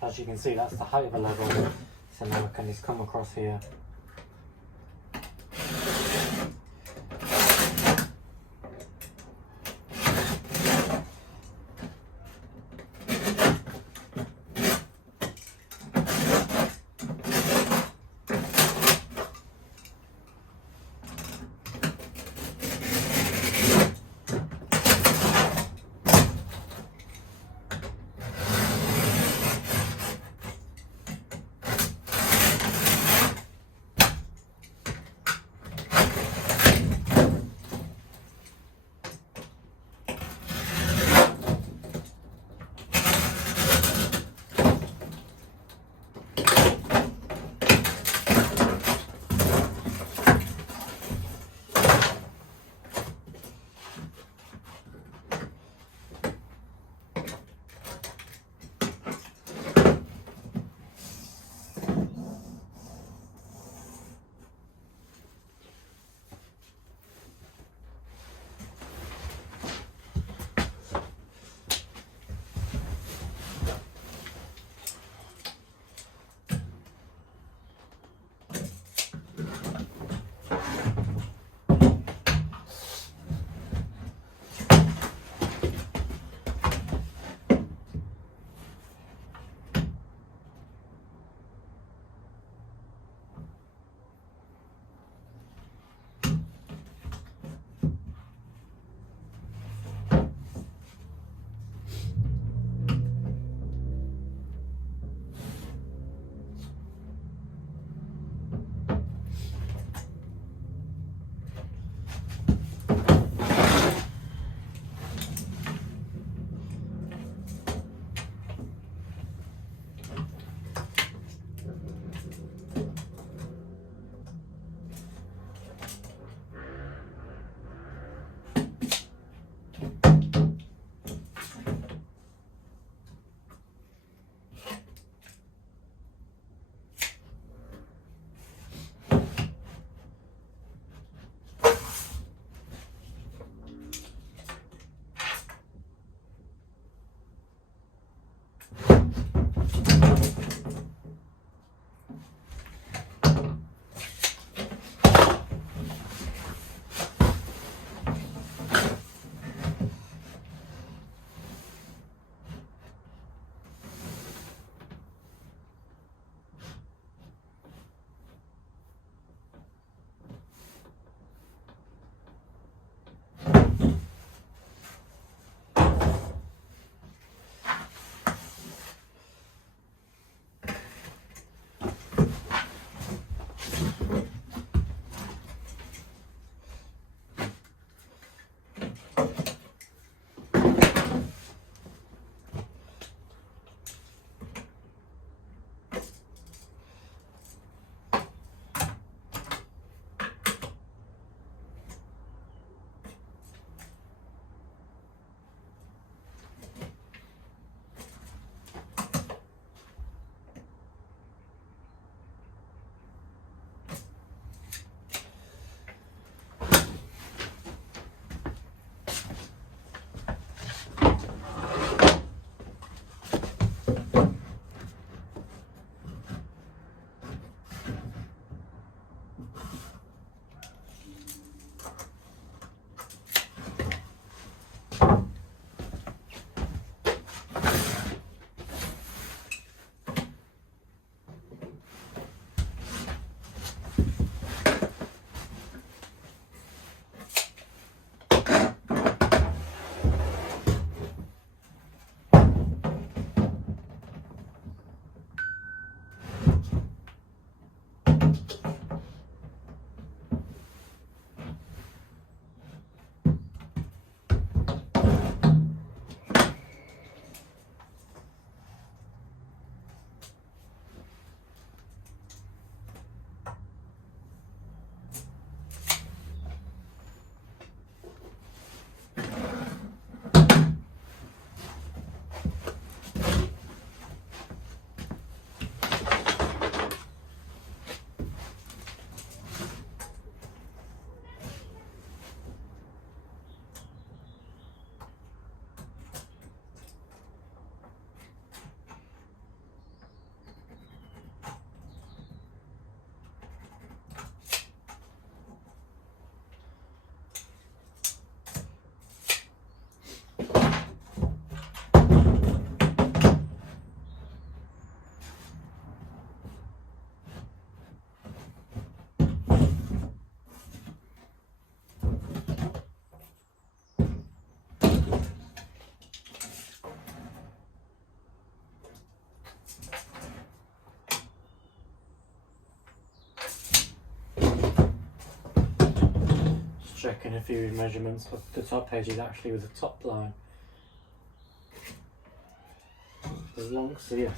As you can see, that's the height of a level, so now I can just come across here. checking a few measurements, but the top edge is actually with the top line. As long as yes.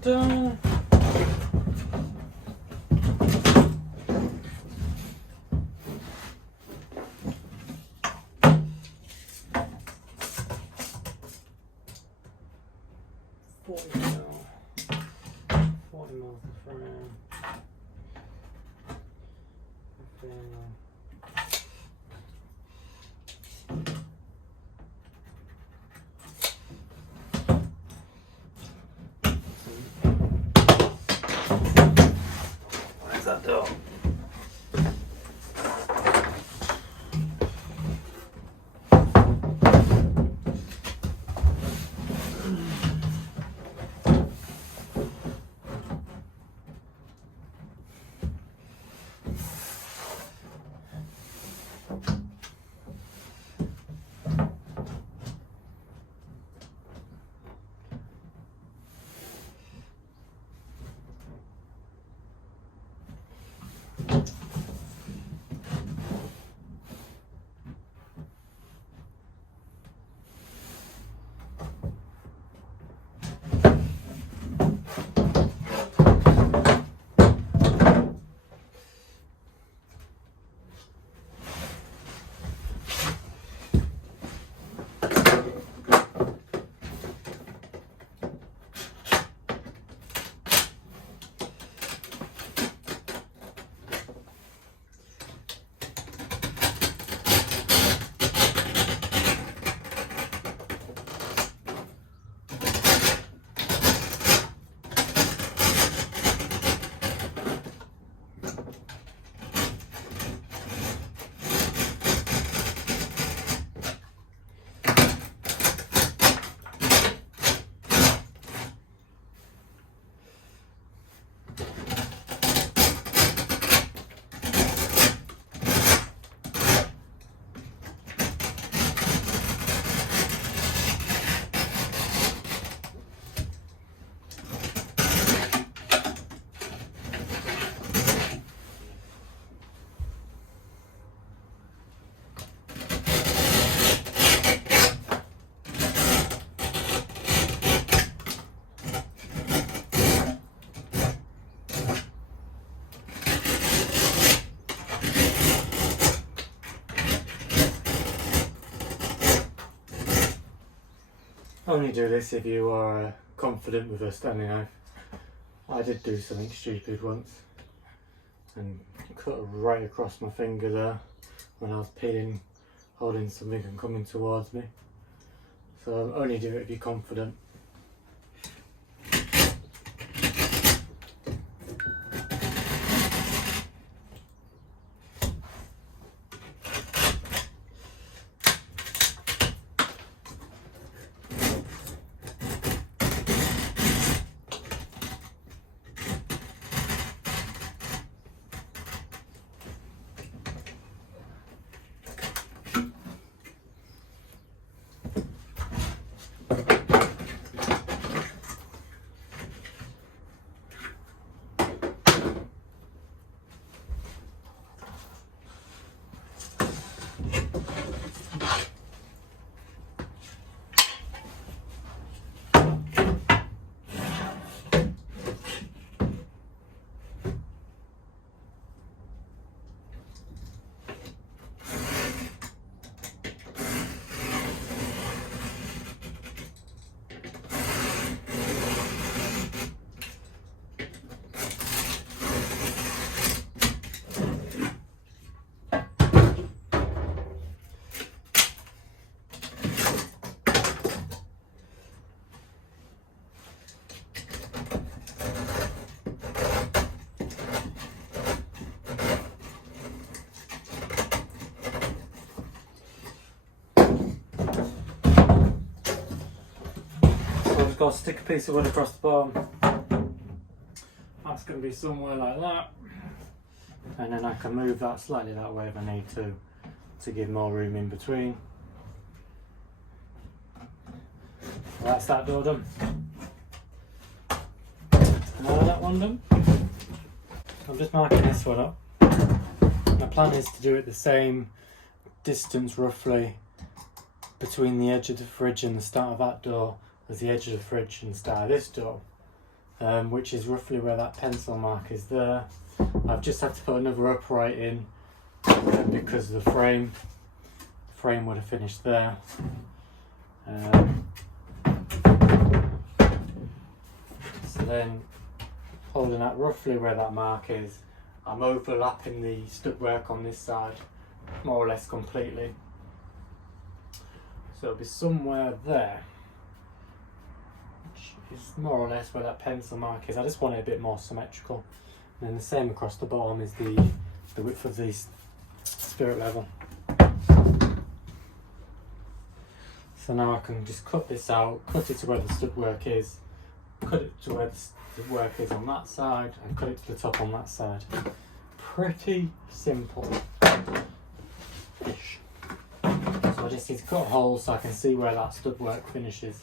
Done. $40 the frame. 15 mil. Where's that door? Only do this if you are confident with a Stanley knife. I did do something stupid once and cut right across my finger there when I was peeling, holding something and coming towards me. So only do it if you're confident. Got to stick a piece of wood across the bottom. That's going to be somewhere like that, and then I can move that slightly that way if I need to give more room in between. That's that door done. Now that one done. I'm just marking this one up. My plan is to do it the same distance roughly between the edge of the fridge and the start of that door as the edge of the fridge and start of this door, which is roughly where that pencil mark is there. I've just had to put another upright in because the frame would have finished there. So then, holding that roughly where that mark is, I'm overlapping the stud-work on this side more or less completely. So it'll be somewhere there, which is more or less where that pencil mark is. I just want it a bit more symmetrical. And then the same across the bottom is the width of the spirit level. So now I can just cut this out, cut it to where the stud work is, cut it to where the stud work is on that side, and cut it to the top on that side. Pretty simple ish. So I just need to cut a hole so I can see where that stud work finishes.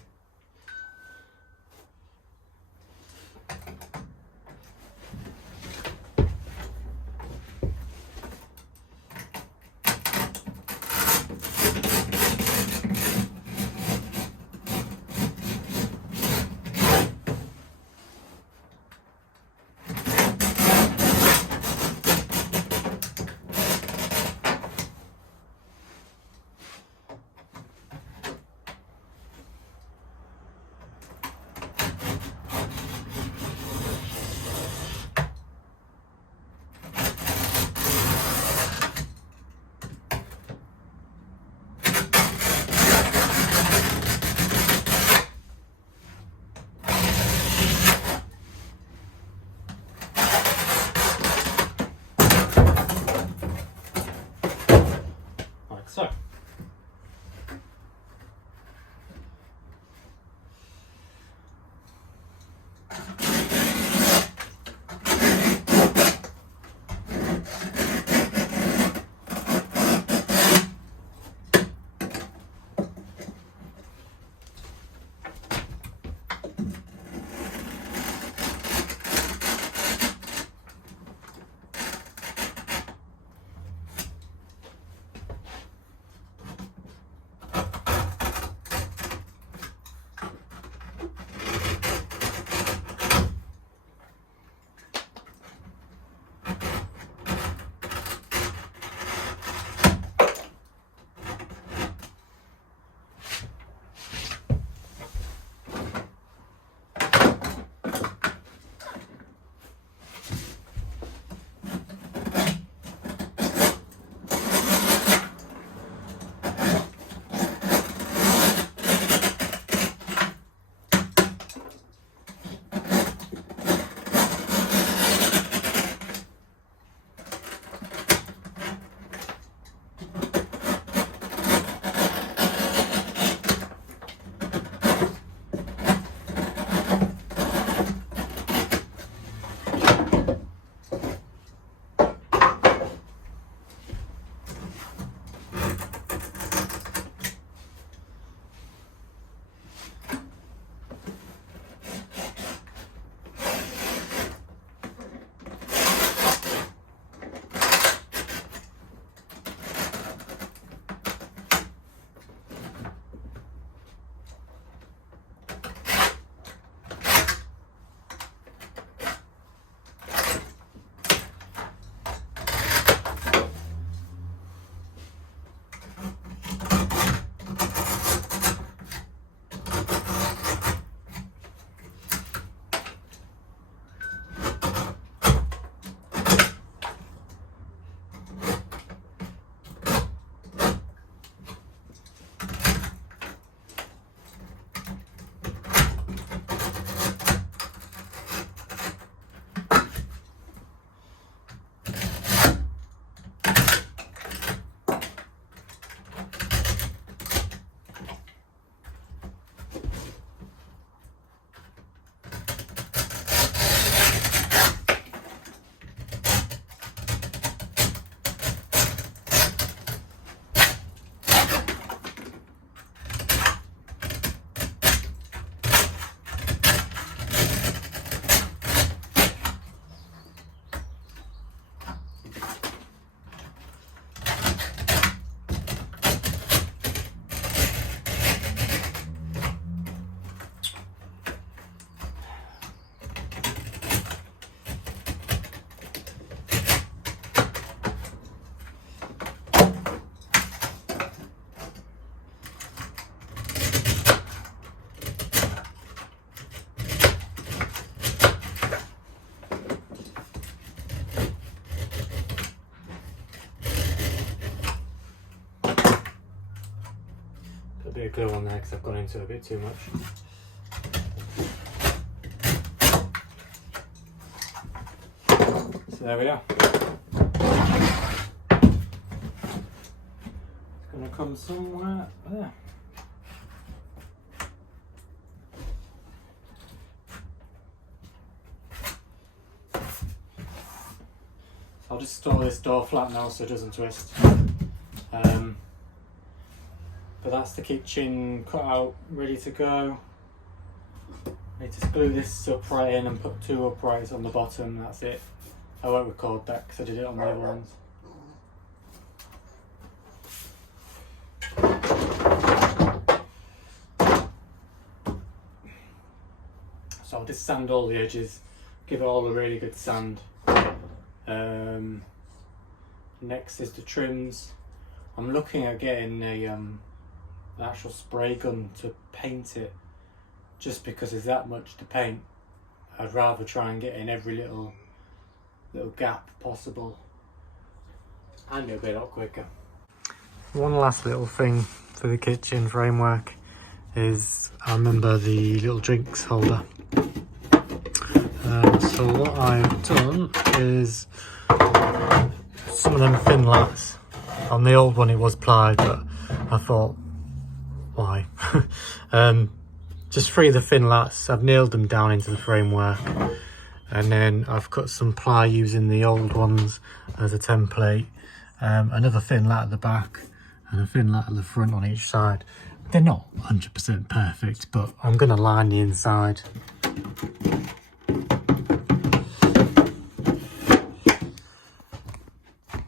bit of glue on there because I've gone into it a bit too much. So there we are. It's going to come somewhere there. I'll just store this door flat now so it doesn't twist. But that's the kitchen cut out, ready to go. I need to glue this upright in and put 2 uprights on the bottom, that's it. I won't record that because I did it on the other ones. So I'll just sand all the edges, give it all a really good sand. Next is the trims. I'm looking at getting an actual spray gun to paint it, just because there's that much to paint. I'd rather try and get in every little gap possible, and it'll be a lot quicker. One last little thing for the kitchen framework is, I remember the little drinks holder. So what I've done is some of them thin lats. On the old one it was plied, but I thought, why? Just 3 of the thin lats, I've nailed them down into the framework, and then I've cut some ply using the old ones as a template. Another thin lat at the back and a thin lat at the front on each side. They're not 100% perfect, but I'm going to line the inside.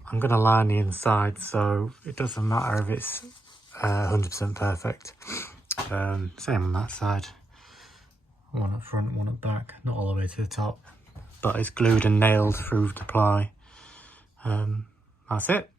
I'm going to line the inside, so it doesn't matter if it's 100% perfect. Same on that side. One up front, one up back, not all the way to the top, but it's glued and nailed through the ply. That's it.